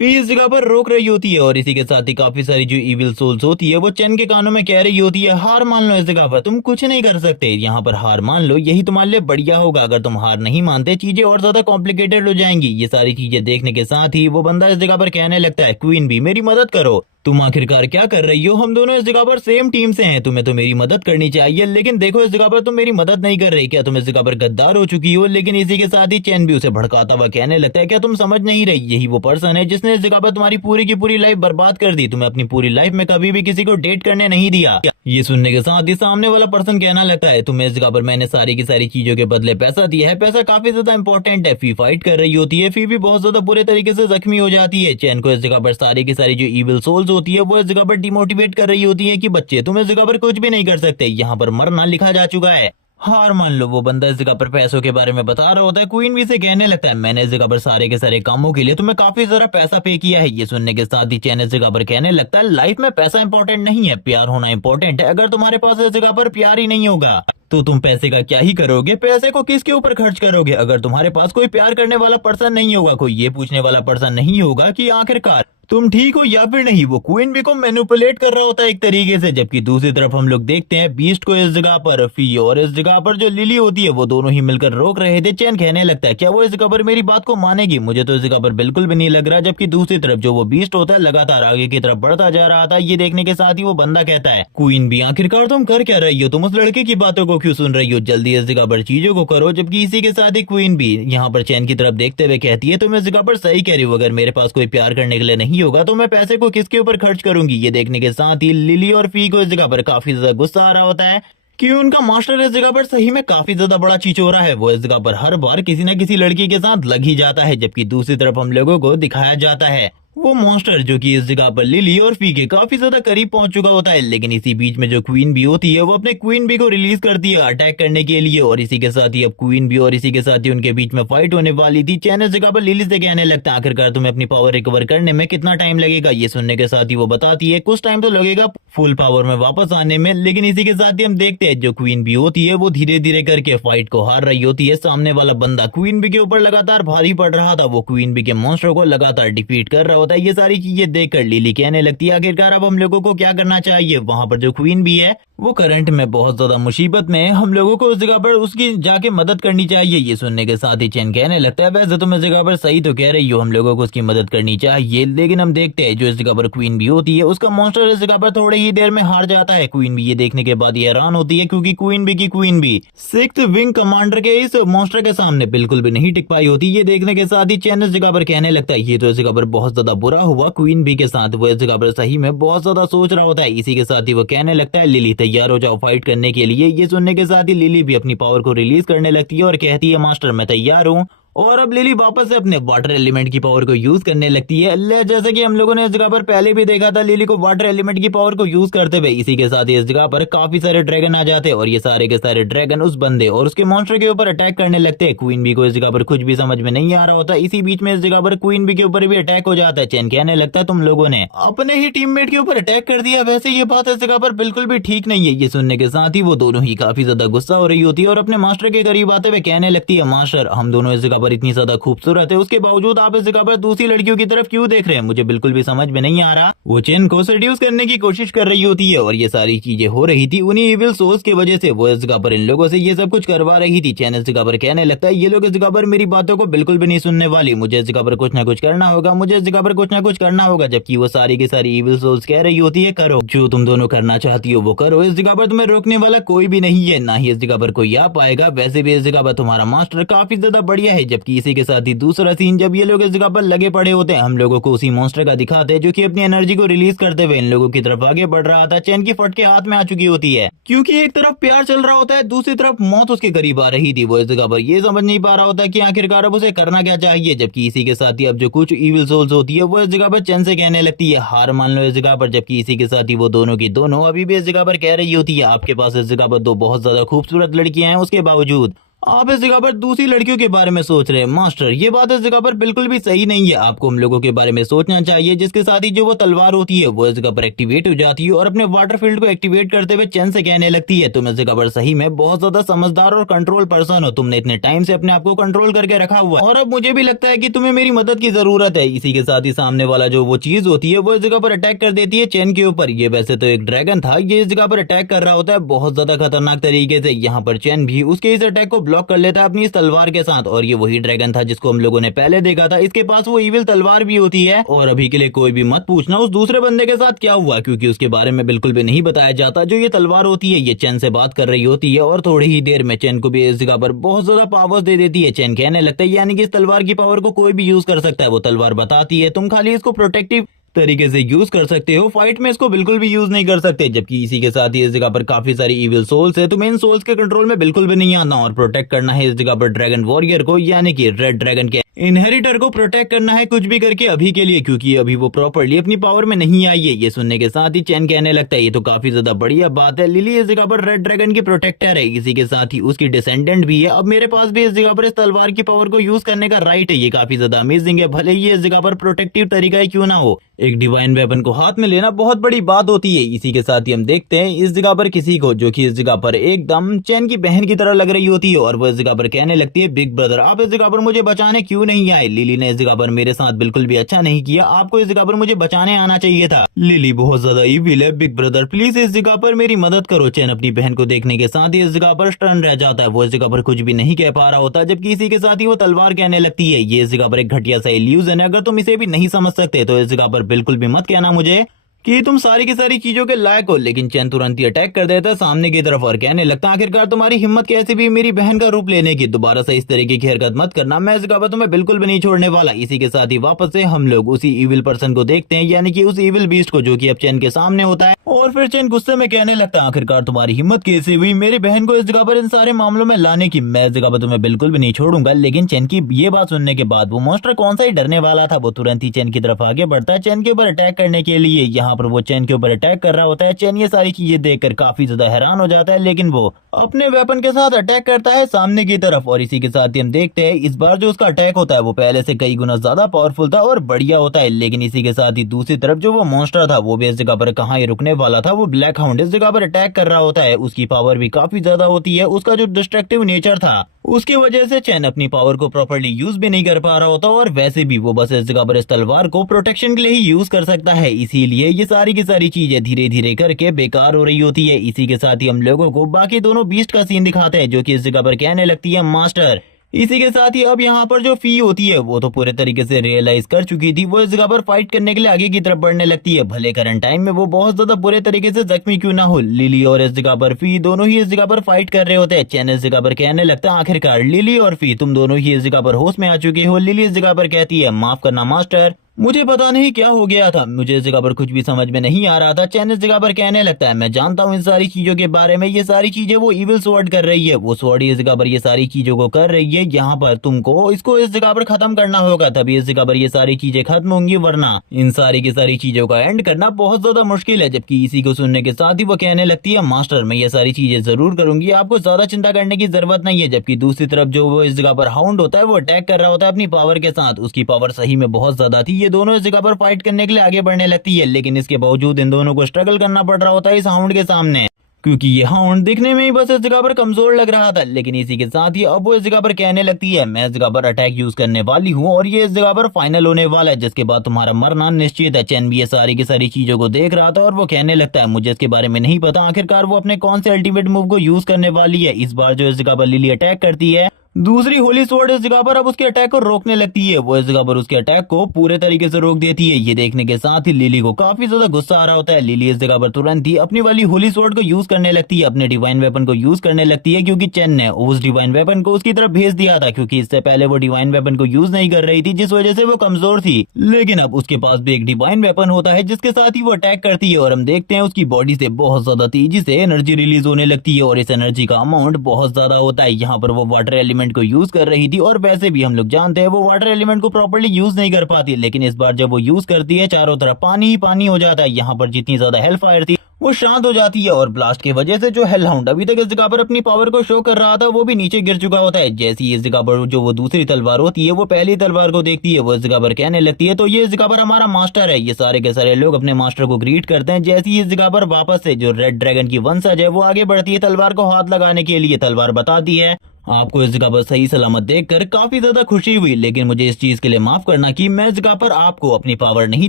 फी इस जगह पर रोक रही होती है और इसी के साथ ही काफी सारी जो इविल सोल्स होती है वो चैन के कानों में कह रही होती है, हार मान लो, इस जगह पर तुम कुछ नहीं कर सकते, यहाँ पर हार मान लो, यही तुम्हारे लिए बढ़िया होगा। अगर तुम हार नहीं मानते चीजें और ज्यादा कॉम्प्लिकेटेड हो जाएंगी। ये सारी चीजें देखने के साथ ही वो बंदा इस जगह पर कहने लगता है, क्वीन बी मेरी मदद करो, तुम आखिरकार क्या कर रही हो? हम दोनों इस जगह पर सेम टीम से हैं, तुम्हें तो मेरी मदद करनी चाहिए, लेकिन देखो इस जगह पर तुम मेरी मदद नहीं कर रही, क्या तुम इस जगह पर गद्दार हो चुकी हो? लेकिन इसी के साथ ही चैन भी उसे भड़काता हुआ कहने लगता है, क्या तुम समझ नहीं रही, यही वो पर्सन है जिसने इस जगह पर तुम्हारी पूरी की पूरी लाइफ बर्बाद कर दी, तुम्हें अपनी पूरी लाइफ में कभी भी किसी को डेट करने नहीं दिया। ये सुनने के साथ ही सामने वाला पर्सन कहना लगता है, तुम्हें इस जगह पर मैंने सारी की सारी चीजों के बदले पैसा दिया है, पैसा काफी ज्यादा इंपॉर्टेंट है। फी फाइट कर रही होती है, फी भी बहुत ज्यादा बुरे तरीके से जख्मी हो जाती है। चैन को इस जगह पर सारी की सारी जो इविल सोल्स होती है वो इस जगह पर डिमोटिवेट कर रही होती है कि बच्चे तुम इस जगह पर कुछ भी नहीं कर सकते, यहाँ पर मरना लिखा जा चुका है, हार मान लो। वो बंदा इस जगह पर पैसों के बारे में बता रहा होता है। क्वीन भी से कहने लगता है, मैंने इस जगह पर सारे के सारे कामों के लिए तुम्हें काफी सारा पैसा पे किया है। ये सुनने के साथ ही चैन इस जगह पर कहने लगता है, लाइफ में पैसा इंपॉर्टेंट नहीं है, प्यार होना इंपॉर्टेंट है। अगर तुम्हारे पास इस जगह पर प्यार ही नहीं होगा तो तुम पैसे का क्या ही करोगे? पैसे को किसके ऊपर खर्च करोगे? अगर तुम्हारे पास कोई प्यार करने वाला पर्सन नहीं होगा, कोई ये पूछने वाला पर्सन नहीं होगा कि आखिरकार तुम ठीक हो या फिर नहीं, वो क्वीन बी को मैनिपुलेट कर रहा होता है एक तरीके से। जबकि दूसरी तरफ हम लोग देखते हैं बीस्ट को इस जगह पर फी और इस जगह पर जो लिली होती है वो दोनों ही मिलकर रोक रहे थे। चैन कहने लगता है, क्या वो इस जगह पर मेरी बात को मानेगी? मुझे तो इस जगह पर बिल्कुल भी नहीं लग रहा। जबकि दूसरी तरफ जो वो बीस्ट होता है लगातार आगे की तरफ बढ़ता जा रहा था। ये देखने के साथ ही वो बंदा कहता है, क्वीन बी आखिरकार तुम कर क्या रही हो? तुम उस लड़के की बातों को क्यों सुन रही हो? जल्दी इस जगह पर चीजों को करो। जबकि इसी के साथ ही क्वीन बी यहाँ पर चैन की तरफ देखते हुए कहती है, तुम इस जगह पर सही कह रही हो, अगर मेरे पास कोई प्यार करने के लिए नहीं नहीं होगा तो मैं पैसे को किसके ऊपर खर्च करूंगी। ये देखने के साथ ही लिली और फी को इस जगह पर काफी ज्यादा गुस्सा आ रहा होता है कि उनका मास्टर इस जगह पर सही में काफी ज्यादा बड़ा चीचोरा है। वो इस जगह पर हर बार किसी न किसी लड़की के साथ लग ही जाता है, जबकि दूसरी तरफ हम लोगों को दिखाया जाता है वो मॉन्स्टर जो कि इस जगह पर लिली और फी के काफी ज्यादा करीब पहुंच चुका होता है। लेकिन इसी बीच में जो क्वीन बी होती है वो अपने क्वीन बी को रिलीज करती है अटैक करने के लिए, और इसी के साथ ही अब क्वीन बी और इसी के साथ ही उनके बीच में फाइट होने वाली थी। चैन इस जगह पर लिली से कहने लगता है आखिरकार तुम्हें अपनी पावर रिकवर करने में कितना टाइम लगेगा। ये सुनने के साथ ही वो बताती है कुछ टाइम तो लगेगा फुल पावर में वापस आने में। लेकिन इसी के साथ ही हम देखते हैं जो क्वीन बी होती है वो धीरे धीरे करके फाइट को हार रही होती है। सामने वाला बंदा क्वीन बी के ऊपर लगातार भारी पड़ रहा था, वो क्वीन बी के मॉन्स्टर को लगातार डिफीट कर रहा होता है। ये सारी चीजें देखकर लिली कहने लगती है आखिरकार अब हम लोगों को क्या करना चाहिए। वहां पर जो क्वीन बी है वो करंट में बहुत ज्यादा मुसीबत में है, हम लोगों को उस जगह पर उसकी जाके मदद करनी चाहिए। ये सुनने के साथ ही चैन कहने लगता है वैसे तुम इस जगह पर सही तो कह रही हो, हम लोगों को उसकी मदद करनी चाहिए। लेकिन हम देखते हैं जो इस जगह पर क्वीन बी होती है उसका मॉन्स्टर इस जगह पर थोड़ी ही देर में हार जाता है। क्वीन बी ये देखने के बाद हैरान होती है क्योंकि queen bee sixth wing commander के इस मॉन्स्टर के सामने बिल्कुल भी नहीं टिक पाई होती। ये देखने के साथ ही चैन इस जगह पर कहने लगता है ये तो इस जगह पर बहुत ज्यादा बुरा हुआ क्वीन बी के साथ। वो इस जगह पर सही में बहुत ज्यादा सोच रहा होता है। इसी के साथ ही वो कहने लगता है लिली तैयार हो जाओ फाइट करने के लिए। ये सुनने के साथ ही लिली भी अपनी पावर को रिलीज करने लगती है और कहती है मास्टर मैं तैयार हूँ। और अब लिली वापस से अपने वाटर एलिमेंट की पावर को यूज करने लगती है। जैसे कि हम लोगों ने इस जगह पर पहले भी देखा था लिली को वाटर एलिमेंट की पावर को यूज करते हुए। इसी के साथ ही इस जगह पर काफी सारे ड्रैगन आ जाते हैं और ये सारे के सारे ड्रैगन उस बंदे और उसके मॉन्स्टर के ऊपर अटैक करने लगते हैं। क्वीन बी को इस जगह पर कुछ भी समझ में नहीं आ रहा होता। इसी बीच में इस जगह पर क्वीन बी के ऊपर भी अटैक हो जाता है। चैन कहने लगता है तुम लोगों ने अपने ही टीममेट के ऊपर अटैक कर दिया, वैसे ये बात इस जगह पर बिल्कुल भी ठीक नहीं है। ये सुनने के साथ ही वो दोनों ही काफी ज्यादा गुस्सा हो रही होती है और अपने मास्टर के करीब आते हुए कहने लगती है मास्टर हम दोनों इस जगह पर इतनी ज्यादा खूबसूरत है, उसके बावजूद आप इस जगह पर दूसरी लड़कियों की तरफ क्यों देख रहे हैं, मुझे बिल्कुल भी समझ में नहीं आ रहा। वो चेन को सेड्यूस करने की कोशिश कर रही होती है और ये सारी चीजें हो रही थी उन्हीं इविल सोल्स की वजह से। वो इस जगह पर इन लोगों से ये सब कुछ करवा रही थी। चैन इस जगह पर कहने लगता है ये लोग इस जगह पर मेरी बातों को बिल्कुल भी नहीं सुनने वाली, मुझे इस जगह पर कुछ ना कुछ करना होगा, मुझे इस जगह पर कुछ ना कुछ करना होगा। जबकि वो सारी की सारी इविल सोल्स कह रही होती है करो जो तुम दोनों करना चाहती हो वो करो, इस जगह पर तुम्हें रोकने वाला कोई भी नहीं है, ना ही इस जगह पर कोई आ पाएगा। वैसे भी इस जगह पर तुम्हारा मास्टर काफी ज्यादा बढ़िया है। जबकि इसी के साथ ही दूसरा सीन जब ये लोग इस जगह पर लगे पड़े होते हैं हम लोगों को उसी मॉन्स्टर का दिखाते हैं जो कि अपनी एनर्जी को रिलीज करते हुए इन लोगों की तरफ आगे बढ़ रहा था। चैन की फटके हाथ में आ चुकी होती है क्योंकि एक तरफ प्यार चल रहा होता है, दूसरी तरफ मौत उसके करीब आ रही थी। वो इस जगह पर ये समझ नहीं पा रहा होता कि आखिरकार अब उसे करना क्या चाहिए। जबकि इसी के साथ ही अब जो कुछ इविल सोल्स होती है वो इस जगह पर चैन से कहने लगती है हार मान लो इस जगह पर। जबकि इसी के साथ ही वो दोनों की दोनों अभी भी इस जगह पर कह रही होती है आपके पास इस जगह पर दो बहुत ज्यादा खूबसूरत लड़कियां हैं, उसके बावजूद आप इस जगह पर दूसरी लड़कियों के बारे में सोच रहे हैं। मास्टर ये बात इस जगह पर बिल्कुल भी सही नहीं है, आपको हम लोगों के बारे में सोचना चाहिए। जिसके साथ ही जो वो तलवार होती है वो इस जगह पर एक्टिवेट हो जाती है और अपने वाटर फील्ड को एक्टिवेट करते हुए चैन से कहने लगती है तुम इस जगह पर सही में बहुत ज्यादा समझदार और कंट्रोल पर्सन हो, तुमने इतने टाइम से अपने आप को कंट्रोल करके रखा हुआ है और अब मुझे भी लगता है कि तुम्हें मेरी मदद की जरूरत है। इसी के साथ ही सामने वाला जो वो चीज होती है वो इस जगह पर अटैक कर देती है चैन के ऊपर। ये वैसे तो एक ड्रैगन था, ये इस जगह पर अटैक कर रहा होता है बहुत ज्यादा खतरनाक तरीके से। यहाँ पर चैन भी उसके इस अटैक को ब्लॉक कर लेता है अपनी तलवार के साथ और ये वही ड्रैगन था जिसको हम लोगों ने पहले देखा था। इसके पास वो इविल तलवार भी होती है और अभी के लिए कोई भी मत पूछना उस दूसरे बंदे के साथ क्या हुआ क्योंकि उसके बारे में बिल्कुल भी नहीं बताया जाता। जो ये तलवार होती है ये चैन से बात कर रही होती है और थोड़ी ही देर में चैन को भी इस जगह पर बहुत ज्यादा पावर्स दे देती है। चैन कहने लगता है यानी कि इस तलवार की पावर को कोई भी यूज कर सकता है। वो तलवार बताती है तुम खाली इसको प्रोटेक्टिव तरीके से यूज कर सकते हो, फाइट में इसको बिल्कुल भी यूज नहीं कर सकते। जबकि इसी के साथ ही इस जगह पर काफी सारी इविल सोल्स है, तुम्हें इन सोल्स के कंट्रोल में बिल्कुल भी नहीं आना और प्रोटेक्ट करना है इस जगह पर ड्रैगन वॉरियर को यानी कि रेड ड्रैगन के इनहेरिटर को प्रोटेक्ट करना है कुछ भी करके अभी के लिए क्योंकि अभी वो प्रॉपर्ली अपनी पावर में नहीं आई है। ये सुनने के साथ ही चैन कहने लगता है ये तो काफी ज्यादा बढ़िया बात है, लिली इस जगह पर रेड ड्रैगन की प्रोटेक्टर है, इसी के साथ ही उसकी डिसेंडेंट भी है। अब मेरे पास भी इस जगह पर इस तलवार की पावर को यूज करने का राइट है, ये काफी ज्यादा अमेजिंग है। भले ही इस जगह पर प्रोटेक्टिव तरीका ही क्यों ना हो, एक डिवाइन वेपन को हाथ में लेना बहुत बड़ी बात होती है। इसी के साथ ही हम देखते हैं इस जगह पर किसी को जो कि इस जगह पर एकदम चैन की बहन की तरह लग रही होती है और वो इस जगह पर कहने लगती है बिग ब्रदर आप इस जगह पर मुझे बचाने क्यों नहीं आए। लिली ने इस जगह पर मेरे साथ बिल्कुल भी अच्छा नहीं किया, आपको इस जगह पर मुझे बचाने आना चाहिए था। लिली बहुत ज्यादा इविल है, बिग ब्रदर प्लीज इस जगह पर मेरी मदद करो। चैन अपनी बहन को देखने के साथ ही इस जगह पर स्टन रह जाता है, वो इस जगह पर कुछ भी नहीं कह पा रहा होता। जबकि इसी के साथ ही वो तलवार कहने लगती है ये इस जगह पर एक घटिया सा इल्यूजन है, अगर तुम इसे भी नहीं समझ सकते तो इस जगह पर बिल्कुल भी मत कहना मुझे कि तुम सारी की सारी चीजों के लायक हो, लेकिन चैन तुरंत ही अटैक कर देता है सामने की तरफ और कहने लगता आखिरकार तुम्हारी हिम्मत कैसे भी मेरी बहन का रूप लेने की, दोबारा से इस तरीके की हरकत मत करना, मैं इस जगह पर तुम्हें बिल्कुल भी नहीं छोड़ने वाला। इसी के साथ ही वापस से हम लोग उसी इविल पर्सन को देखते हैं, यानी कि उस इविल बीस्ट को, जो कि अब चैन के सामने होता है। और फिर चैन गुस्से में कहने लगता है आखिरकार तुम्हारी हिम्मत कैसे हुई मेरी बहन को इस जगह पर इन सारे मामलों में लाने की, मैं इस जगह पर तुम्हें बिल्कुल भी नहीं छोड़ूंगा। लेकिन चैन की ये बात सुनने के बाद वो मॉन्स्टर कौन सा ही डरने वाला था, वो तुरंत ही चैन की तरफ आगे बढ़ता है चैन के ऊपर अटैक करने के लिए। यहाँ पर वो चैन के ऊपर अटैक कर रहा होता है। चैन ये सारी चीजें देखकर काफी ज्यादा हैरान हो जाता है, लेकिन वो अपने वेपन के साथ अटैक करता है सामने की तरफ। और इसी के साथ ही हम देखते हैं इस बार जो उसका अटैक होता है वो पहले से कई गुना ज्यादा पावरफुल था और बढ़िया होता है। लेकिन इसी के साथ ही दूसरी तरफ जो वो मॉन्स्टर था वो भी इस जगह पर कहाँ ही रुकने वाला था, वो ब्लैक हाउंड इस जगह पर अटैक कर रहा होता है। उसकी पावर भी काफी ज्यादा होती है, उसका जो डिस्ट्रक्टिव नेचर था उसकी वजह से चैन अपनी पावर को प्रॉपर्ली यूज भी नहीं कर पा रहा होता, और वैसे भी वो बस इस जगह पर इस तलवार को प्रोटेक्शन के लिए ही यूज कर सकता है। इसीलिए ये सारी की सारी चीजें धीरे धीरे करके बेकार हो रही होती है। इसी के साथ ही हम लोगों को बाकी दोनों बीस्ट का सीन दिखाते हैं, जो कि इस जगह पर कहने लगती है मास्टर। इसी के साथ ही अब यहाँ पर जो फी होती है वो तो पूरे तरीके से रियलाइज कर चुकी थी, वो इस जगह पर फाइट करने के लिए आगे की तरफ बढ़ने लगती है। भले करंट टाइम में वो बहुत ज्यादा बुरे तरीके से जख्मी क्यों ना हो, लिली और इस जगह पर फी दोनों ही इस जगह पर फाइट कर रहे होते हैं। चैन इस जगह पर कहने लगता है आखिरकार लिली और फी तुम दोनों ही इस जगह पर होश में आ चुके हो। लिली इस जगह पर कहती है माफ करना मास्टर, मुझे पता नहीं क्या हो गया था, मुझे इस जगह पर कुछ भी समझ में नहीं आ रहा था। चैन इस जगह पर कहने लगता है मैं जानता हूँ इन सारी चीजों के बारे में, ये सारी चीजें वो इविल स्वॉर्ड कर रही है, वो स्वॉर्ड इस जगह पर ये सारी चीजों को कर रही है। यहाँ पर तुमको इसको इस जगह पर खत्म करना होगा, तभी इस जगह पर ये सारी चीजें खत्म होंगी, वरना इन सारी की सारी चीजों का एंड करना बहुत ज्यादा मुश्किल है। जबकि इसी को सुनने के साथ ही वो कहने लगती है मास्टर मैं ये सारी चीजें जरूर करूंगी, आपको ज्यादा चिंता करने की जरूरत नहीं है। जबकि दूसरी तरफ जो वो इस जगह पर हाउंड होता है वो अटैक कर रहा होता है अपनी पावर के साथ, उसकी पावर सही में बहुत ज्यादा थी। ये दोनों इस जगह पर फाइट करने के लिए आगे बढ़ने लगती है, लेकिन इसके बावजूद इन दोनों को स्ट्रगल करना पड़ रहा होता है इस हाउंड के सामने, क्योंकि ये हाउंड दिखने में ही बस इस जगह पर कमजोर लग रहा था। लेकिन इसी के साथ ही अब वो इस जगह पर कहने लगती है मैं इस जगह पर अटैक यूज करने वाली हूँ और ये इस जगह पर फाइनल होने वाला है, जिसके बाद तुम्हारा मरना निश्चित है। चैन भी ये सारी की सारी चीजों को देख रहा था और वो कहने लगता है मुझे इसके बारे में नहीं पता, आखिरकार वो अपने कौन से अल्टीमेट मूव को यूज करने वाली है। इस बार जो इस जगह पर लिली अटैक करती है, दूसरी होली स्वॉर्ड इस जगह पर अब उसके अटैक को रोकने लगती है, वो इस जगह पर उसके अटैक को पूरे तरीके से रोक देती है। ये देखने के साथ ही लिली को काफी ज्यादा गुस्सा आ रहा होता है। लिली इस जगह पर तुरंत ही अपनी वाली होली स्वॉर्ड को यूज करने लगती है, अपने डिवाइन वेपन को यूज करने लगती है, क्योंकि चैन ने उस डिवाइन वेपन को उसकी तरफ भेज दिया था, क्योंकि इससे पहले वो डिवाइन वेपन को यूज नहीं कर रही थी, जिस वजह से वो कमजोर थी। लेकिन अब उसके पास भी एक डिवाइन वेपन होता है जिसके साथ ही वो अटैक करती है, और हम देखते हैं उसकी बॉडी से बहुत ज्यादा तेजी से एनर्जी रिलीज होने लगती है, और इस एनर्जी का अमाउंट बहुत ज्यादा होता है। यहाँ पर वो वाटर एलिमेंट को यूज कर रही थी, और वैसे भी हम लोग जानते हैं वो वाटर एलिमेंट को प्रॉपर्ली यूज नहीं कर पाती, लेकिन इस बार जब वो यूज करती है चारों तरफ पानी ही पानी हो जाता है। यहाँ पर जितनी ज्यादा हेल फायर थी वो शांत हो जाती है, और ब्लास्ट की वजह से जो हेल हाउंड अभी तक इस जगह पर अपनी पावर को शो कर रहा था वो भी नीचे गिर चुका होता है। जैसे ही इस जगह पर जो वो दूसरी तलवार होती है वो पहली तलवार को देखती है, वो इस जगह पर कहने लगती है तो ये इस जगह पर हमारा मास्टर है। ये सारे के सारे लोग अपने मास्टर को ग्रीट करते हैं। जैसे ही इस जगह पर वापस से जो रेड ड्रैगन की वंशज है वो आगे बढ़ती है तलवार को हाथ लगाने के लिए, तलवार बताती है आपको इस जगह पर सही सलामत देखकर काफी ज्यादा खुशी हुई, लेकिन मुझे इस चीज के लिए माफ करना कि मैं इस जगह पर आपको अपनी पावर नहीं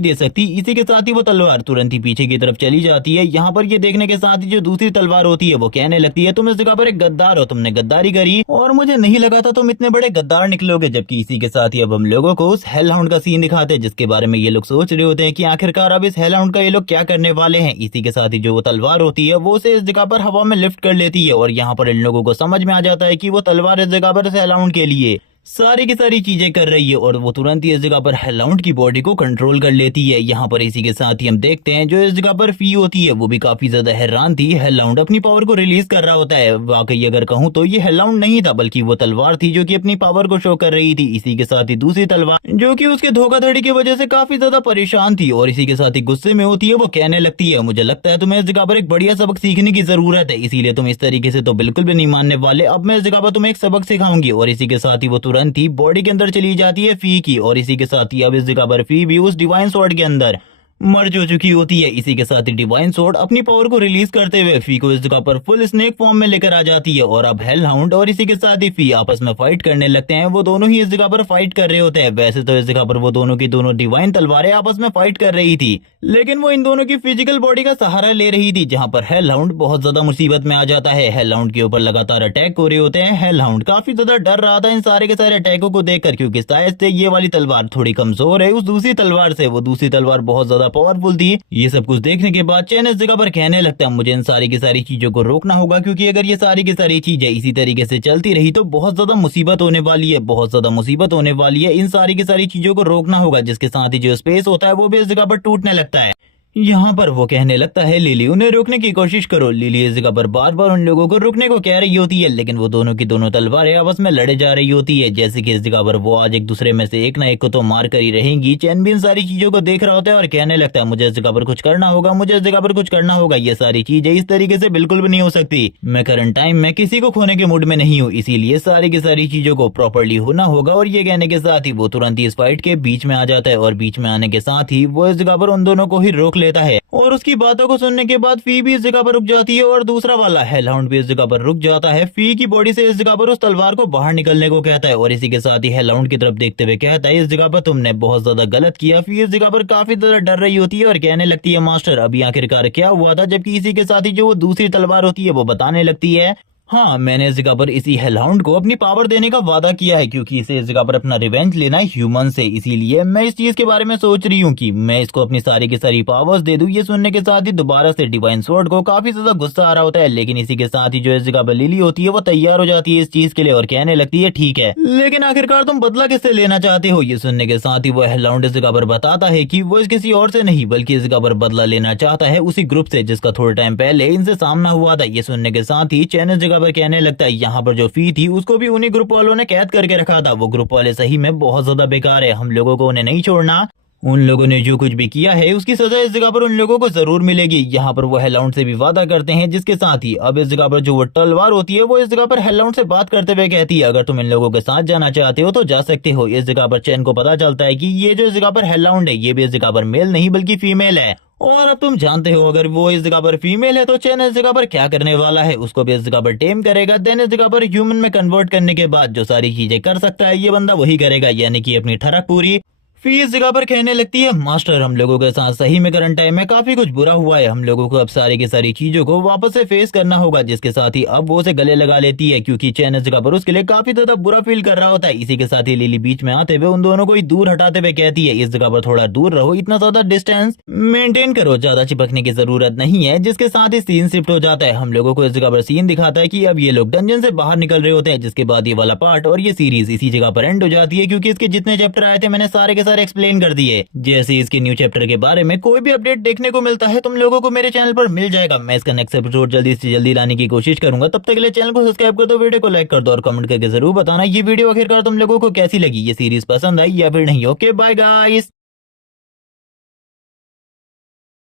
दे सकती। इसी के साथ ही वो तलवार तुरंत ही पीछे की तरफ चली जाती है। यहाँ पर ये देखने के साथ ही जो दूसरी तलवार होती है वो कहने लगती है तुम इस जगह पर एक गद्दार हो, तुमने गद्दारी करी और मुझे नहीं लगा था तुम इतने बड़े गद्दार निकलोगे। जबकि इसी के साथ ही अब हम लोगों को उस हेल हाउंड का सीन दिखाते हैं, जिसके बारे में ये लोग सोच रहे होते हैं कि आखिरकार अब इस हेल हाउंड का ये लोग क्या करने वाले हैं। इसी के साथ ही जो वो तलवार होती है वो उसे इस जगह पर हवा में लिफ्ट कर लेती है, और यहाँ पर इन लोगों को समझ में आ जाता है कि वो तलवार इस जगह पर हेलाउंड के लिए सारी की सारी चीजें कर रही है, और वो तुरंत ही इस जगह पर हेलाउंड की बॉडी को कंट्रोल कर लेती है। यहाँ पर इसी के साथ ही हम देखते हैं जो इस जगह पर फी होती है वो भी काफी ज्यादा हैरान थी। हेलाउंड अपनी पावर को रिलीज कर रहा होता है, वाकई अगर कहूँ तो ये हेलाउंड नहीं था बल्कि वो तलवार थी जो कि अपनी पावर को शो कर रही थी। इसी के साथ ही दूसरी तलवार जो कि उसके धोखाधड़ी की वजह से काफी ज्यादा परेशान थी और इसी के साथ ही गुस्से में होती है, वो कहने लगती है मुझे लगता है तुम्हें इस जगह पर एक बढ़िया सबक सीखने की जरूरत है, इसीलिए तुम इस तरीके से तो बिल्कुल भी नहीं मानने वाले। अब मैं इस जगह पर तुम्हें एक सबक सिखाऊंगी। और इसी के साथ ही वो तुरंत ही बॉडी अंदर चली जाती है फी की, और इसी के साथ ही अब इस जगह पर फी भी उस डिवाइन स्वॉर्ड के अंदर मर्ज हो चुकी होती है। इसी के साथ ही डिवाइन स्वॉर्ड अपनी पावर को रिलीज करते हुए फी को इस जगह पर फुल स्नेक फॉर्म में लेकर आ जाती है, और अब हेल हाउंड और इसी के साथ ही फी आपस में फाइट करने लगते हैं। वो दोनों ही इस जगह पर फाइट कर रहे होते हैं। वैसे तो इस जगह पर वो दोनों की दोनों डिवाइन तलवारें आपस में फाइट कर रही थी, लेकिन वो इन दोनों की फिजिकल बॉडी का सहारा ले रही थी, जहाँ पर हेल हाउंड बहुत ज्यादा मुसीबत में आ जाता है। हेल हाउंड के ऊपर लगातार अटैक हो रहे होते हैं। हेल हाउंड काफी ज्यादा डर रहा था इन सारे के सारे अटैकों को देखकर, क्योंकि शायद से ये वाली तलवार थोड़ी कमजोर है उस दूसरी तलवार से, वो दूसरी तलवार बहुत ज्यादा पावरफुल थी। ये सब कुछ देखने के बाद चैन इस जगह पर कहने लगता है मुझे इन सारी की सारी चीजों को रोकना होगा, क्योंकि अगर ये सारी की सारी चीजें इसी तरीके से चलती रही तो बहुत ज्यादा मुसीबत होने वाली है, बहुत ज्यादा मुसीबत होने वाली है। इन सारी की सारी चीजों को रोकना होगा, जिसके साथ ही जो स्पेस होता है वो भी इस जगह पर टूटने लगता है। यहाँ पर वो कहने लगता है लिली उन्हें रोकने की कोशिश करो। लिली इस जगह पर बार बार उन लोगों को रुकने को कह रही होती है, लेकिन वो दोनों की दोनों तलवारें आपस में लड़े जा रही होती है। जैसे कि इस जगह पर वो आज एक दूसरे में से एक ना एक को तो मार कर ही रहेंगी। चैन भी इन सारी चीजों को देख रहा होता है और कहने लगता है मुझे इस जगह पर कुछ करना होगा, मुझे इस जगह पर कुछ करना होगा। ये सारी चीजें इस तरीके से बिल्कुल भी नहीं हो सकती। मैं करंट टाइम में किसी को खोने के मूड में नहीं हूँ, इसीलिए सारी की सारी चीजों को प्रॉपरली होना होगा। और ये कहने के साथ ही वो तुरंत ही इस फाइट के बीच में आ जाता है और बीच में आने के साथ ही वो इस जगह पर उन दोनों को ही रोक लेता है। और उसकी बातों को सुनने के बाद फी भी इस जगह पर रुक जाती है और दूसरा वाला हेलहाउंड भी इस जगह पर रुक जाता है। फी की बॉडी से इस जगह पर उस तलवार को बाहर निकलने को कहता है और इसी के साथ ही हेलहाउंड की तरफ देखते हुए कहता है इस जगह पर तुमने बहुत ज्यादा गलत किया। फी इस जगह पर काफी ज्यादा डर रही होती है और कहने लगती है मास्टर अभी आखिरकार क्या हुआ था, जबकि इसी के साथ ही जो वो दूसरी तलवार होती है वो बताने लगती है हाँ मैंने इस जगह पर इसी हेलहाउंड को अपनी पावर देने का वादा किया है, क्योंकि इसे इस जगह पर अपना रिवेंज लेना है ह्यूमन से। इसीलिए मैं इस चीज के बारे में सोच रही हूँ कि मैं इसको अपनी सारी की सारी पावर्स दे दूं। ये सुनने के साथ ही दोबारा से डिवाइन स्वॉर्ड को काफी ज्यादा गुस्सा आ रहा होता है, लेकिन इसी के साथ ही जो इस जगह पर लिली होती है वो तैयार हो जाती है इस चीज के लिए और कहने लगती है ठीक है, लेकिन आखिरकार तुम बदला किससे लेना चाहते हो। ये सुनने के साथ ही वो हेलहाउंड इस जगह पर बताता है कि वो किसी और से नहीं बल्कि इस जगह पर बदला लेना चाहता है उसी ग्रुप से जिसका थोड़ा टाइम पहले इनसे सामना हुआ था। ये सुनने के साथ ही चैन इस जगह पर कहने लगता है यहाँ पर जो फी थी उसको भी उन्हीं ग्रुप वालों ने कैद करके रखा था। वो ग्रुप वाले सही में बहुत ज्यादा बेकार है, हम लोगों को उन्हें नहीं छोड़ना। उन लोगों ने जो कुछ भी किया है उसकी सजा इस जगह पर उन लोगों को जरूर मिलेगी। यहाँ पर वो हेलहाउंड से भी वादा करते हैं, जिसके साथ ही अब इस जगह पर जो वो तलवार होती है वो इस जगह पर हेलहाउंड से बात करते हुए कहती है अगर तुम इन लोगों के साथ जाना चाहते हो तो जा सकते हो। इस जगह पर चैन को पता चलता है कि ये जो इस जगह पर हेलहाउंड है ये भी इस जगह पर मेल नहीं बल्कि फीमेल है। और अब तुम जानते हो अगर वो इस जगह पर फीमेल है तो चैन इस जगह पर क्या करने वाला है, उसको भी इस जगह पर टेम करेगा। देन इस जगह पर ह्यूमन में कन्वर्ट करने के बाद जो सारी चीजें कर सकता है ये बंदा वही करेगा, यानी कि अपनी ठरक पूरी। फी इस जगह पर कहने लगती है मास्टर हम लोगों के साथ सही में करंट टाइम में काफी कुछ बुरा हुआ है, हम लोगों को अब सारी की सारी चीजों को वापस से फेस करना होगा। जिसके साथ ही अब वो उसे गले लगा लेती है, क्योंकि चैन इस जगह पर उसके लिए काफी ज्यादा बुरा फील कर रहा होता है। इसी के साथ ही लिली बीच में आते हुए उन दोनों को ही दूर हटाते हुए कहती है इस जगह पर थोड़ा दूर रहो, इतना ज्यादा डिस्टेंस मेंटेन करो, ज्यादा चिपकने की जरूरत नहीं है। जिसके साथ ही सीन शिफ्ट हो जाता है, हम लोगों को इस जगह पर सीन दिखाता है कि अब ये लोग डंजन से बाहर निकल रहे होते हैं। जिसके बाद ये वाला पार्ट और ये सीरीज इसी जगह पर एंड हो जाती है, क्योंकि इसके जितने चैप्टर आए थे मैंने सारे के सारे एक्सप्लेन कर दिए। जैसे इसके न्यू चैप्टर के बारे में कोई भी अपडेट देखने को मिलता है तुम लोगों को मेरे चैनल पर मिल जाएगा। मैं इसका नेक्स्ट एपिसोड जल्दी से जल्दी लाने की कोशिश करूंगा। तब तक के लिए चैनल को सब्सक्राइब कर दो, वीडियो को लाइक कर दो और कमेंट करके जरूर बताना ये वीडियो आखिरकार तुम लोगों को कैसी लगी, ये सीरीज पसंद आई या फिर नहीं। Okay bye guys.